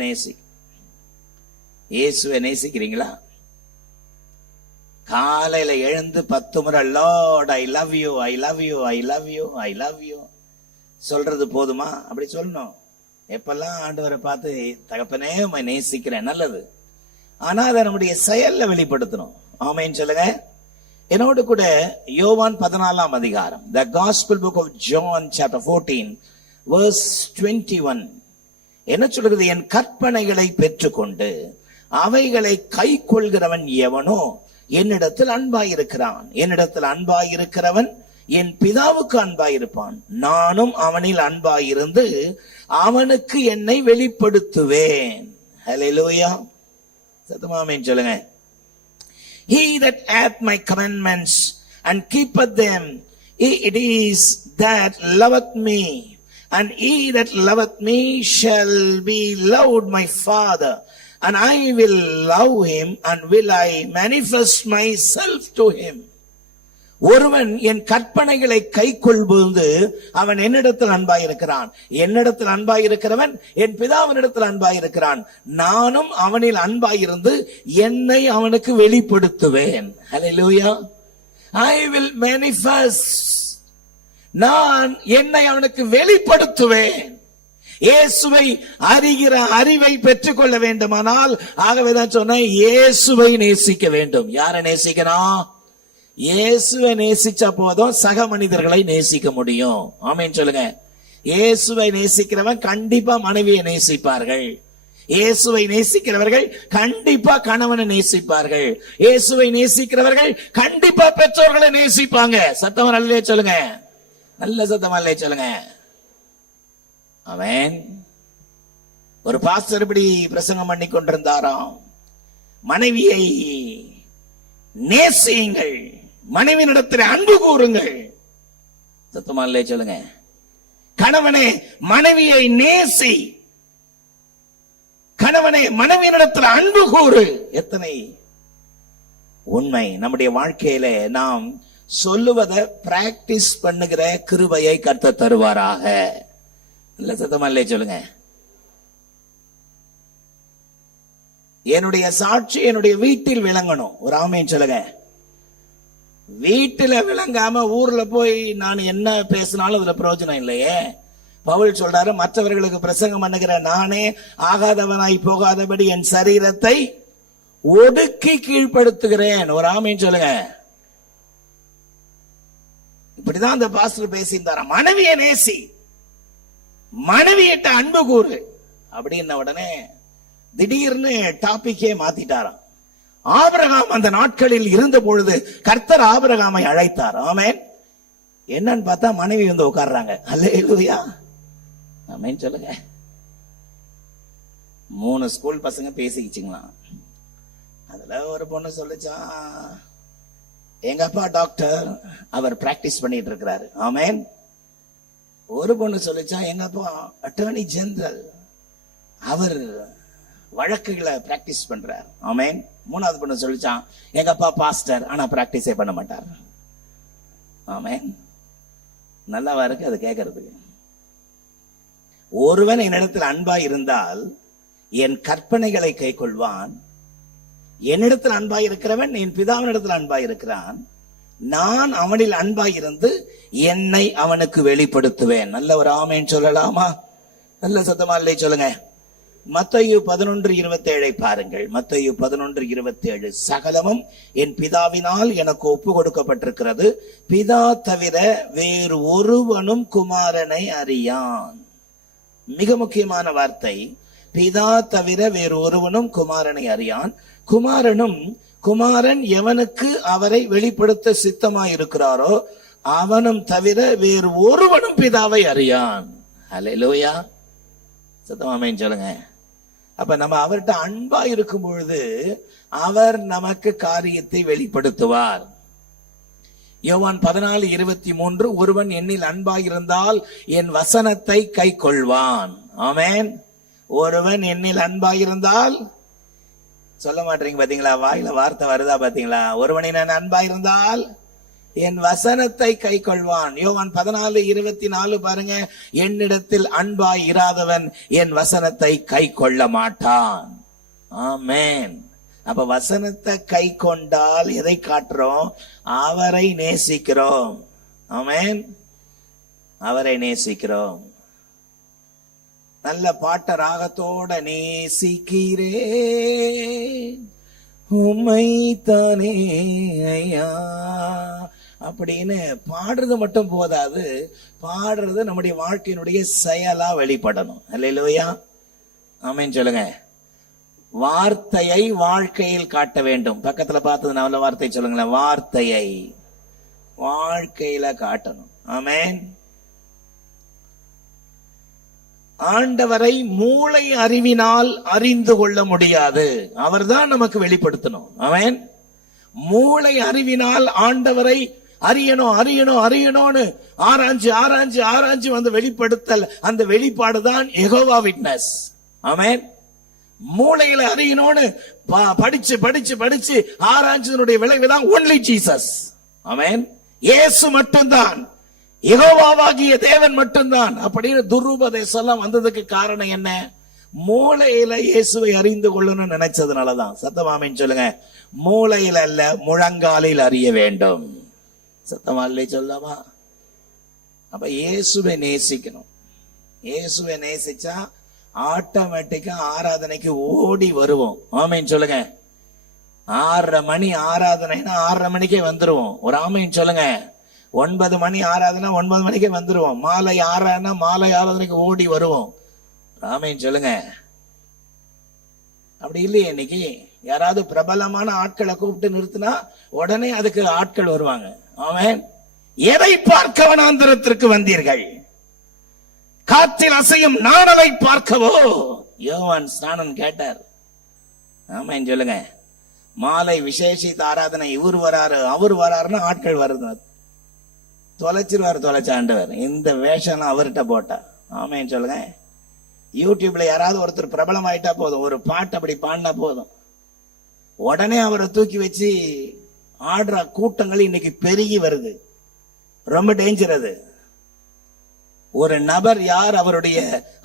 இயேசுவை நேசிக்கிறீங்களா? காலையில எழுந்து 10 முறை Lord I love you, I love you, I love you, I love you சொல்றது போதுமா? அப்படி சொல்லணும். எப்பெல்லாம் ஆண்டவரை பார்த்து தகப்பனே உம்மை நேசிக்கிறேன், நல்லது. ஆனா அதை நம்முடைய செயல்ல வெளிப்படுத்தணும். ஆமென் சொல்லுங்க. என்னோடு கூட யோவான் 14ஆம் அதிகாரம், The Gospel Book of John chapter 14 verse 21 என்ன சொல்கிறது? என் கற்பனைகளை பெற்றுக்கொண்டு அவைகளை கை கொள்கிறவன் எவனோ என்னிடத்தில் அன்பாயிருக்கிறான், என்னிடத்தில் அன்பாயிருக்கிறவன் என் பிதாவுக்கு அன்பாயிருப்பான், நானும் அவனில் அன்பாயிருந்து அவனுக்கு என்னை வெளிப்படுத்துவேன். ஹல்லேலூயா. சத்தமா ஆமென் சொல்லுங்க. He that hath my commandments and keepeth them, it is that loveth me, and he that loveth me shall be loved my Father, and I will love him, and will I manifest myself to him. ஒருவன் என் கற்பனைகளை கை கொள்ளும்போது அவன் என்னிடத்தில் அன்பாயிருக்கிறான், என்னிடத்தில் அன்பாயிருக்கிறவன் என் பிதாவினிடத்தில் அன்பாயிருக்கிறான், நானும் அவனில் அன்பாயிருந்து என்னை அவனுக்கு வெளிப்படுத்துவேன். ஹல்லேலூயா. I will manifest. நான் என்னை அவனுக்கு வெளிப்படுத்துவேன். இயேசுவை அறிகிற அறிவை பெற்றுக்கொள்ள வேண்டுமானால், ஆகவேதான் சொன்னேன், இயேசுவை நேசிக்க வேண்டும். யாரை நேசிக்கணும்? இயேசுவை நேசிச்சா போதும் சக மனிதர்களை நேசிக்க முடியும். ஆமென் சொல்லுங்க. இயேசுவை நேசிக்கிறவன் கண்டிப்பா மனைவியை நேசிப்பார்கள். இயேசுவை நேசிக்கிறவர்கள் கண்டிப்பா கணவனை நேசிப்பார்கள். இயேசுவை நேசிக்கிறவர்கள் கண்டிப்பா பெற்றோர்களை நேசிப்பாங்க. சத்தமா நல்லே சொல்லுங்க, நல்ல சத்தமா நல்லே சொல்லுங்க. ஆமென். ஒரு பாஸ்டர் இப்படி பிரசங்கம் பண்ணி கொண்டிருந்தாராம், மனைவியை நேசியுங்கள், மனைவியினிடத்தில் அன்பு கூறுங்கள். சத்தமா இல்லையே சொல்லுங்க. கணவனே மனைவியை நேசி, கணவனே மனைவியினிடத்தில் அன்பு கூறு. எத்தனை உண்மை! நம்முடைய வாழ்க்கையில நாம் சொல்லுவதை பிராக்டிஸ் பண்ணுகிற கிருபையை கர்த்தர் தருவாராக. இல்ல சத்தமா இல்லையே சொல்லுங்க. என்னுடைய சாட்சி என்னுடைய வீட்டில் விளங்கணும். ஒரு ஆமேன் சொல்லுங்க. வீட்டில விளங்காம ஊர்ல போய் நான் என்ன பேசினாலும் அதுல பிரயோஜனம் இல்லையே. பவுல் சொல்றாரு, மற்றவர்களுக்கு பிரசங்கம் பண்ணுகிற நானே ஆகாதவனாய் போகாதபடி என் சரீரத்தை ஒடுக்கி கீழ்ப்படுத்துகிறேன். ஒரு ஆமேன் சொல்லுங்க. இப்படிதான் அந்த பாஸ்டர் பேசியிருந்தாராம். மனைவியை நேசி, மனைவியிட்ட அன்பு கூறு அப்படின்ன உடனே திடீர்னு டாபிக்கே மாத்திட்டாராம். ஆபிரகாம் அந்த நாட்களில் இருந்த பொழுது கர்த்தர் ஆபிரகாமை அழைத்தார். ஆமென். என்னன்னு பார்த்தா மனைவி வந்து உட்கார்றாங்க. அல்லேலூயா. ஆமென் சொல்லுங்க. 3 ஸ்கூல் பசங்க பேசிக்கிச்சுங்களாம். அதுல ஒரு பொண்ணு சொல்லுச்சான், எங்க அப்பா டாக்டர், அவர் பிராக்டிஸ் பண்ணிட்டு இருக்கிறாரு. ஆமென். ஒரு பொண்ணு சொல்லிச்சான், எங்க அப்பா அட்டர்னி ஜெனரல், அவர் வழக்குகளை பிராக்டிஸ் பண்றார். ஆமென். 3வது பொண்ணு சொல்லிச்சான், எங்க அப்பா பாஸ்டர், ஆனா பிராக்டிஸே பண்ண மாட்டார். ஆமென். நல்லாவா இருக்கு அது கேட்கறதுக்கு? ஒருவன் என்னிடத்தில் அன்பாய் இருந்தால் என் கற்பனைகளை கை கொள்வான், என்னிடத்தில் அன்பாய் இருக்கிறவன் என் பிதாவினிடத்தில் அன்பாய் இருக்கிறான், நான் அவனில் அன்பாய் இருந்து என்னை அவனுக்கு வெளிப்படுத்துவேன். நல்ல ஒரு ஆமேன் சொல்லலாமா? நல்ல சத்தமா இல்லை சொல்லுங்க. மத்தேயு 11:27 பாருங்கள். மத்தேயு 11:27, சகலமும் என் பிதாவினால் எனக்கு ஒப்பு கொடுக்கப்பட்டிருக்கிறது, பிதா தவிர வேறு ஒருவனும் குமாரனை அறியான். மிக முக்கியமான வார்த்தை. பிதா தவிர வேறு ஒருவனும் குமாரனை அறியான். குமாரன் எவனுக்கு அவரை வெளிப்படுத்த சித்தமாயிருக்கிறாரோ அவனும் தவிர வேறு ஒருவனும் பிதாவை அறியான். அல்லேலூயா. சத்தமாமேன்னு சொல்லுங்க. அப்ப நம்ம அவர்கிட்ட அன்பா இருக்கும் பொழுது அவர் நமக்கு காரியத்தை வெளிப்படுத்துவார். யோவான் 14:23, ஒருவன் என்னில் அன்பாயிருந்தால் என் வசனத்தை கை கொள்வான். ஆமென். ஒருவன் என்னில் அன்பாயிருந்தால், சொல்ல மாட்டீங்க பாத்தீங்களா? வாயில வார்த்தை வருதா பாத்தீங்களா? ஒருவனின் நான் அன்பாயிருந்தால் என் வசனத்தை கை கொள்வான். யோவான் 14:24 பாருங்க. என்னிடத்தில் அன்பாய் இராதவன் என் வசனத்தை கை கொள்ள மாட்டான். ஆமென். அப்ப வசனத்தை கை கொண்டால் எதை காட்டுறோம்? அவரை நேசிக்கிறோம். ஆமென். அவரை நேசிக்கிறோம். நல்ல பாட்ட ராகத்தோட நேசிக்கிறே உம்மை தானே ஐயா அப்படின்னு பாடுறது மட்டும் போதாது, பாடுறது நம்முடைய வாழ்க்கையினுடைய செயலா வெளிப்படணும். அல்லேலூயா. ஆமென் சொல்லுங்க. வார்த்தையை வாழ்க்கையில் காட்ட வேண்டும். பக்கத்துல பார்த்தது நல்ல வார்த்தை சொல்லுங்களேன். வார்த்தையை வாழ்க்கையில காட்டணும். ஆமென். ஆண்டவரை மூளை அறிவினால் அறிந்து கொள்ள முடியாது. அவர்தான் நமக்கு வெளிப்படுத்தணும். ஆமென். மூளை அறிவினால் ஆண்டவரை அறியணும்னு ஆராய்ஞ்சு வந்து வெளிப்படுத்தல், அந்த வெளிப்பாடுதான் யெகோவா விட்னஸ். ஆமென். மூளையில அறியணும்னு படிச்சு ஆராய்ஞ்சதனுடைய விளைவுதான் ஒன்லி ஜீசஸ். ஆமென். இயேசு மட்டும்தான், யெகோவாவாகிய தேவன் மட்டும்தான் அப்படின்னு துருபதேசம் எல்லாம் வந்ததுக்கு காரணம் என்ன? மூளையில இயேசுவை அறிந்து கொள்ளணும்னு நினைச்சதுனாலதான். சத்தமாமேன்னு சொல்லுங்க. மூளையில அல்ல, முழங்காலில் அறிய வேண்டும். சத்தமா இல்லை சொல்லமா? அப்ப இயேசுவை நேசிக்கணும். இயேசுவை நேசிச்சா ஆட்டோமேட்டிக்கா ஆராதனைக்கு ஓடி வருவோம். ஆமேன்னு சொல்லுங்க. 6:30 மணி ஆராதனைனா 6:30 மணிக்கே வந்துருவோம். ஒரு ஆமேன்னு சொல்லுங்க. 9 மணி ஆராதனை 9 மணிக்கே வந்துருவோம். மாலை ஆராதனை மாலை ஆராதனைக்கு ஓடி வருவோம். ஆமேன்னு சொல்லுங்க. அப்படி இல்லையே இன்னைக்கு யாராவது பிரபலமான ஆட்களை கூப்பிட்டு நிறுத்தினா உடனே அதுக்கு ஆட்கள் வருவாங்க. ஆமென். எதை பார்க்க வனாந்தரத்திற்கு வந்தீர்கள்? காற்றில் அசையும் நாணலை பார்க்கவோ? யோவான் ஸ்நானன் கேட்டார். ஆமென் சொல்லுங்க. மாலை விசேஷித்த ஆராதனை இவர் வராரு அவர் வராருன்னா ஆட்கள் வருது. தொலைச்சாண்டவர் இந்த வேஷம் அவர்கிட்ட போட்டா. ஆமென் சொல்லுங்க. யூடியூப்ல யாராவது ஒருத்தர் பிரபலம் ஆயிட்டா போதும், ஒரு பாட்டு அப்படி பாடினா போதும், உடனே அவரை தூக்கி வச்சு ஆடுற கூட்டங்கள் இன்னைக்கு பெருகி வருது. ரொம்ப டேஞ்சர் அது. ஒரு நபர் யார்,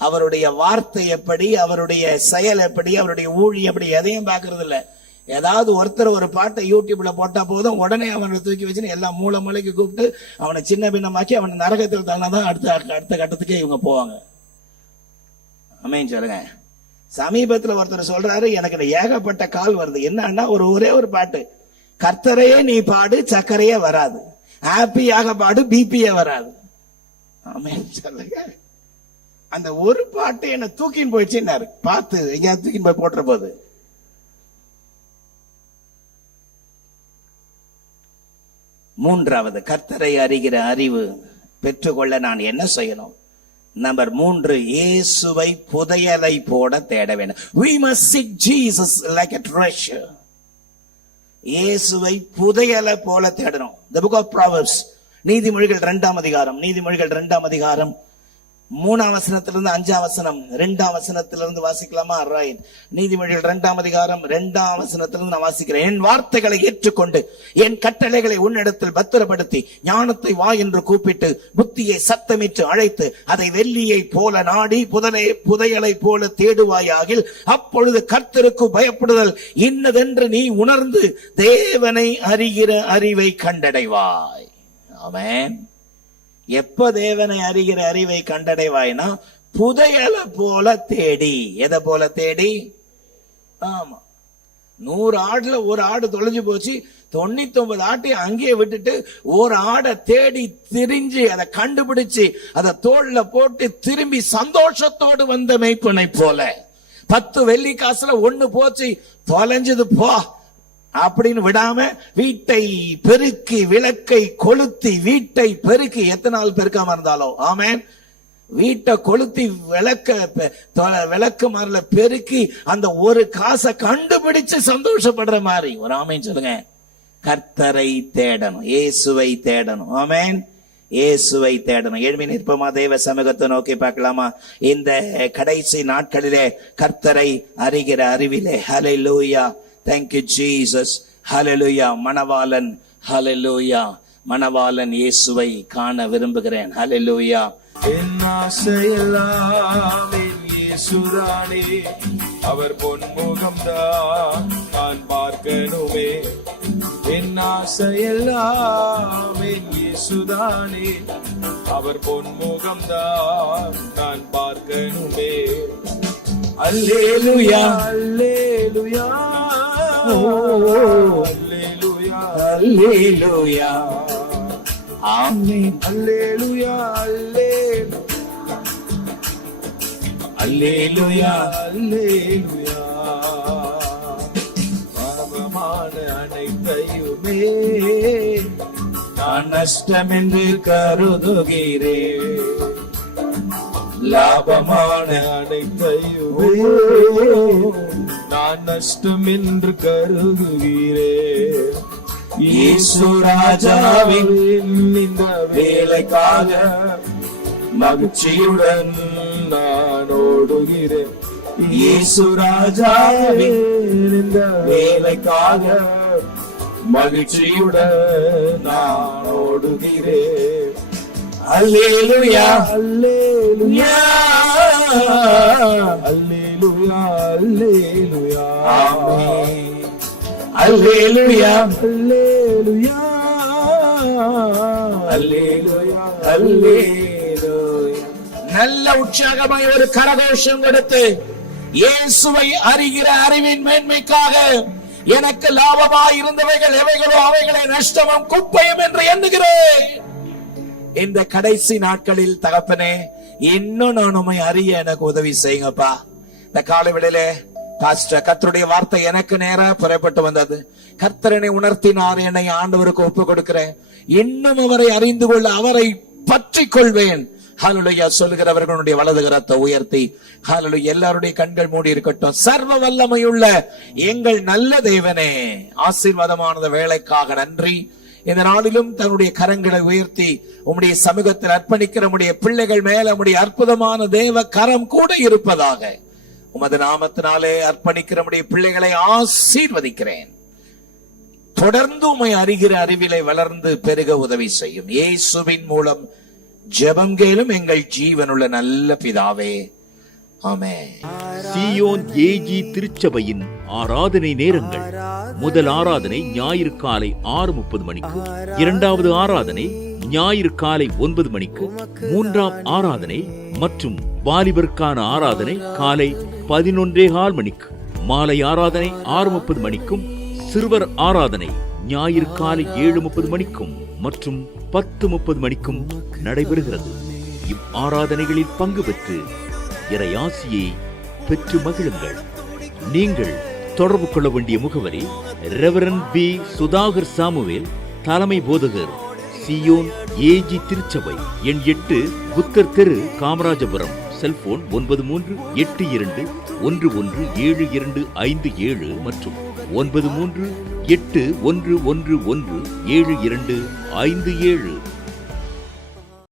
அவருடைய வார்த்தை எப்படி, அவருடைய செயல் எப்படி, அவருடைய ஊழியம் எப்படி, எதையும் பாக்குறது இல்ல. ஏதாவது ஒருத்தர் ஒரு பாட்டை யூடியூப்ல போட்டா போதும், உடனே அவனை தூக்கி வச்சு எல்லாம் மூளைக்கு கூப்பிட்டு அவனை சின்ன பின்னமாக்கி அவனை நரகத்தில் தள்ளினாதான் அடுத்த கட்டத்துக்கே இவங்க போவாங்க. ஆமென் சொல்லுங்க. சமீபத்துல ஒருத்தர் சொல்றாரு, எனக்கு ஏகப்பட்ட கால் வருது. என்னன்னா ஒரே ஒரு பாட்டு, கர்த்தரையே நீ பாடு சக்கரையே வராது, ஹாப்பியாக பாடு பிபியே வராது. ஆமென் சொல்லுங்க. அந்த ஒரு பாட்டு என்ன தூக்கின்னு போயிடுச்சுன்னாரு. பார்த்து எங்கேயாவது தூக்கின்னு போய் போட்டுற போது. மூன்றாவது, கர்த்தரை அறிகிற அறிவு பெற்றுக்கொள்ள நான் என்ன செய்யணும்? நம்பர் 3, இயேசுவை புதையலை போட தேட வேண்டும். We must seek Jesus like a treasure. இயேசுவை புதையலை போல தேடணும். The book of Proverbs, நீதிமொழிகள் 2ஆம் அதிகாரம், நீதிமொழிகள் 2ஆம் அதிகாரம் 3ஆம் வசனத்திலிருந்து 5ஆம் வசனம், 2ஆம் வசனத்திலிருந்து வாசிக்கலாமா? ரைட். நீதிமொழிகள் 2ஆம் அதிகாரம் 2ஆம் வசனத்திலிருந்து நான் வாசிக்கிறேன். என் வார்த்தைகளை ஏற்றுக்கொண்டு என் கட்டளைகளை உன்னிடத்தில் பத்திரப்படுத்தி ஞானத்தை வா என்று கூப்பிட்டு புத்தியை சத்தமிட்டு அழைத்து அதை வெள்ளியை போல நாடி புதையலை போல தேடுவாயாகில் அப்பொழுது கர்த்தருக்கு பயப்படுதல் இன்னதென்று நீ உணர்ந்து தேவனை அறிகிற அறிவை கண்டடைவாய். ஆமென். எப்ப தேவனை அறிகிற அறிவை கண்டடைவாய்னா புதையலை போல தேடி. எதை போல தேடி? ஆமா, 100 ஆடுல ஒரு ஆடு தொலைஞ்சு போச்சு, 99 ஆட்டை அங்கேயே விட்டுட்டு ஒரு ஆடை தேடி திரிஞ்சு அதை கண்டுபிடிச்சு அதை தோல்ல போட்டு திரும்பி சந்தோஷத்தோடு வந்த மேய்ப்பனை போல. 10 வெள்ளி காசுல 1 போச்சு, தொலைஞ்சது போ அப்படின்னு விடாம வீட்டை பெருக்கி விளக்கை கொளுத்தி வீட்டை பெருக்கி, எத்தனை நாள் பெருக்காம இருந்தாலும் ஆமென், வீட்டை கொளுத்தி விளக்கு மாதிரில பெருக்கி அந்த ஒரு காசை கண்டுபிடிச்சு சந்தோஷப்படுற மாதிரி ஒரு ஆமென் சொல்லுங்க. கர்த்தரை தேடணும், இயேசுவை தேடணும். ஆமென். இயேசுவை தேடணும். எழுமி நிற்பமா, தேவ சமூகத்தை நோக்கி பார்க்கலாமா? இந்த கடைசி நாட்களிலே கர்த்தரை அறிகிற அறிவிலே. ஹல்லேலூயா. Thank you Jesus. Hallelujah. Manavalan, hallelujah. மணவாளன் இயேசுவை காண விரும்புகிறேன். hallelujah. என் ஆசையெல்லாம் இயேசுதானே, அவர் பொன்முகம்தான் நான் பார்க்கணுமே. என் ஆசையெல்லாம் இயேசுதானே, அவர் பொன்முகம்தான் நான் பார்க்கணுமே. அல்லேலூயா அல்லேலூயா அல்லேலூயா அல்லேலூயா. ஆமென். அல்லேலூயா அல்லேலூயா. அல்லேலூயா. பாவமான அனைத்தையுமே நான் நஷ்டம் என்று கருதுகிறேன், லாபமான அனைத்தையுமே நான் நஷ்டம் என்று கருதுகிறேன். இயேசு ராஜாவின் இந்த வேலைக்காக மகிழ்ச்சியுடன் நான் ஓடுகிறேன். இயேசு ராஜாவின் இந்த வேலைக்காக மகிழ்ச்சியுடன் நான் ஓடுகிறேன். அல்லேலூயா அல்லேலூயா அல்லேலூயா அல்லேலூயா ஆமென். அல்லேலூயா அல்லேலூயா அல்லேலூயா அல்லேலூயா. நல்ல உற்சாகமாய் ஒரு கரகோஷம் கொடுத்து இயேசுவை அறிகிற அறிவின் மேன்மைக்காக எனக்கு லாபமாய் இருந்தவைகள் எவைகளோ அவைகளை நஷ்டமும் குப்பையும் என்று எண்ணுகிறேன். இந்த கடைசி நாட்களில் தகப்பனே, இன்னும் நான் உம்மை அறிய எனக்கு உதவி செய்யுங்கப்பா. இந்த காலை வேளையிலே பாஸ்டர் கர்த்தருடைய வார்த்தை எனக்கு நேரா புறப்பட்டு வந்தது. கர்த்தரனை உணர்த்தினார், என்னை ஆண்டவருக்கு ஒப்பு கொடுக்கிறேன். இன்னும் அவரை அறிந்து கொள்ள அவரை பற்றி கொள்வேன். ஹல்லேலூயா சொல்லுகிறவர்களுடைய வலது கரத்தை உயர்த்தி ஹல்லேலூயா. எல்லாருடைய கண்கள் மூடி இருக்கட்டும். சர்வ வல்லமையுள்ள எங்கள் நல்ல தேவனே, ஆசீர்வாதமான வேலைக்காக நன்றி. இந்த நாளிலும் தன்னுடைய கரங்களை உயர்த்தி உம்முடைய சமூகத்தில் அர்ப்பணிக்கிற உம்முடைய பிள்ளைகள் மேல உம்முடைய அற்புதமான தேவ கரம் கூட இருப்பதாக உமது நாமத்தினாலே அர்ப்பணிக்கிற உம்முடைய பிள்ளைகளை ஆசீர்வதிக்கிறேன். தொடர்ந்து உம்மை அறிகிற அறிவிலை வளர்ந்து பெருக உதவி செய்யும். இயேசுவின் மூலம் ஜெபம் கேளும் எங்கள் ஜீவனுள்ள நல்ல பிதாவே, ஆமென். சீயோன் ஏஜி திருச்சபையின் ஆராதனை நேரங்கள்: முதல் ஆராதனை ஞாயிறு காலை 6:30 மணிக்கு, இரண்டாவது ஆராதனை ஞாயிறு காலை 9 மணிக்கு, மூன்றாம் ஆராதனை மற்றும் வாலிபருக்கான ஆராதனை காலை 11:15 மணிக்கு, மாலை ஆராதனை 6:30 மணிக்கும், சிறுவர் ஆராதனை ஞாயிறு காலை 7:30 மணிக்கும் மற்றும் 10:30 மணிக்கும் நடைபெறுகிறது. இவ்வாராதனைகளில் பங்கு பெற்று இறையாசியை பெற்று மகிழுங்கள். நீங்கள் தொடர்பு கொள்ள வேண்டிய முகவரி: ரெவரண்ட் பி. சுதாகர் சாமுவேல், தலைமை போதகர், சீயோன் ஏஜி திருச்சபை, எண் 8, புத்தர் தெரு, காமராஜபுரம். செல்போன் 9381117257 மற்றும் 9381117257.